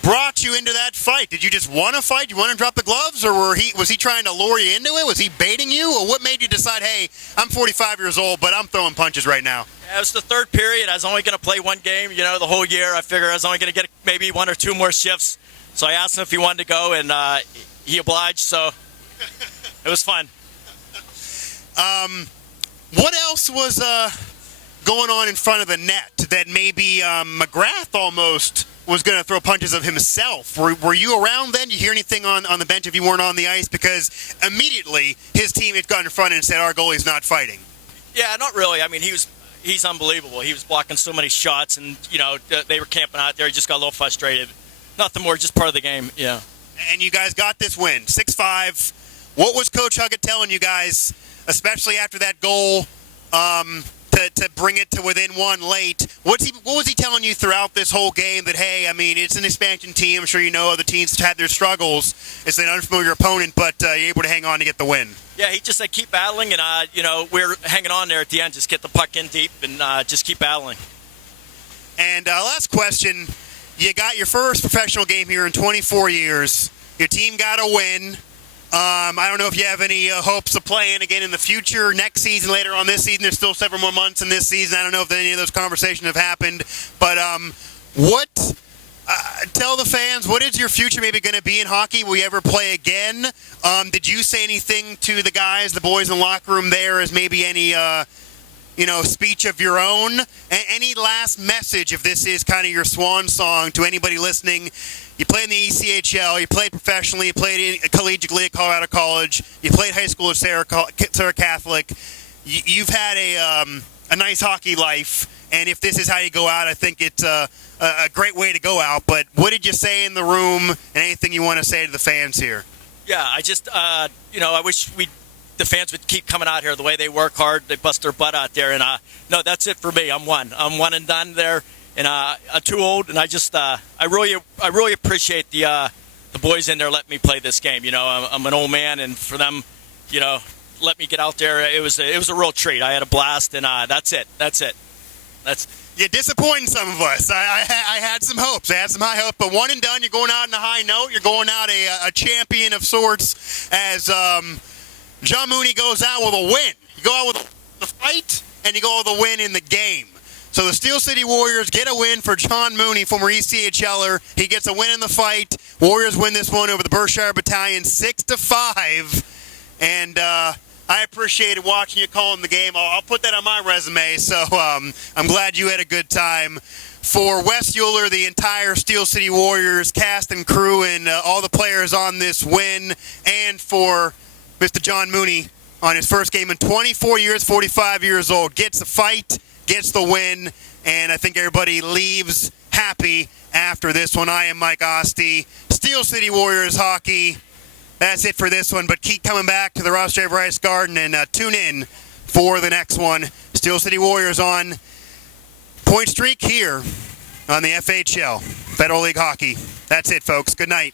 brought you into that fight? Did you just want to fight? You want to drop the gloves? Or was he trying to lure you into it? Was he baiting you? Or what made you decide, hey, I'm 45 years old, but I'm throwing punches right now? Yeah, it was the third period. I was only going to play one game, the whole year. I figured I was only going to get maybe one or two more shifts. So I asked him if he wanted to go, and he obliged, so... It was fun. What else was going on in front of the net that maybe McGrath almost was going to throw punches of himself? Were you around then? Did you hear anything on the bench if you weren't on the ice? Because immediately his team had gotten in front and said, our goalie's not fighting. Yeah, not really. I mean, he's unbelievable. He was blocking so many shots, and, they were camping out there. He just got a little frustrated. Nothing more, just part of the game, yeah. And you guys got this win, 6-5. What was Coach Huggett telling you guys, especially after that goal, to bring it to within one late? What was he telling you throughout this whole game that, hey, I mean, it's an expansion team. I'm sure you know other teams had their struggles. It's an unfamiliar opponent, but you're able to hang on to get the win. Yeah, he just said keep battling, and, we're hanging on there at the end. Just get the puck in deep and just keep battling. And last question. You got your first professional game here in 24 years. Your team got a win. I don't know if you have any hopes of playing again in the future, next season, later on this season. There's still several more months in this season. I don't know if any of those conversations have happened. But tell the fans, what is your future maybe going to be in hockey? Will you ever play again? Did you say anything to the guys, the boys in the locker room there, as maybe any speech of your own? Any last message, if this is kind of your swan song, to anybody listening? You played in the ECHL, you played professionally, you played collegiately at Colorado College, you played high school at Sarah Catholic. You've had a nice hockey life, and if this is how you go out, I think it's a great way to go out. But what did you say in the room, and anything you want to say to the fans here? Yeah, I just, I wish the fans would keep coming out here the way they work hard. They bust their butt out there. And, no, that's it for me. I'm one and done there. And I'm too old. And I just, I really appreciate the boys in there letting me play this game. I'm an old man. And for them, let me get out there. It was a real treat. I had a blast. And that's it. You're disappointing some of us. I had some hopes. I had some high hopes. But one and done, you're going out on a high note. You're going out a champion of sorts as John Mooney goes out with a win. You go out with the fight, and you go out with a win in the game. So the Steel City Warriors get a win for John Mooney, former ECHLer. He gets a win in the fight. Warriors win this one over the Berkshire Battalion 6-5. And I appreciated watching you calling the game. I'll put that on my resume. So I'm glad you had a good time. For Wes Euler, the entire Steel City Warriors cast and crew, and all the players on this win, and for Mr. John Mooney on his first game in 24 years, 45 years old, gets the fight, gets the win, and I think everybody leaves happy after this one. I am Mike Oste, Steel City Warriors hockey. That's it for this one, but keep coming back to the Ross J. Rice Garden and tune in for the next one. Steel City Warriors on point streak here on the FHL. Federal League Hockey. That's it, folks. Good night.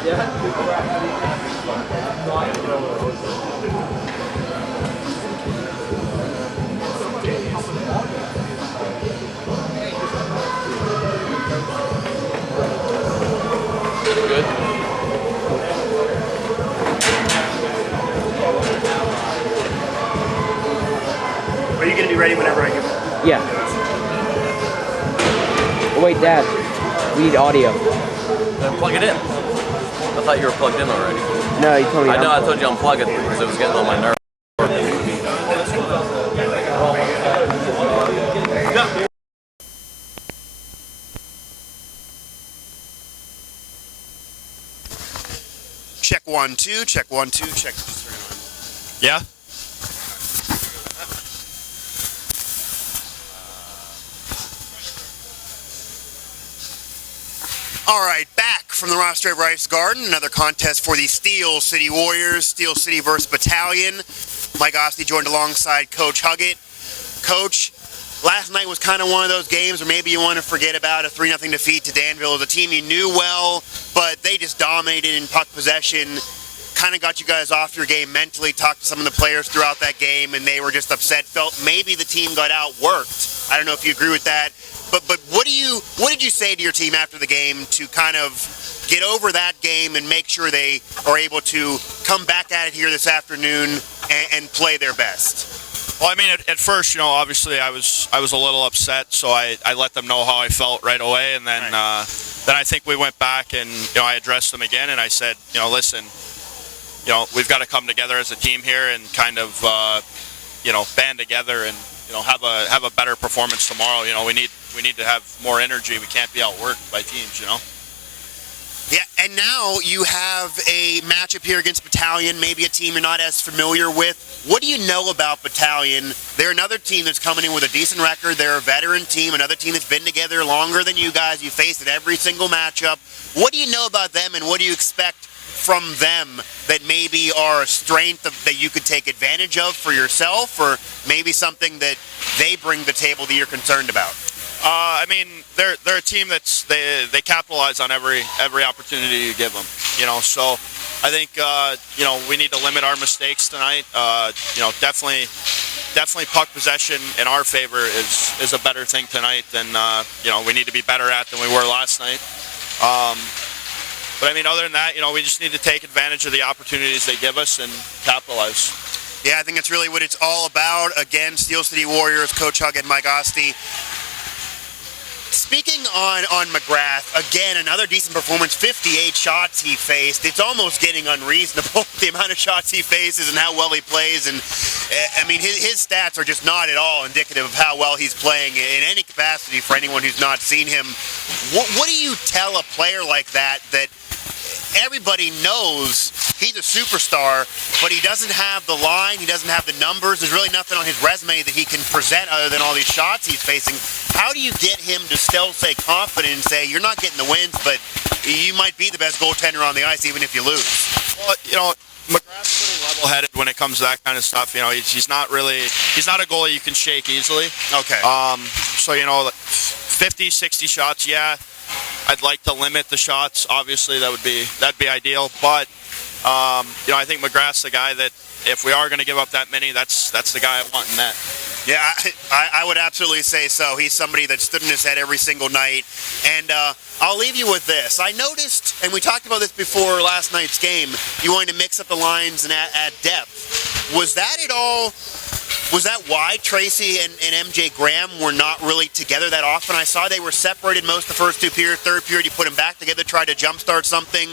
Are you going to be ready whenever I give it? Yeah. Oh, wait, Dad. We need audio. Then plug it in. I thought you were plugged in already. No, you told me. I know, I told you unplug it because it was getting on my nerves. Check 1 2, check 1 2, check. Yeah. All right, back from the roster of Rice Garden, another contest for the Steel City Warriors, Steel City versus Battalion. Mike Osti joined alongside Coach Huggett. Coach, last night was kind of one of those games where maybe you want to forget about a 3-0 defeat to Danville. It was a team you knew well, but they just dominated in puck possession, kind of got you guys off your game mentally, talked to some of the players throughout that game, and they were just upset, felt maybe the team got outworked. I don't know if you agree with that. But what did you say to your team after the game to kind of get over that game and make sure they are able to come back at it here this afternoon and play their best? Well, I mean, at first, obviously I was a little upset, so I let them know how I felt right away, and then then I think we went back and I addressed them again, and I said, listen, we've got to come together as a team here and kind of band together and have a better performance tomorrow. We need to have more energy. We can't be outworked by teams. Yeah, and now you have a matchup here against Battalion, maybe a team you're not as familiar with. What do you know about Battalion? They're another team that's coming in with a decent record. They're a veteran team, another team that's been together longer than you guys. You faced at every single matchup. What do you know about them, and what do you expect from them that maybe are a strength that you could take advantage of for yourself, or maybe something that they bring to the table that you're concerned about? I mean, they're a team that's they capitalize on every opportunity you give them. So I think we need to limit our mistakes tonight. Definitely puck possession in our favor is a better thing tonight than we need to be better at than we were last night. But I mean, other than that, we just need to take advantage of the opportunities they give us and capitalize. Yeah, I think that's really what it's all about. Again, Steel City Warriors, Coach Hug and Mike Osti. Speaking on McGrath, again, another decent performance, 58 shots he faced. It's almost getting unreasonable, the amount of shots he faces and how well he plays. And I mean, his stats are just not at all indicative of how well he's playing in any capacity for anyone who's not seen him. What do you tell a player like that everybody knows he's a superstar, but he doesn't have the line, he doesn't have the numbers, there's really nothing on his resume that he can present other than all these shots he's facing. How do you get him to still stay confident and say, you're not getting the wins, but you might be the best goaltender on the ice even if you lose? Well, McGrath's pretty level-headed when it comes to that kind of stuff. He's not a goalie you can shake easily. Okay. So, 50, 60 shots, yeah. I'd like to limit the shots. Obviously, that'd be ideal. But I think McGrath's the guy that if we are going to give up that many, that's the guy I want in net. Yeah, I would absolutely say so. He's somebody that stood in his head every single night. And I'll leave you with this. I noticed, and we talked about this before last night's game, you wanted to mix up the lines and add depth. Was that why Tracy and MJ Graham were not really together that often? I saw they were separated most of the first two periods. Third period, you put them back together, tried to jumpstart something.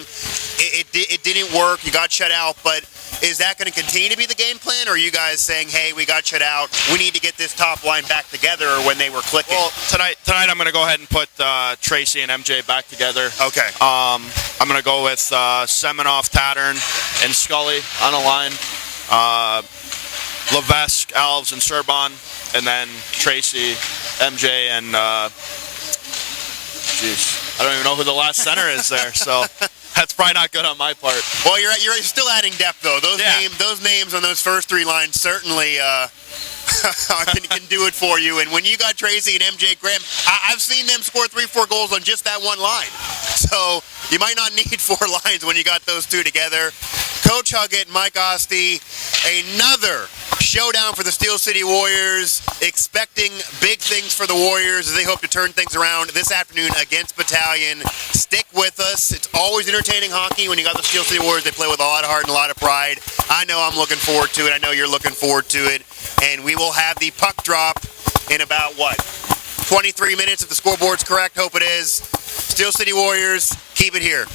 It didn't work. You got shut out. But is that going to continue to be the game plan? Or are you guys saying, hey, we got shut out, we need to get this top line back together when they were clicking? Well, tonight I'm going to go ahead and put Tracy and MJ back together. Okay. I'm going to go with Semenoff, Tattern, and Scully on a line. Levesque, Alves, and Serban, and then Tracy, MJ, and I don't even know who the last center is there. So that's probably not good on my part. Well, you're still adding depth though. Those names on those first three lines certainly can do it for you. And when you got Tracy and MJ Graham, I've seen them score 3-4 goals on just that one line. So you might not need 4 lines when you got those two together. Coach Huggett, Mike Oste, another showdown for the Steel City Warriors, expecting big things for the Warriors as they hope to turn things around this afternoon against Battalion. Stick with us. It's always entertaining hockey when you got the Steel City Warriors. They play with a lot of heart and a lot of pride. I know I'm looking forward to it. I know you're looking forward to it. And we will have the puck drop in about, 23 minutes if the scoreboard's correct. Hope it is. Steel City Warriors, keep it here.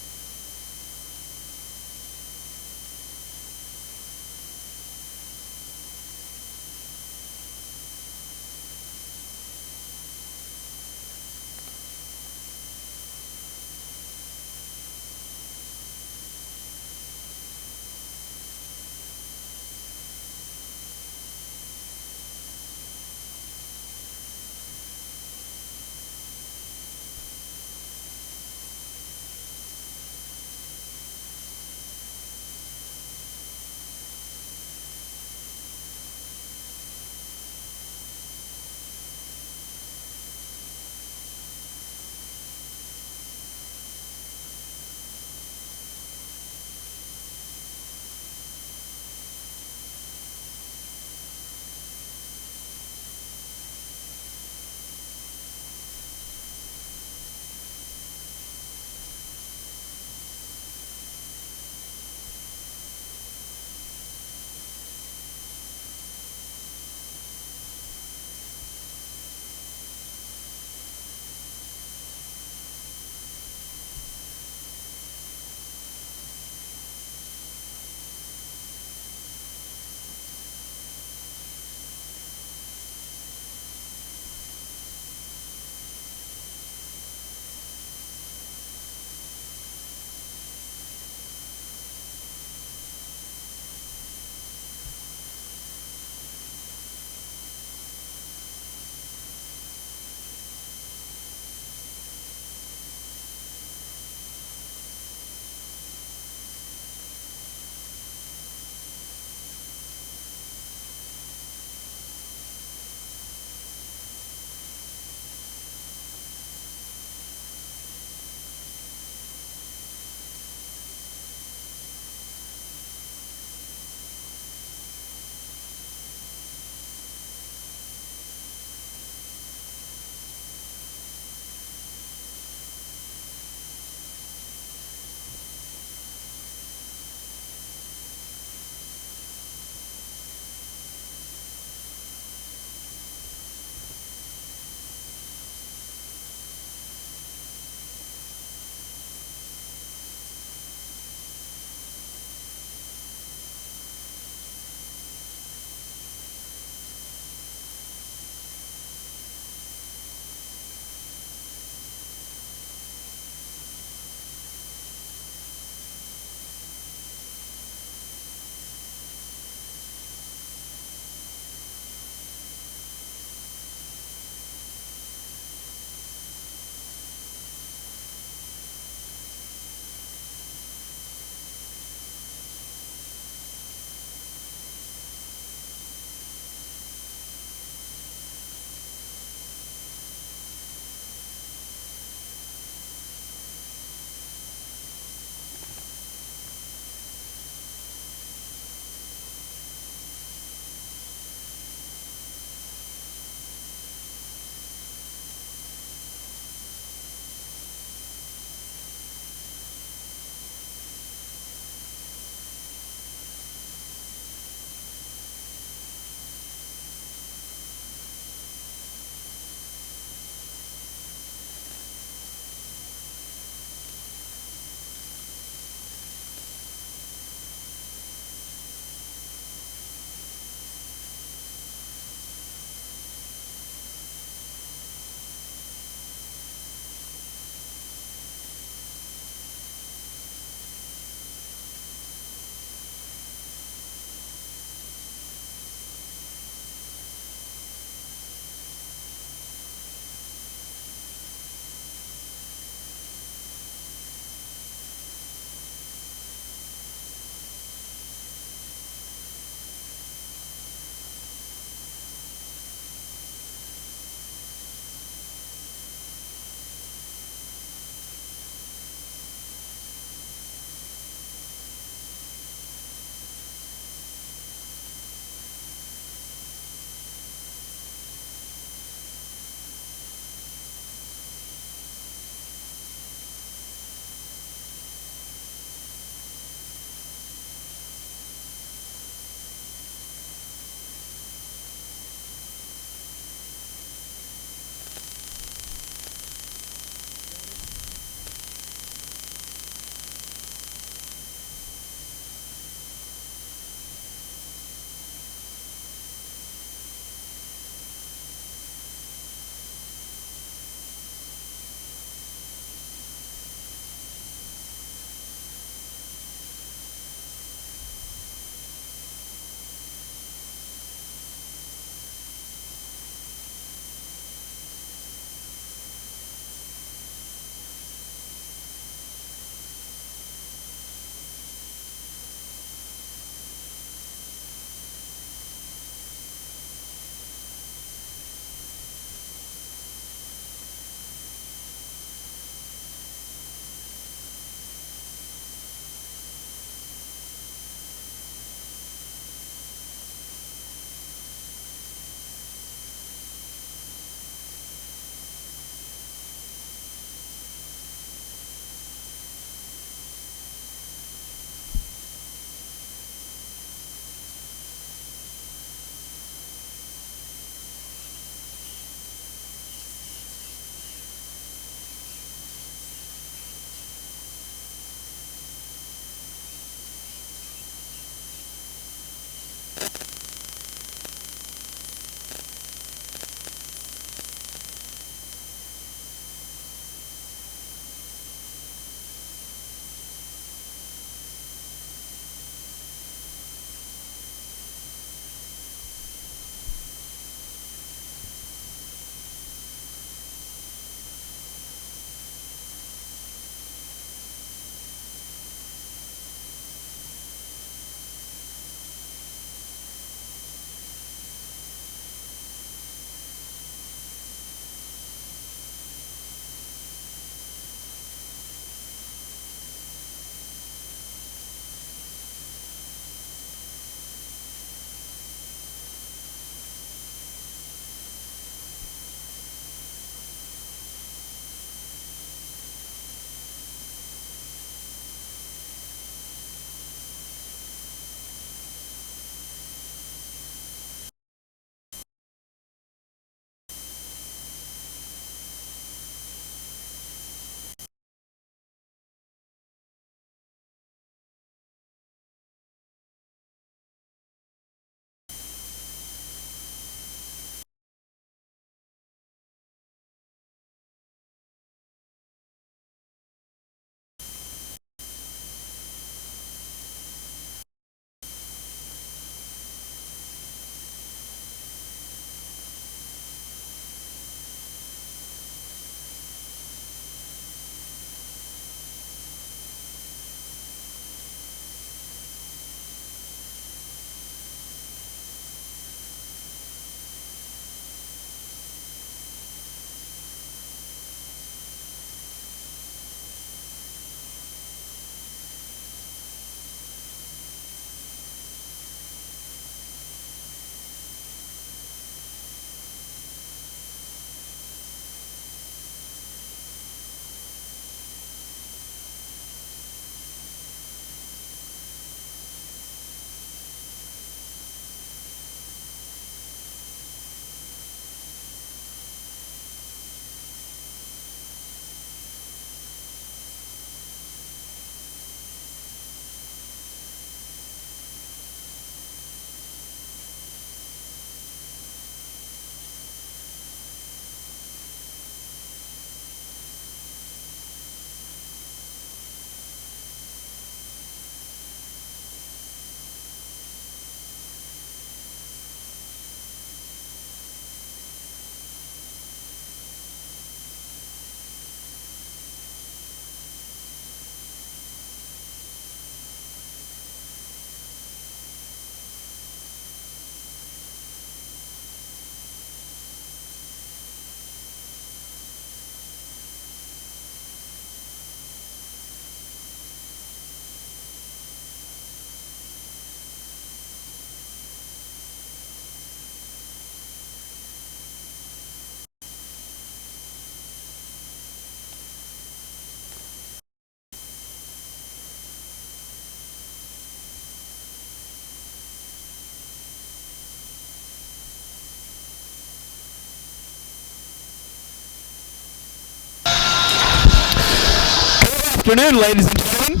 afternoon, ladies and gentlemen.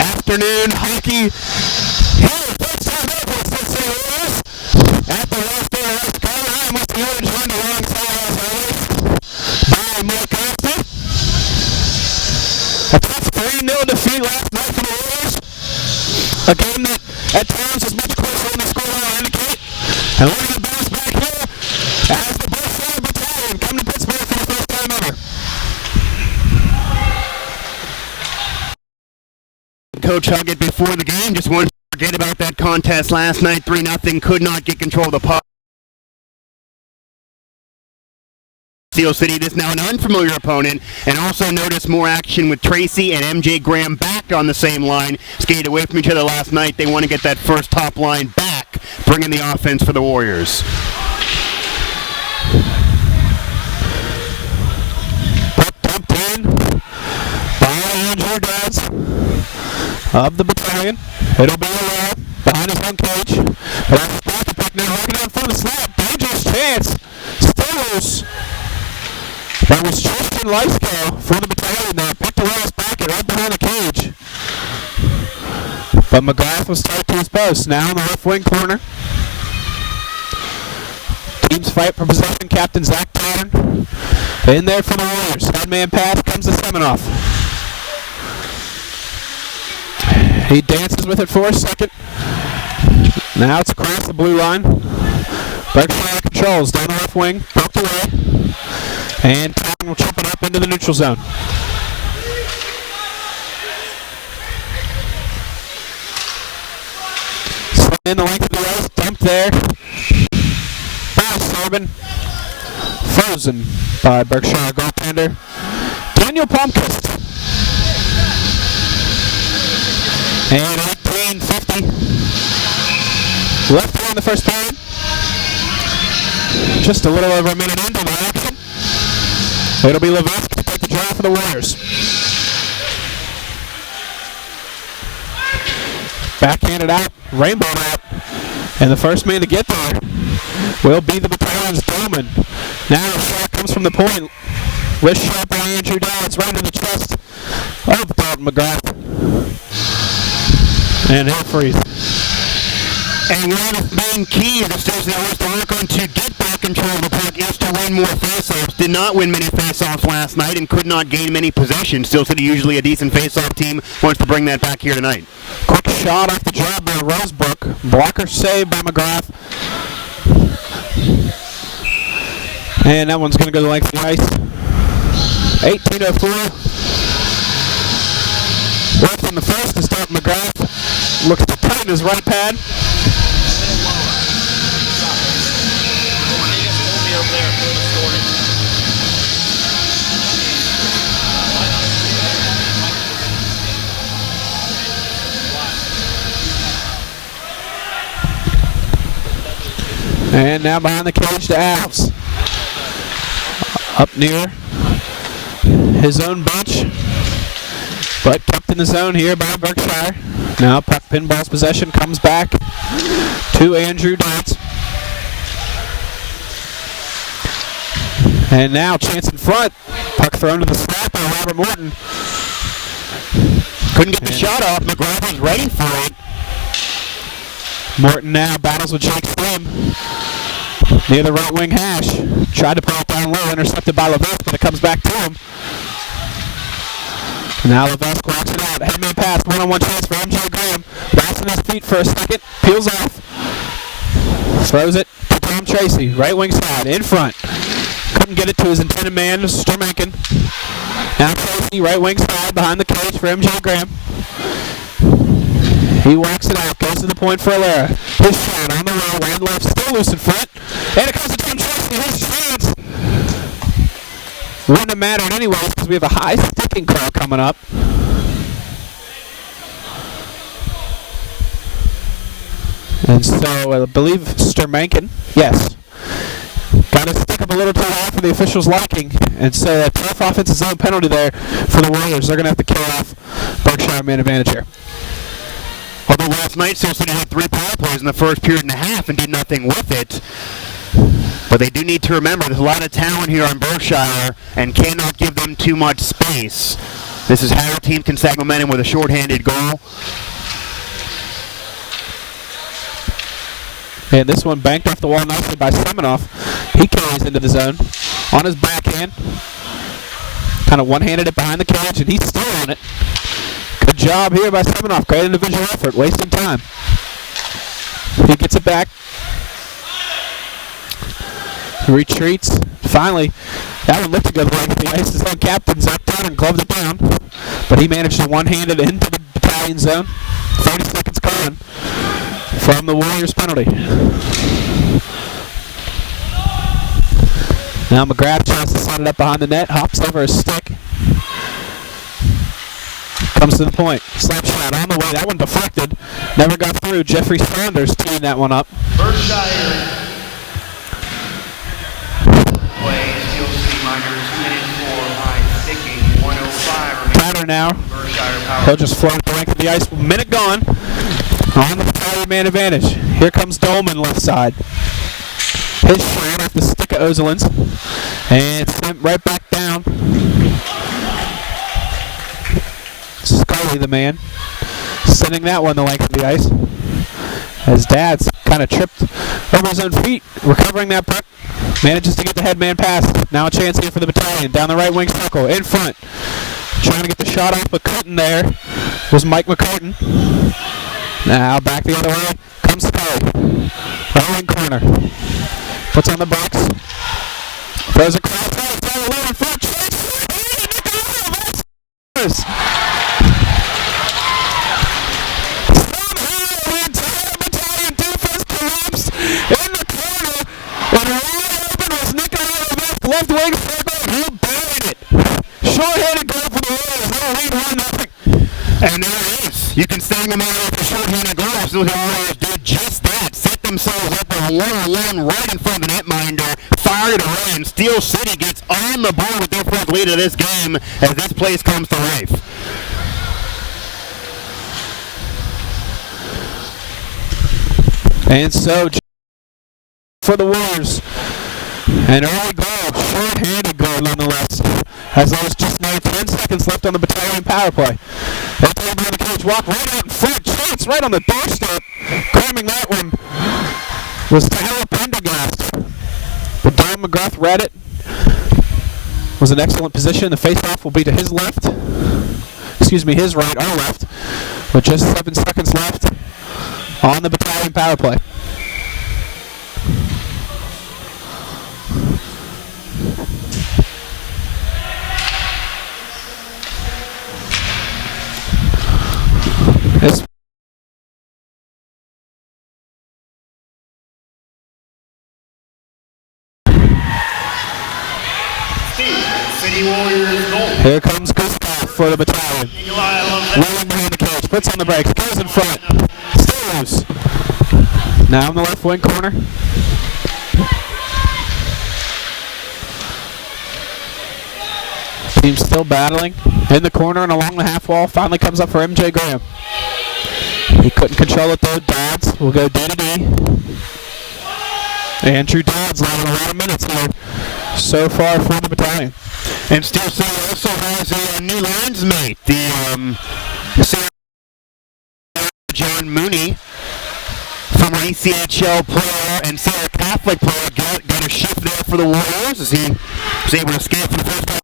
Afternoon hockey here first time ever for Steel City Warriors. At the last day of West Carolina, with the Orange joined alongside as always by Mike Austin. A tough 3-0 defeat last night for the Warriors. A game that at times was much closer than the scoreline will indicate. And we're going to bounce back here as the Berkshire Battalion come to Pittsburgh for the first time ever. Coach Huggett before the game just wanted to forget about that contest last night. 3-0, could not get control of the puck. Steel City is now an unfamiliar opponent, and also noticed more action with Tracy and MJ Graham back on the same line. Skated away from each other last night. They want to get that first top line back, bringing the offense for the Warriors. Top 10 by Andrew Dodds of the battalion. It'll be allowed behind his own cage. But after the puck now working on front of the slap. Dangerous chance. Still loose. That was Tristan Lysko for the battalion there. Picked away his pocket right behind the cage. But McGrath was tight to his post. Now in the left wing corner. Teams fight for possession. Captain Zach Pattern in there for the Warriors. Headman pass comes to Semenoff. He dances with it for a second. Now it's across the blue line. Berkshire controls down the left wing. Poked away. And Pattern will chip it up into the neutral zone. Slid in the length of the ice. Dumped there. Sorben. Frozen by Berkshire goaltender Daniel Palmquist. And 18:50 left on the first period. Just a little over a minute into the action. It'll be Levesque to take the draw for the Warriors. Backhanded out, rainbow out, and the first man to get there will be the battalion's Bowman. Now a shot comes from the point. Wrist shot by Andrew Dodds right into the chest of Dalton McGrath. And he'll freeze. And one of the main key of the Steel City Warriors to work on to get back control of the puck is to win more faceoffs. Did not win many faceoffs last night and could not gain many possessions. Steel City, usually a decent faceoff team, wants to bring that back here tonight. Quick shot off the job by Rosebrook. Blocker saved by McGrath. And that one's going to go the length of the ice. 18:04. Left in the first to start McGrath. Looks to tighten his right pad. And now behind the cage to Alves. Up near his own bench, but kept in the zone here by Berkshire. Now puck pinball's possession comes back to Andrew Dodds. And now chance in front. Puck thrown to the slap by Robert Morton. Couldn't get the shot off. McGrath was ready for it. Morton now battles with Jake Slim near the right wing hash. Tried to pull it down low, intercepted by Levesque, but it comes back to him. Now Levesque walks it out. Headman pass, one-on-one chance for MJ Graham. Bouncing his feet for a second, peels off. Throws it to Tom Tracy, right wing side, in front. Couldn't get it to his intended man, Sturmankin. Now Tracy, right wing side, behind the cage for MJ Graham. He walks it out, goes to the point for Alera. His shot on the roll, land left, still loose in front. And it comes to Tom Tracy, his chance. Wouldn't have mattered anyways because we have a high sticking call coming up. And so I believe Sturmankin, yes, got to stick up a little too high for the officials' liking. And so a tough offensive zone penalty there for the Warriors. They're going to have to kill off Berkshire man advantage here. Although last night, Steel City had 3 power plays in the first period and a half and did nothing with it. But they do need to remember there's a lot of talent here on Berkshire and cannot give them too much space. This is how teams can stack momentum with a shorthanded goal. And this one banked off the wall nicely by Semenoff. He carries into the zone on his backhand. Kind of one-handed it behind the cage, and he's still on it. Good job here by Semenoff. Great individual effort, wasting time. He gets it back. He retreats. Finally, that one looked to go the right of the ice. His own captain's up down and gloved it down. But he managed to one-hand it into the battalion zone. 30 seconds gone from the Warriors penalty. Now McGrath tries to set it up behind the net, hops over his stick. Comes to the point. Slap shot on the way. That one deflected. Never got through. Jeffrey Saunders teeing that one up. Berkshire. Play Steel City Miners, 2 minutes for high sticking, 105. Counter now. Berkshire power. He'll just float the length of the ice. Minute gone. On the battalion man advantage. Here comes Dolman left side. His shot off the stick of Ozelin's. And it's sent right back down. Scully, the man, sending that one the length of the ice. As Dad's kind of tripped over his own feet, recovering that puck. Manages to get the headman pass. Now a chance here for the battalion. Down the right wing circle, in front. Trying to get the shot off, but couldn't there. Was Mike McCartan. Now back the other way. Comes Scully. Right wing corner. Puts on the box. Throws a cross. In front. Left wing circle, he buried it. Short-handed goal for the Warriors. They'll lead 1-0. And there it is. You can send them out with a short-handed goal. So the Warriors did just that. Set themselves up on a one-on-one right in front of the netminder. Fired it away, and Steel City gets on the board with their first lead of this game as this place comes to life. And so, for the Warriors, an early goal, short-handed goal nonetheless, as there was just now 10 seconds left on the battalion power play. They play behind the cage, walk right out in front, chance right on the doorstep. Cramming that one was Tyler Pendergast. But Don McGrath read it. Was an excellent position. The face-off will be to his left. Excuse me, his right, our left. With just 7 seconds left on the battalion power play. This City Warriors goal. Here comes Gustav for the battalion. Rolling behind the cage, puts on the brakes, goes in front. Still loose. Now in the left wing corner. Team still battling. In the corner and along the half wall. Finally comes up for MJ Graham. He couldn't control it though. Dodds will go D to D. Andrew Dodds allowing a lot of minutes here so far for the battalion. And Steel City also has a new lines mate, the John Mooney, former ECHL player and Sarah Catholic player, got a shift there for the Warriors as he was able to escape for the first time.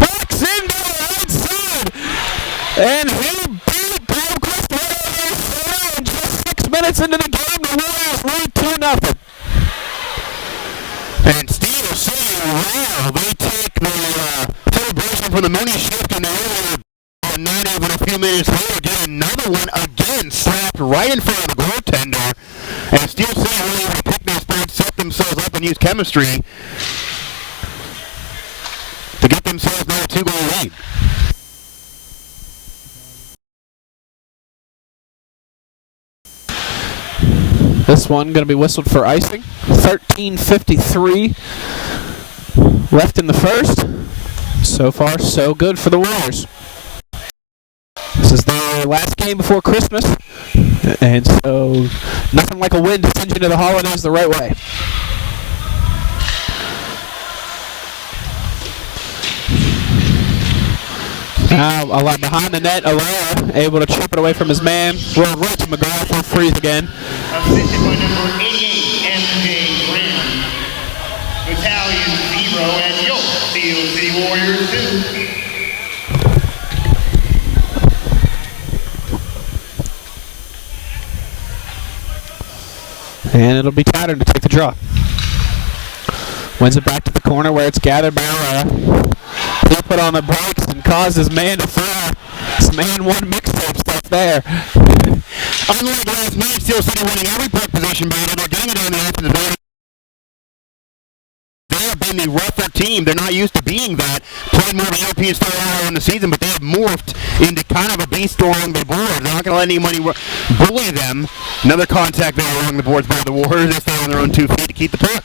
Walks into the right side, and he beat Palmquist right in just 6 minutes into the game. The Warriors lead 2-0. And Steel City, wow, they take the celebration from the Mooney shift and not even a few minutes later get another one again slapped right in front of the goaltender. And Steel City really able to pick their spots, set themselves up and use chemistry to get themselves now a 2-goal lead. This one going to be whistled for icing. 13:53 left in the first. So far, so good for the Warriors. This is their last game before Christmas, and so nothing like a win to send you to the holidays the right way. Now, a lot behind the net, Alara able to chip it away from his man. Rolled right to McGrath for freeze again. Assisted by number 88, M.J. Graham. Battalion 0 and Yoke, Steel City Warriors 2. And it'll be Tattern to take the draw. Wins it back to the corner where it's gathered by Alara. He put on the brakes and caused his man to fire. His man one mixtape stuff there. Unlike last night, Steel City winning every puck possession battle. They're getting it on the offensive zone. They have been the rougher team. They're not used to being that. Played more of a European style earlier in the season, but they have morphed into kind of a beast along the board. They're not going to let anybody bully them. Another contact there along the boards by the Warriors. They stay on their own 2 feet to keep the puck.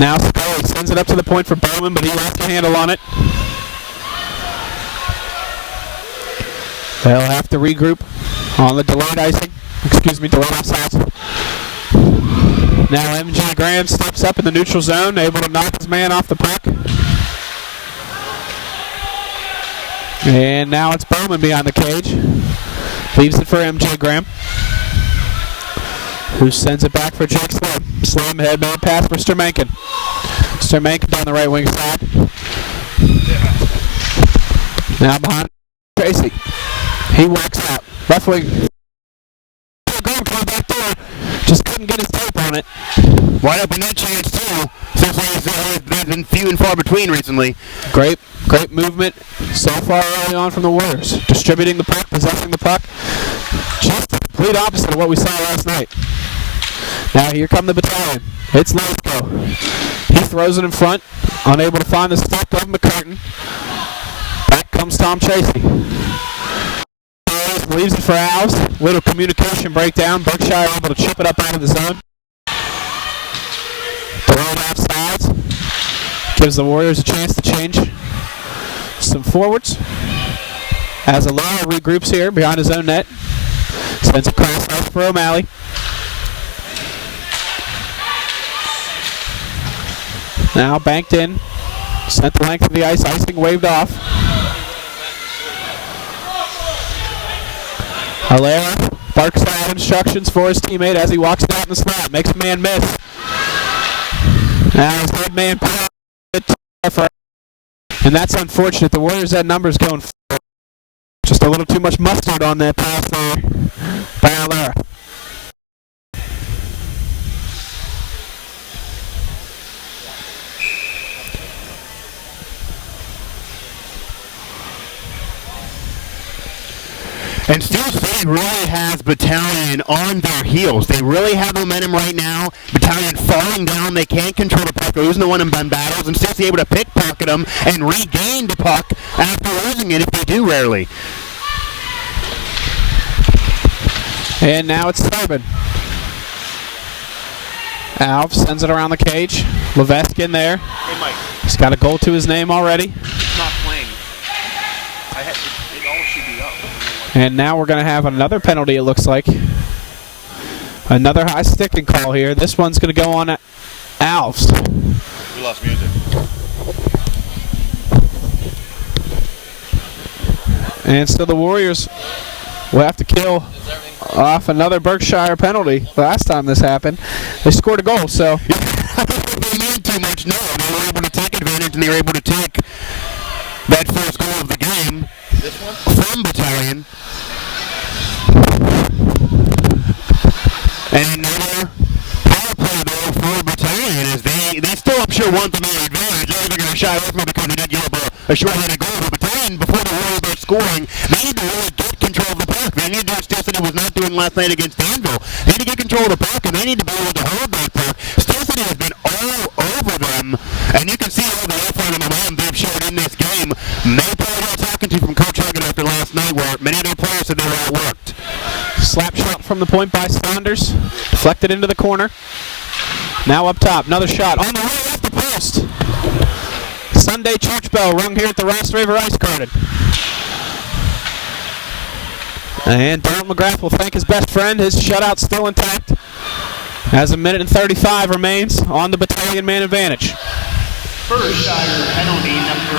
Now Scully sends it up to the point for Bowman, but he lost a handle on it. They'll have to regroup on the delayed icing. Delayed offsides. Now M.J. Graham steps up in the neutral zone, able to knock his man off the puck. And now it's Bowman behind the cage. Leaves it for M.J. Graham, who sends it back for Jake Slim. Slim headman pass for Stermankin. Stermankin down the right wing side. Now behind Tracy. He walks out. Left wing. Back door. Just couldn't get his tape on it. Wide open net chance too. Since they've been few and far between recently. Great movement so far early on from the Warriors. Distributing the puck, possessing the puck. Just the complete opposite of what we saw last night. Now here come the Battalion. It's Lesko. He throws it in front, unable to find the stick of McCurtain. Back comes Tom Tracy. Leaves it for Alves. Little communication breakdown. Berkshire able to chip it up out of the zone. Thrown offsides. Gives the Warriors a chance to change some forwards. As Alara regroups here behind his own net. Sends a cross out for O'Malley. Now banked in. Sent the length of the ice. Icing waved off. Alara barks out instructions for his teammate as he walks out in the slot. Makes a man miss. Now his head man put out, and that's unfortunate. The Warriors had numbers going forward. Just a little too much mustard on that pass there by Alara. And Steel City really has Battalion on their heels. They really have momentum right now. Battalion falling down. They can't control the puck. They're losing the one-and-done battles. And Steel City able to pickpocket them and regain the puck after losing it, if they do rarely. And now it's Turbin. Alves sends it around the cage. Levesque in there. Hey, Mike. He's got a goal to his name already. It's not playing. It all should be up. And now we're going to have another penalty, it looks like. Another high sticking call here. This one's going to go on Alves. We lost music. And so the Warriors will have to kill off another Berkshire penalty. Last time this happened, they scored a goal, so. They need too much. No, they were able to take advantage, and they were able to take that first goal of the game. This one? From Battalion. And another power play though for Battalion as they still, I'm sure, want the main advantage. They're going to shy away from it because they did give up a short-handed goal. But Battalion, before the Warriors start scoring, they need to really get control of the puck. They need to do what Steel City was not doing last night against Danville. They need to get control of the puck, and they need to be able to hold that puck. Steel City has been all over them, and you can see all the effort and momentum they've showed in this game. They probably were talking to from Coach Hagan after last night, where many of their players said they were outworked. Slap shot from the point by Saunders. Deflected into the corner. Now up top. Another shot. On the way off the post. Sunday church bell rung here at the Ross River Ice Garden. And Donald McGrath will thank his best friend. His shutout still intact. As a minute and 35 remains on the Battalion man advantage. Berkshire penalty number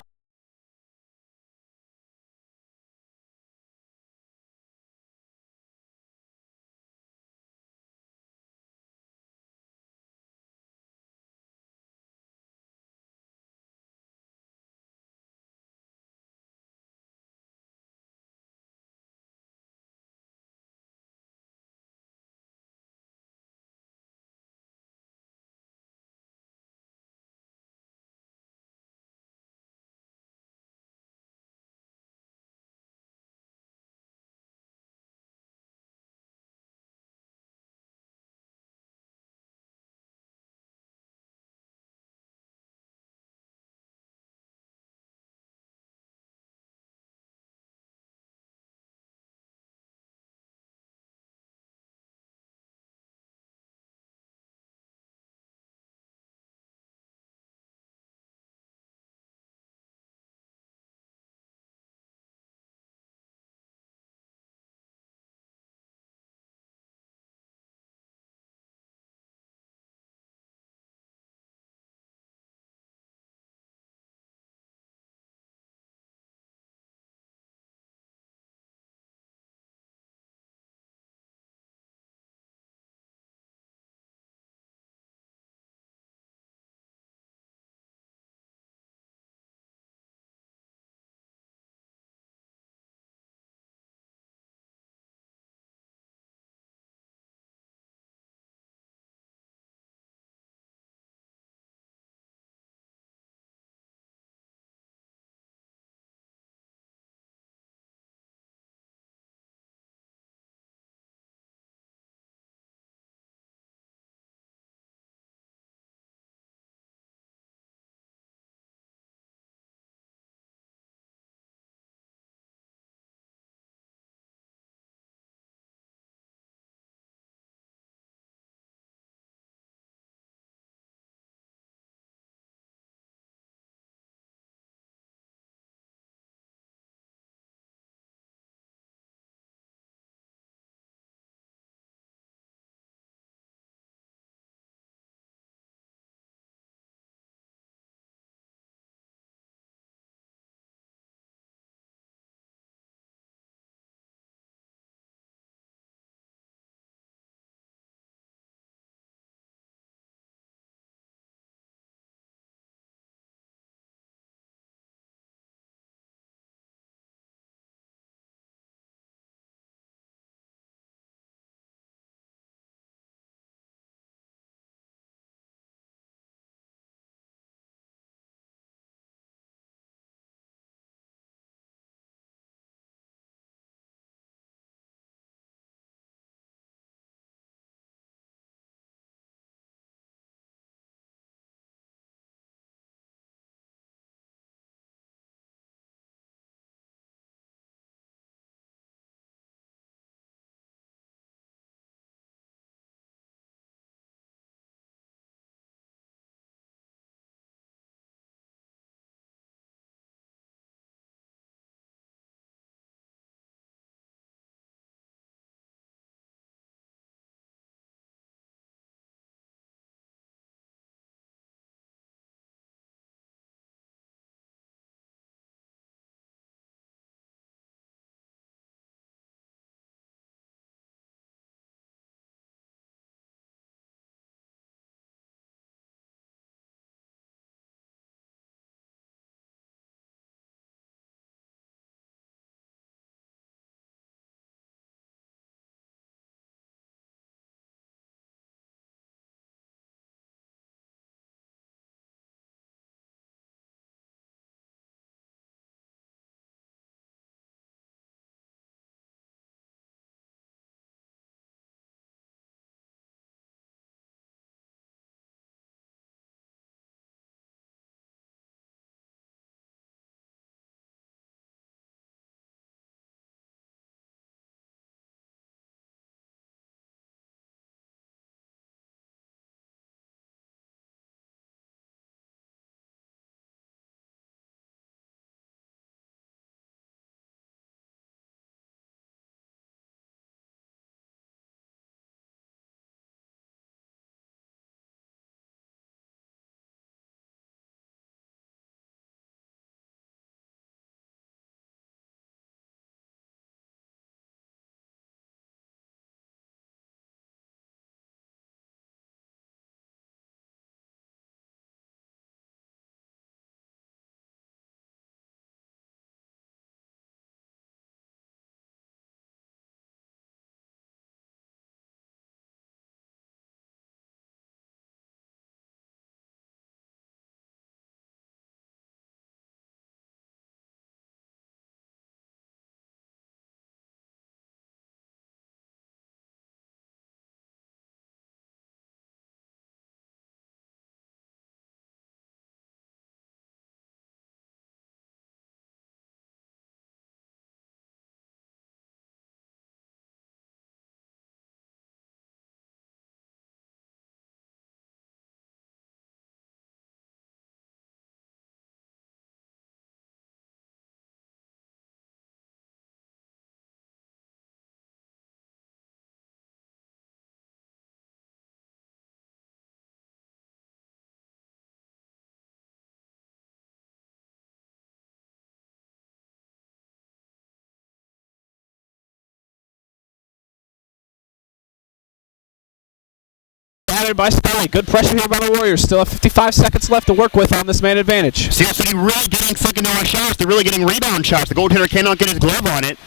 there by Scully. Good pressure here by the Warriors. Still have 55 seconds left to work with on this man advantage. Steel City really getting secondary shots. They're really getting rebound shots. The goaltender cannot get his glove on it.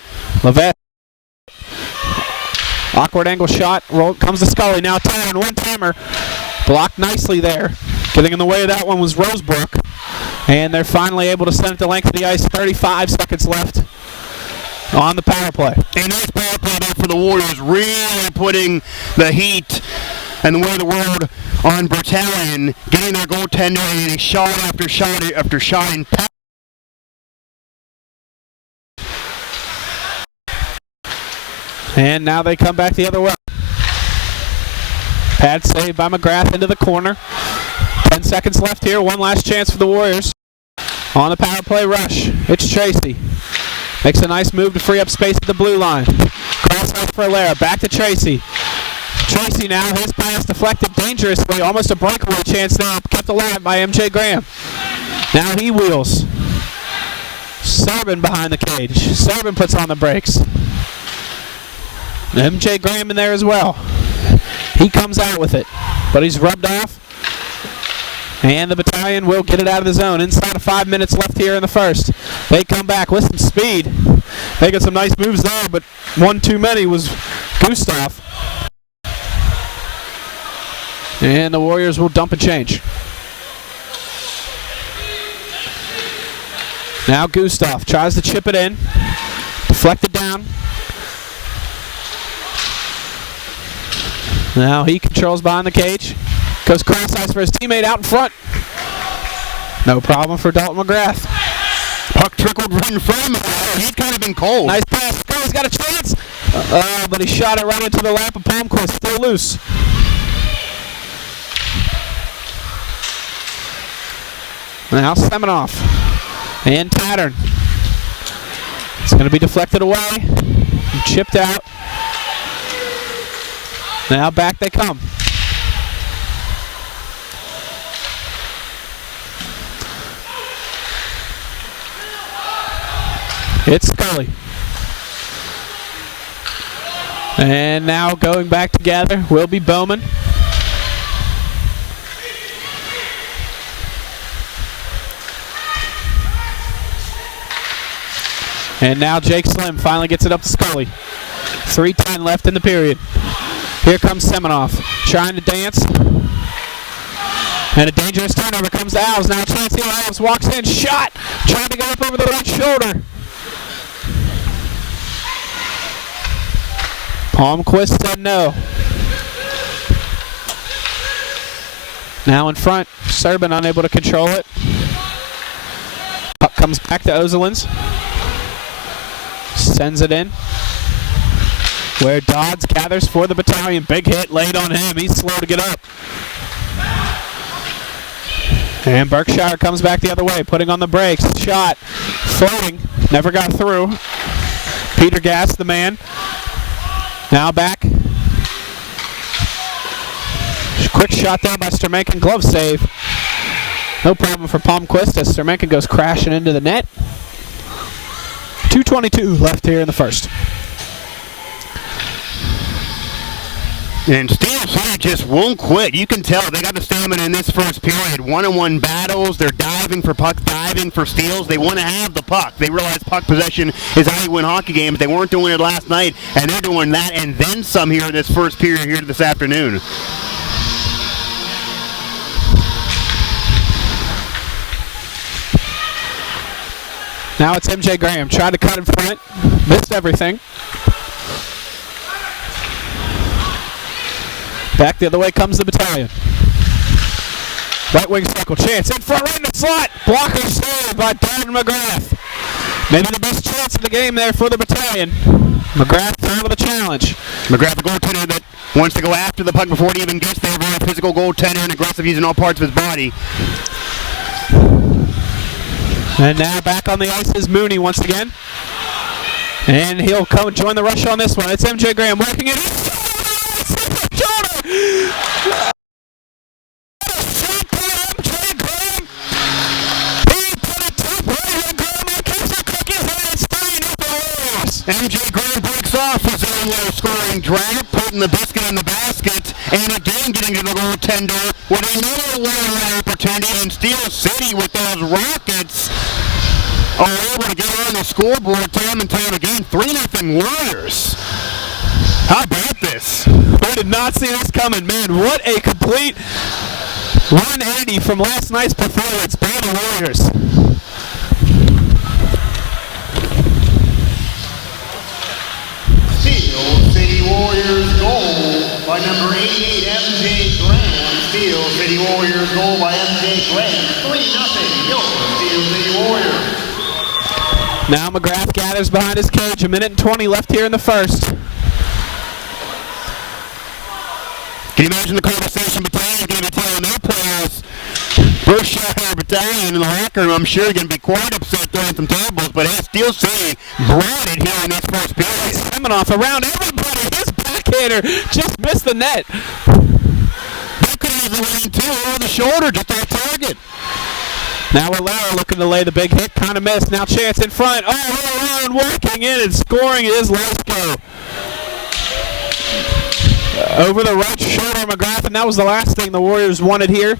Levesque. Awkward angle shot. Roll comes to Scully. Now Tanner, one-timer. Blocked nicely there. Getting in the way of that one was Rosebrook. And they're finally able to send it to length of the ice. 35 seconds left on the power play. A nice power play there for the Warriors, really putting the heat and the weight of the world on Battalion, getting their goaltender and shot after shot after shot. And now they come back the other way. Pad save by McGrath into the corner. 10 seconds left here. One last chance for the Warriors. On the power play rush, it's Tracy. Makes a nice move to free up space at the blue line. Cross out for Alera. Back to Tracy. Tracy now, his pass deflected dangerously. Almost a breakaway chance there. Kept alive by MJ Graham. Now he wheels. Servin behind the cage. Servin puts on the brakes. MJ Graham in there as well. He comes out with it, but he's rubbed off. And the Battalion will get it out of the zone. Inside of 5 minutes left here in the first. They come back with some speed. Making some nice moves there, but one too many was Gustav. And the Warriors will dump and change. Now Gustav tries to chip it in. Deflected down. Now he controls behind the cage. Goes cross ice for his teammate out in front. No problem for Dalton McGrath. Puck trickled right in front of him. He's kind of been cold. Nice pass. He's got a chance. But he shot it right into the lap of Palmquist. Still loose. Now Semenoff. And Tattern. It's going to be deflected away. Chipped out. Now back they come. It's Scully. And now going back together will be Bowman. And now Jake Slim finally gets it up to Scully. 3:10 left in the period. Here comes Semenoff, trying to dance. And a dangerous turnover comes to Alves. Now Chancey Alves walks in, shot, trying to go up over the right shoulder. Palmquist said no. Now in front, Servin unable to control it. Puck comes back to Ozelins. Sends it in. Where Dodds gathers for the Battalion. Big hit laid on him. He's slow to get up. And Berkshire comes back the other way, putting on the brakes. Shot. Floating. Never got through. Peter Gass, the man. Now back. Quick shot there by Stermenken. Glove save. No problem for Palmquist as Stermenken goes crashing into the net. 2:22 left here in the first. And Steel City just won't quit. You can tell they got the stamina in this first period. One-on-one battles. They're diving for pucks, diving for steals. They want to have the puck. They realize puck possession is how you win hockey games. They weren't doing it last night, and they're doing that and then some here in this first period here this afternoon. Now it's MJ Graham. Tried to cut in front. Missed everything. Back the other way comes the Battalion. Right wing circle. Chance in front, right in the slot. Blocker saved by Dalton McGrath. Maybe the best chance of the game there for the Battalion. McGrath out of the challenge. McGrath, the goaltender that wants to go after the puck before it even gets there. Very physical goaltender and aggressive using all parts of his body. And now back on the ice is Mooney once again. And he'll come join the rush on this one. It's MJ Graham working it. MJ Graham breaks off his one low scoring drought, putting the biscuit in the basket, and again getting to the goaltender with another one opportunity, and Steel City with those Rockets are able to get on the scoreboard time and time again. 3-0 Warriors. How about this? I did not see this coming, man. What a complete 180 from last night's performance by the Warriors. Steel City Warriors goal by number 88, MJ Graham. Steel City Warriors goal by MJ Graham. 3-0, your Steel City Warriors. Now McGrath gathers behind his cage. 1:20 left here in the first. Can you imagine the conversation Battalion's going to be telling their players? Berkshire Battalion in the locker room, I'm sure you're going to be quite upset throwing some tables, but hey, Steel City brought it here in this first period. Seminoff around everybody. His backhander just missed the net. That could have been too, over the shoulder, just on target. Now Valera looking to lay the big hit, kind of missed. Now Chance in front. Oh, Ron working in and scoring is Lesko. Over the right shoulder of McGrath, and that was the last thing the Warriors wanted here.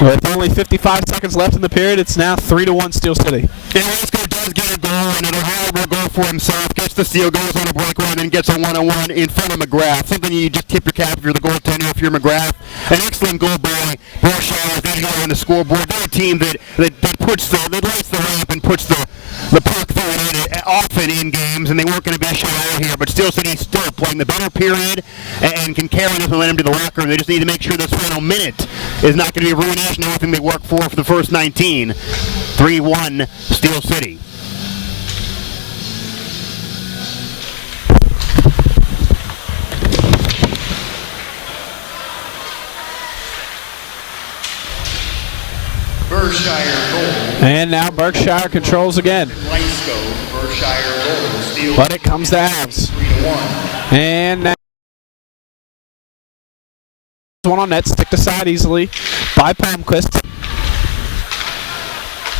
With only 55 seconds left in the period, it's now 3-1 Steel City. And Lesko does get a goal, and it'll horrible goal for himself. Gets the steal, goes on a break run, and gets a one-on-one in front of McGrath. Something you just tip your cap if you're the goaltender, if you're McGrath. An excellent goal by Berkshire. They go on the scoreboard. They're a team that puts that lights the ramp and puts the puck through it often in games, and they weren't going to be shut out here. But Steel City's still playing the better period and can carry this momentum to the locker room. They just need to make sure this final minute is not going to be a ruination of everything they worked for the first 19. 3-1 Steel City. Berkshire goal. And now Berkshire controls again. Lesko, Berkshire goal. Steel But it comes to Avs. 3-1. And now one on net, stick to side easily by Palmquist.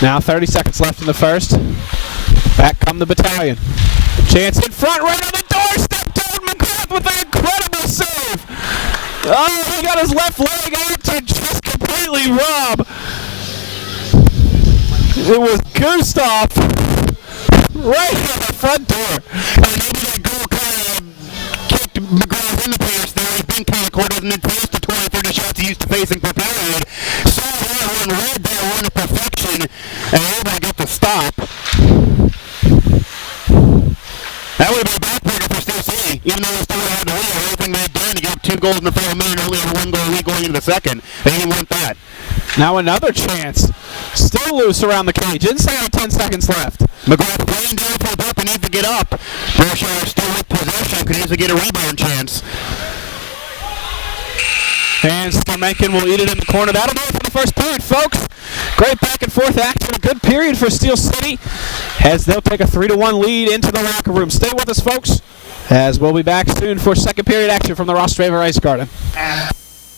Now 30 seconds left in the first. Back come the Battalion. Chance in front, right on the doorstep. Toad McGrath with an incredible save. Oh, he got his left leg out to just completely rob. It was Gustav right at the front door. And maybe that goal kind of kicked McGrath in the face there. He's been kind of caught in the face to 20-30 shots he used to facing per period. Saw that one, read that one to perfection, and everybody got the stop. That would have been a backbreaker for Steel City, even though they still had the lead. Everything they'd done to give up 2 goals in the final minute and only have a 1-goal lead going into the second. They didn't want that. Now another chance. Still loose around the cage. Inside of 10 seconds left. McGrath playing down for the puck and needs to get up. Berkshire still with possession, could easily get a rebound chance. And Stormenkin will eat it in the corner. That'll do it for the first period, folks. Great back and forth action. A good period for Steel City as they'll take a 3-1 lead into the locker room. Stay with us, folks, as we'll be back soon for second period action from the Ross Draver Ice Garden.